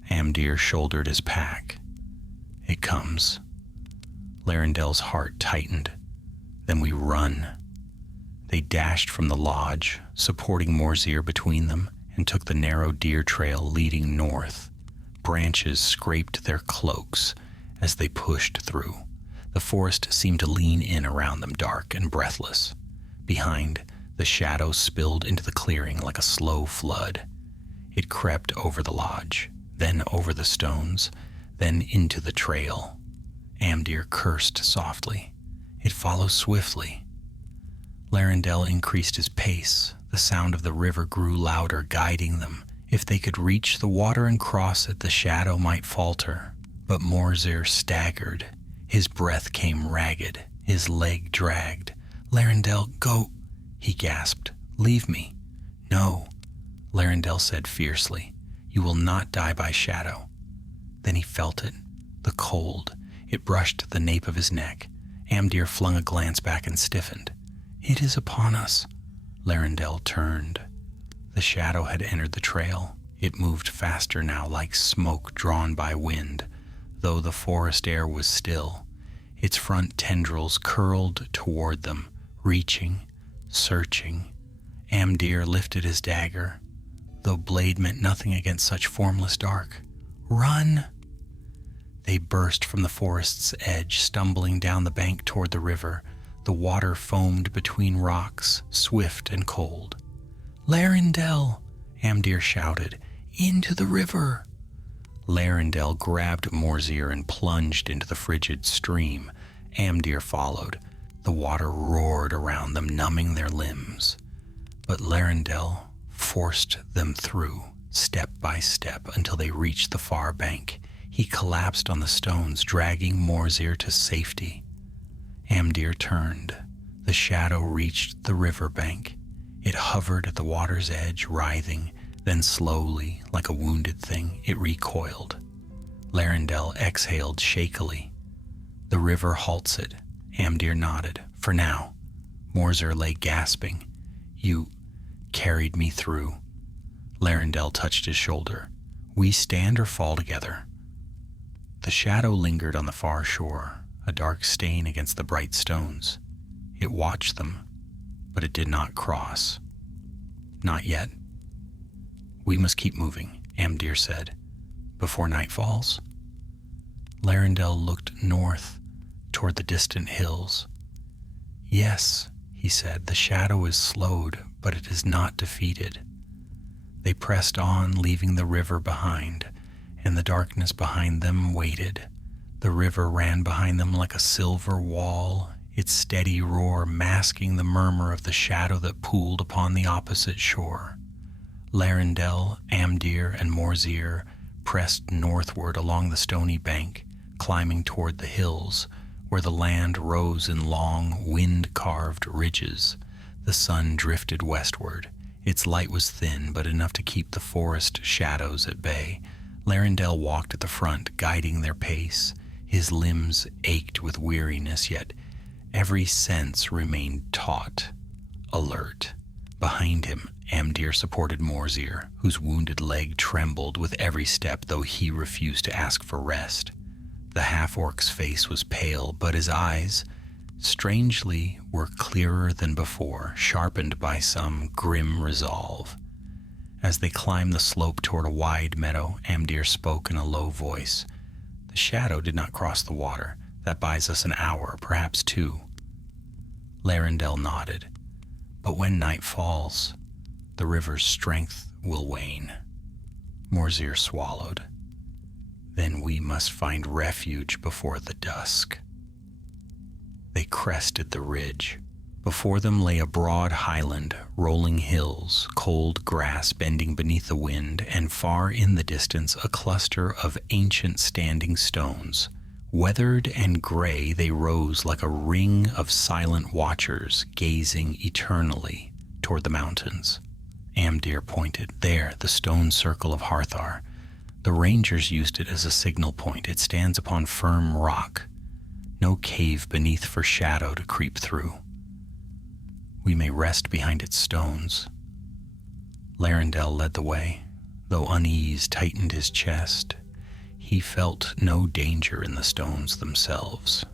Amdir shouldered his pack. "It comes." Larendel's heart tightened. "Then we run." They dashed from the lodge, supporting Morzir between them, and took the narrow deer trail leading north. Branches scraped their cloaks as they pushed through. The forest seemed to lean in around them, dark and breathless. Behind, the shadow spilled into the clearing like a slow flood. It crept over the lodge, then over the stones, then into the trail. Amdir cursed softly. "It follows swiftly." Larendel increased his pace. The sound of the river grew louder, guiding them. If they could reach the water and cross it, the shadow might falter. But Morzir staggered. His breath came ragged. His leg dragged. "Larendel, go," he gasped. "Leave me." "No." Larendel said fiercely. "You will not die by shadow." Then he felt it, the cold. It brushed the nape of his neck. Amdir flung a glance back and stiffened. "It is upon us." Larendel turned. The shadow had entered the trail. It moved faster now, like smoke drawn by wind, though the forest air was still. Its front tendrils curled toward them, reaching, searching. Amdir lifted his dagger, though blade meant nothing against such formless dark. "Run!" They burst from the forest's edge, stumbling down the bank toward the river. The water foamed between rocks, swift and cold. "Larendel!" Amdir shouted. "Into the river!" Larendel grabbed Morzir and plunged into the frigid stream. Amdir followed. The water roared around them, numbing their limbs. But Larendel forced them through, step by step, until they reached the far bank. He collapsed on the stones, dragging Morzir to safety. Amdir turned. The shadow reached the river bank. It hovered at the water's edge, writhing. Then slowly, like a wounded thing, it recoiled. Larendel exhaled shakily. "The river halts it." Amdir nodded. "For now." Morzir lay gasping. "You carried me through." Larendel touched his shoulder. "We stand or fall together." The shadow lingered on the far shore, a dark stain against the bright stones. It watched them, but it did not cross. "Not yet." "We must keep moving," Amdir said, "before night falls." Larendel looked north, toward the distant hills. "Yes," he said, "the shadow is slowed, but it is not defeated." They pressed on, leaving the river behind, and the darkness behind them waited. The river ran behind them like a silver wall, its steady roar masking the murmur of the shadow that pooled upon the opposite shore. Larendel, Amdir, and Morzir pressed northward along the stony bank, climbing toward the hills, where the land rose in long, wind-carved ridges. The sun drifted westward. Its light was thin, but enough to keep the forest shadows at bay. Larendel walked at the front, guiding their pace. His limbs ached with weariness, yet every sense remained taut, alert. Behind him, Amdir supported Morzir, whose wounded leg trembled with every step, though he refused to ask for rest. The half-orc's face was pale, but his eyes, strangely, were clearer than before, sharpened by some grim resolve. As they climbed the slope toward a wide meadow, Amdir spoke in a low voice. "The shadow did not cross the water. That buys us an hour, perhaps 2. Larendel nodded. "But when night falls, the river's strength will wane." Morzir swallowed. "Then we must find refuge before the dusk." They crested the ridge. Before them lay a broad highland, rolling hills, cold grass bending beneath the wind, and far in the distance a cluster of ancient standing stones. Weathered and gray, they rose like a ring of silent watchers gazing eternally toward the mountains. Amdir pointed. "There, the stone circle of Harthar. The rangers used it as a signal point. It stands upon firm rock. No cave beneath for shadow to creep through. We may rest behind its stones." Larendel led the way, though unease tightened his chest. He felt no danger in the stones themselves.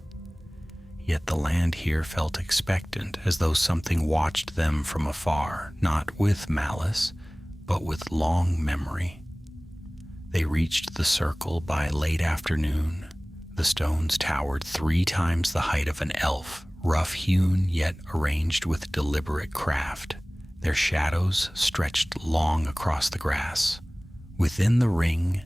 Yet the land here felt expectant, as though something watched them from afar, not with malice, but with long memory. They reached the circle by late afternoon. The stones towered 3 times the height of an elf, rough-hewn yet arranged with deliberate craft. Their shadows stretched long across the grass. Within the ring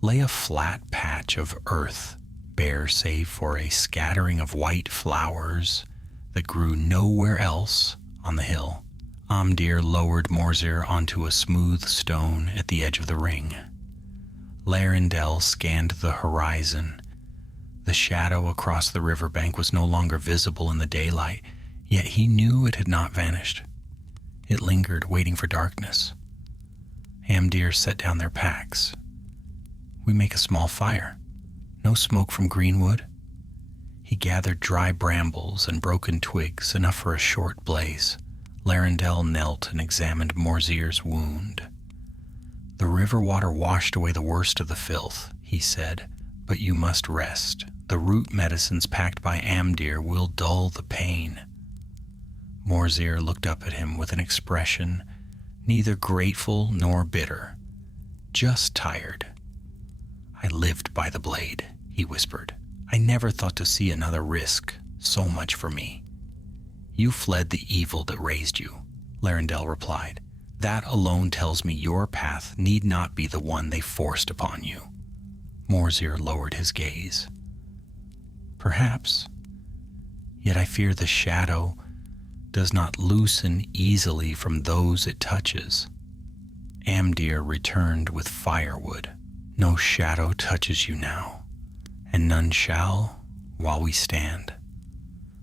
lay a flat patch of earth, bare save for a scattering of white flowers that grew nowhere else on the hill. Amdir lowered Morzir onto a smooth stone at the edge of the ring. Larendel scanned the horizon. The shadow across the riverbank was no longer visible in the daylight, yet he knew it had not vanished. It lingered, waiting for darkness. Amdir set down their packs. We make a small fire. No smoke from greenwood. He gathered dry brambles and broken twigs, enough for a short blaze. Larendel knelt and examined Morzir's wound. The river water washed away the worst of the filth, he said, but you must rest. The root medicines packed by Amdir will dull the pain. Morzir looked up at him with an expression neither grateful nor bitter, just tired. I lived by the blade, he whispered. I never thought to see another risk, so much for me. You fled the evil that raised you, Larendel replied. That alone tells me your path need not be the one they forced upon you. Morzir lowered his gaze. Perhaps, yet I fear the shadow does not loosen easily from those it touches. Amdir returned with firewood. No shadow touches you now, and none shall while we stand.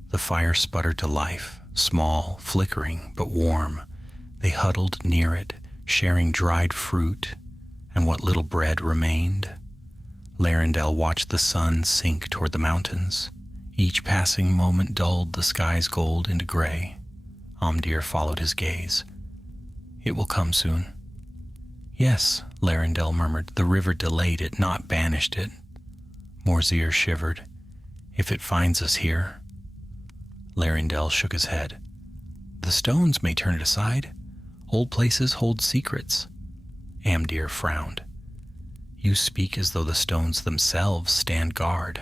The fire sputtered to life, small, flickering, but warm. They huddled near it, sharing dried fruit and what little bread remained. Larendel watched the sun sink toward the mountains. Each passing moment dulled the sky's gold into gray. Amdir followed his gaze. It will come soon. Yes, Larendel murmured. The river delayed it, not banished it. Morzir shivered. If it finds us here. Larendel shook his head. The stones may turn it aside. Old places hold secrets. Amdir frowned. You speak as though the stones themselves stand guard.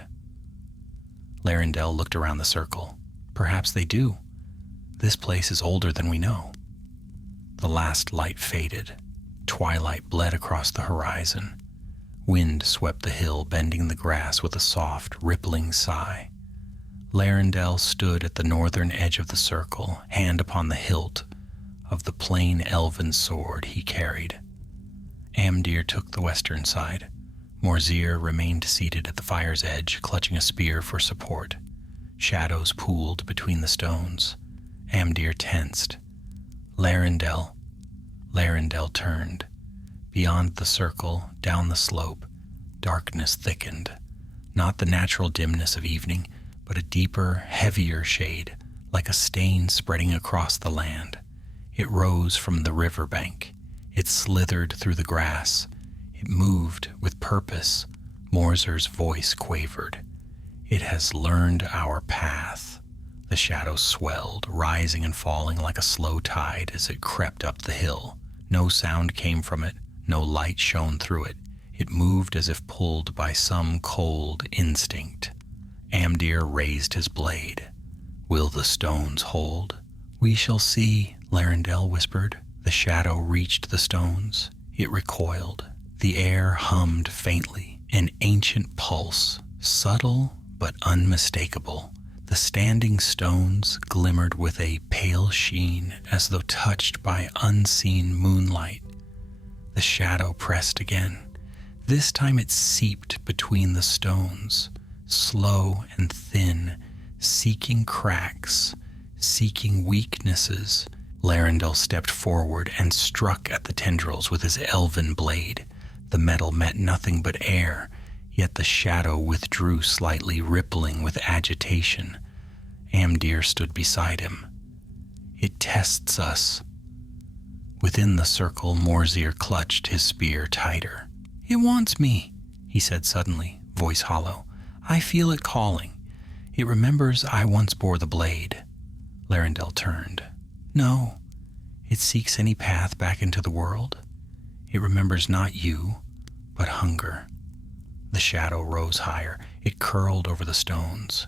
Larendel looked around the circle. Perhaps they do. This place is older than we know. The last light faded. Twilight bled across the horizon. Wind swept the hill, bending the grass with a soft, rippling sigh. Larendel stood at the northern edge of the circle, hand upon the hilt of the plain elven sword he carried. Amdir took the western side. Morzir remained seated at the fire's edge, clutching a spear for support. Shadows pooled between the stones. Amdir tensed. Larendel turned. Beyond the circle, down the slope, darkness thickened. Not the natural dimness of evening, but a deeper, heavier shade, like a stain spreading across the land. It rose from the riverbank. It slithered through the grass. It moved with purpose. Morzir's voice quavered. It has learned our path. The shadow swelled, rising and falling like a slow tide as it crept up the hill. No sound came from it. No light shone through it. It moved as if pulled by some cold instinct. Amdir raised his blade. Will the stones hold? We shall see, Larendel whispered. The shadow reached the stones. It recoiled. The air hummed faintly, an ancient pulse, subtle but unmistakable. The standing stones glimmered with a pale sheen as though touched by unseen moonlight. The shadow pressed again. This time it seeped between the stones, slow and thin, seeking cracks, seeking weaknesses. Larendel stepped forward and struck at the tendrils with his elven blade. The metal met nothing but air, yet the shadow withdrew slightly, rippling with agitation. Amdir stood beside him. It tests us. Within the circle, Morzir clutched his spear tighter. It wants me, he said suddenly, voice hollow. I feel it calling. It remembers I once bore the blade. Larendel turned. No, it seeks any path back into the world. It remembers not you, but hunger. The shadow rose higher. It curled over the stones.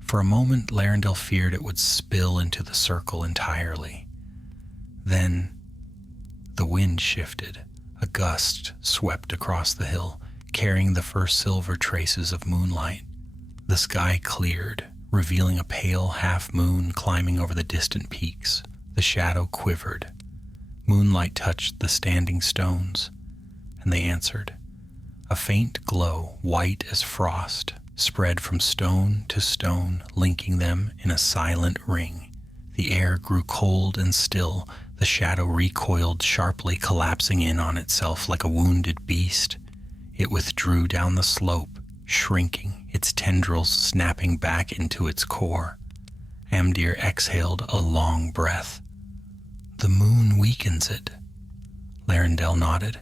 For a moment, Larendel feared it would spill into the circle entirely. Then the wind shifted. A gust swept across the hill, carrying the first silver traces of moonlight. The sky cleared, revealing a pale half-moon climbing over the distant peaks. The shadow quivered. Moonlight touched the standing stones, and they answered. A faint glow, white as frost, spread from stone to stone, linking them in a silent ring. The air grew cold and still. The The shadow recoiled sharply, collapsing in on itself like a wounded beast. It withdrew down the slope, shrinking, its tendrils snapping back into its core. Amdir exhaled a long breath. "The moon weakens it." Larendel nodded.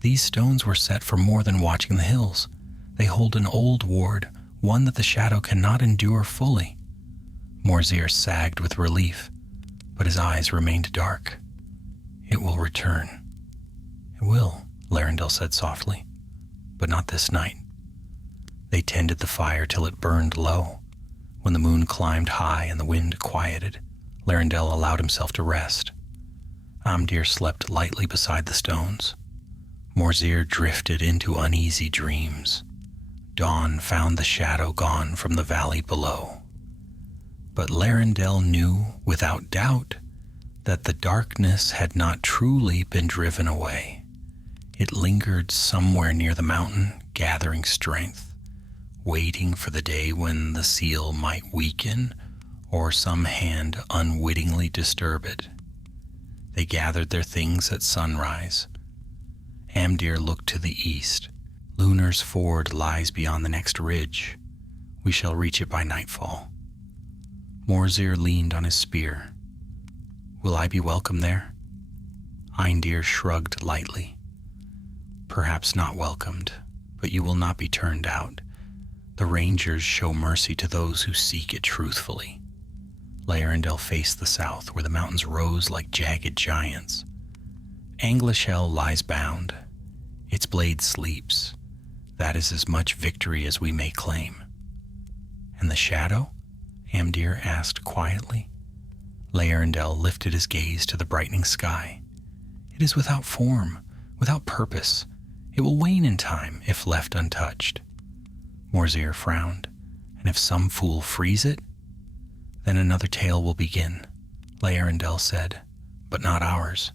"These stones were set for more than watching the hills. They hold an old ward, one that the shadow cannot endure fully." Morzir sagged with relief, but his eyes remained dark. "It will return." "It will," Larendel said softly, "but not this night." They tended the fire till it burned low. When the moon climbed high and the wind quieted, Larendel allowed himself to rest. Amdir slept lightly beside the stones. Morzir drifted into uneasy dreams. Dawn found the shadow gone from the valley below. But Larendel knew, without doubt, that the darkness had not truly been driven away. It lingered somewhere near the mountain, gathering strength, waiting for the day when the seal might weaken or some hand unwittingly disturb it. They gathered their things at sunrise. Amdir looked to the east. "Lunar's Ford lies beyond the next ridge. We shall reach it by nightfall." Morzir leaned on his spear. "Will I be welcome there?" Eindir shrugged lightly. "Perhaps not welcomed, but you will not be turned out. The rangers show mercy to those who seek it truthfully." Larendel faced the south, where the mountains rose like jagged giants. Anglachel lies bound. Its blade sleeps. That is as much victory as we may claim. "And the shadow?" Amdir asked quietly. Larendel lifted his gaze to the brightening sky. "It is without form, without purpose. It will wane in time if left untouched." Morzir frowned. "And if some fool frees it?" "Then another tale will begin," Larendel said, "but not ours."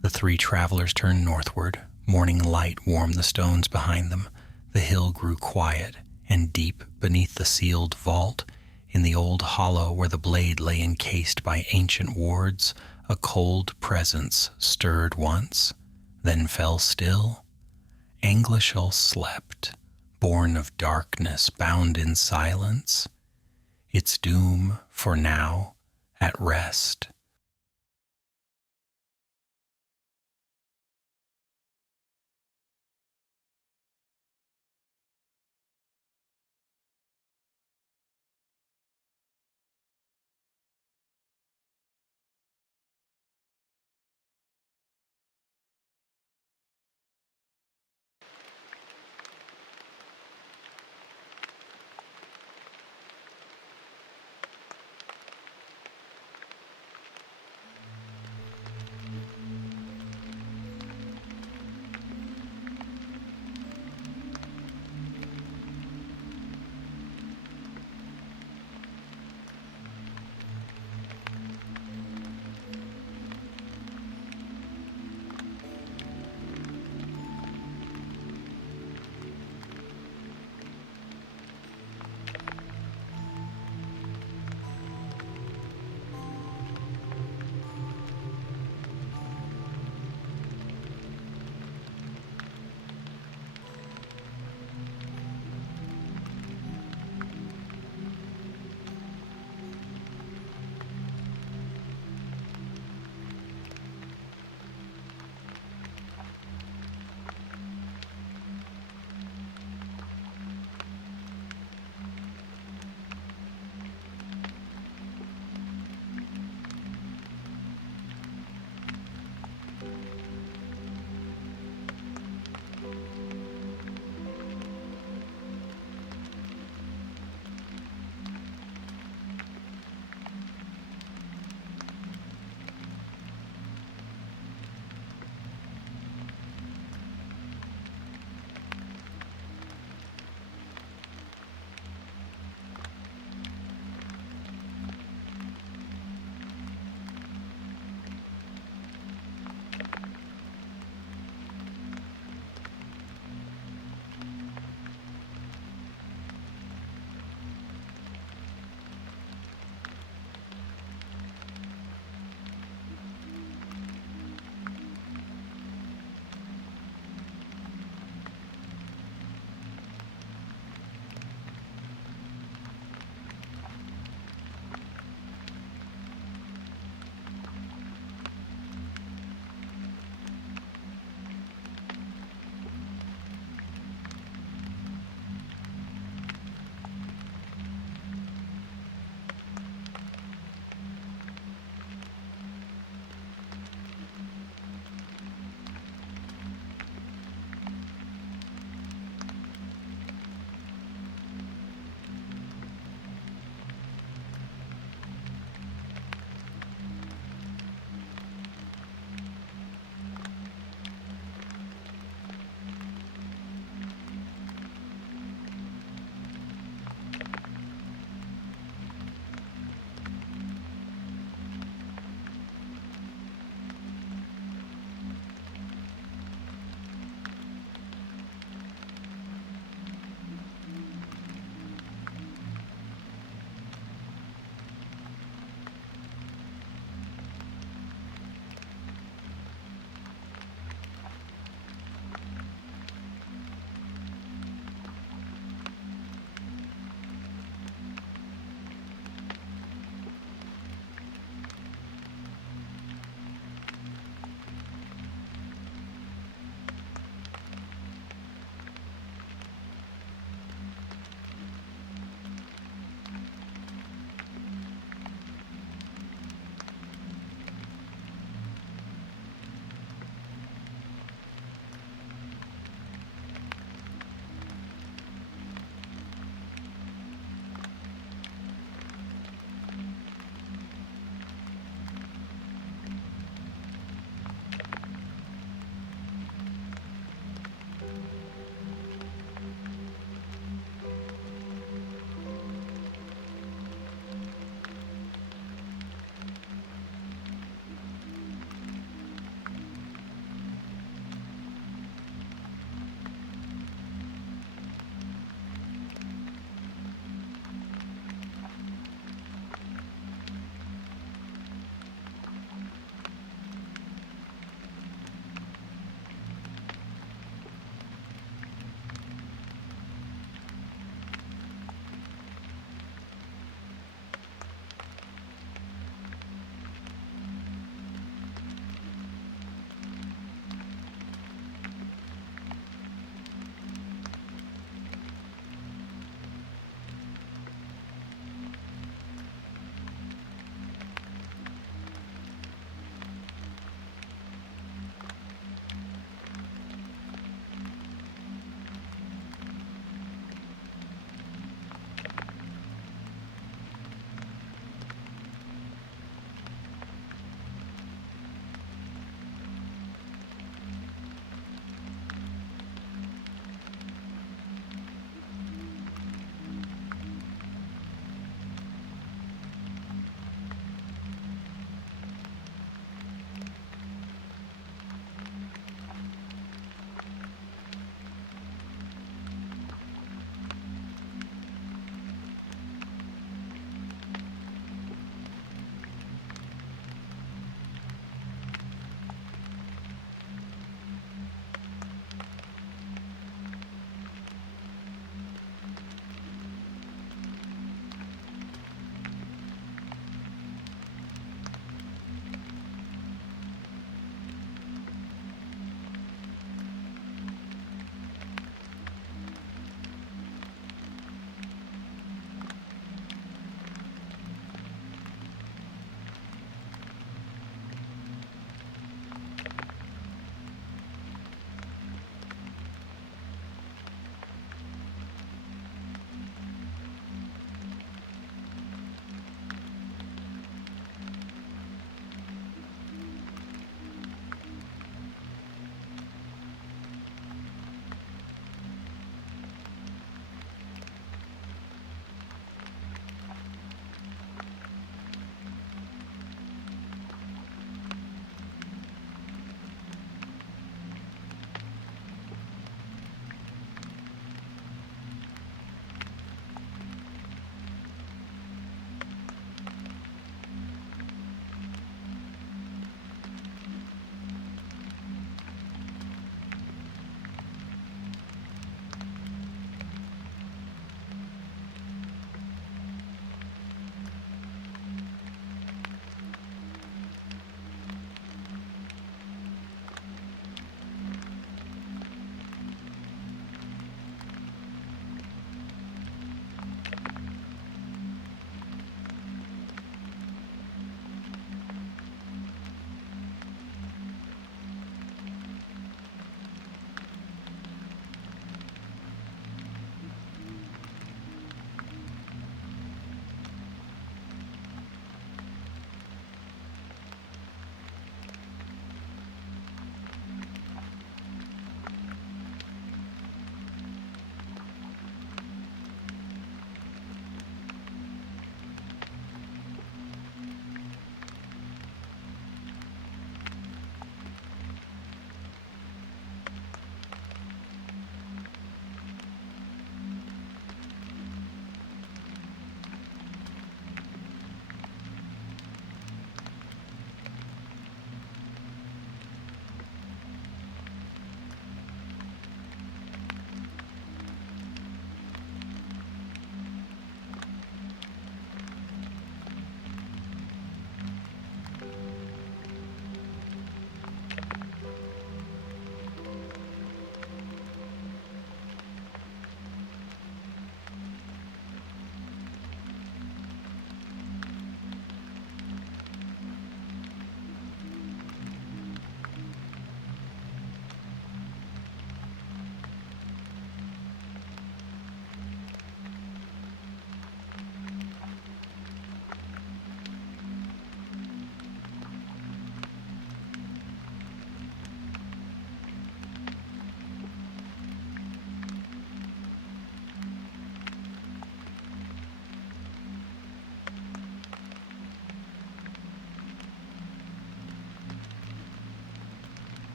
The three travelers turned northward. Morning light warmed the stones behind them. The hill grew quiet, and deep beneath the sealed vault, in the old hollow where the blade lay encased by ancient wards, a cold presence stirred once, then fell still. Anglachel slept, born of darkness, bound in silence, its doom, for now, at rest.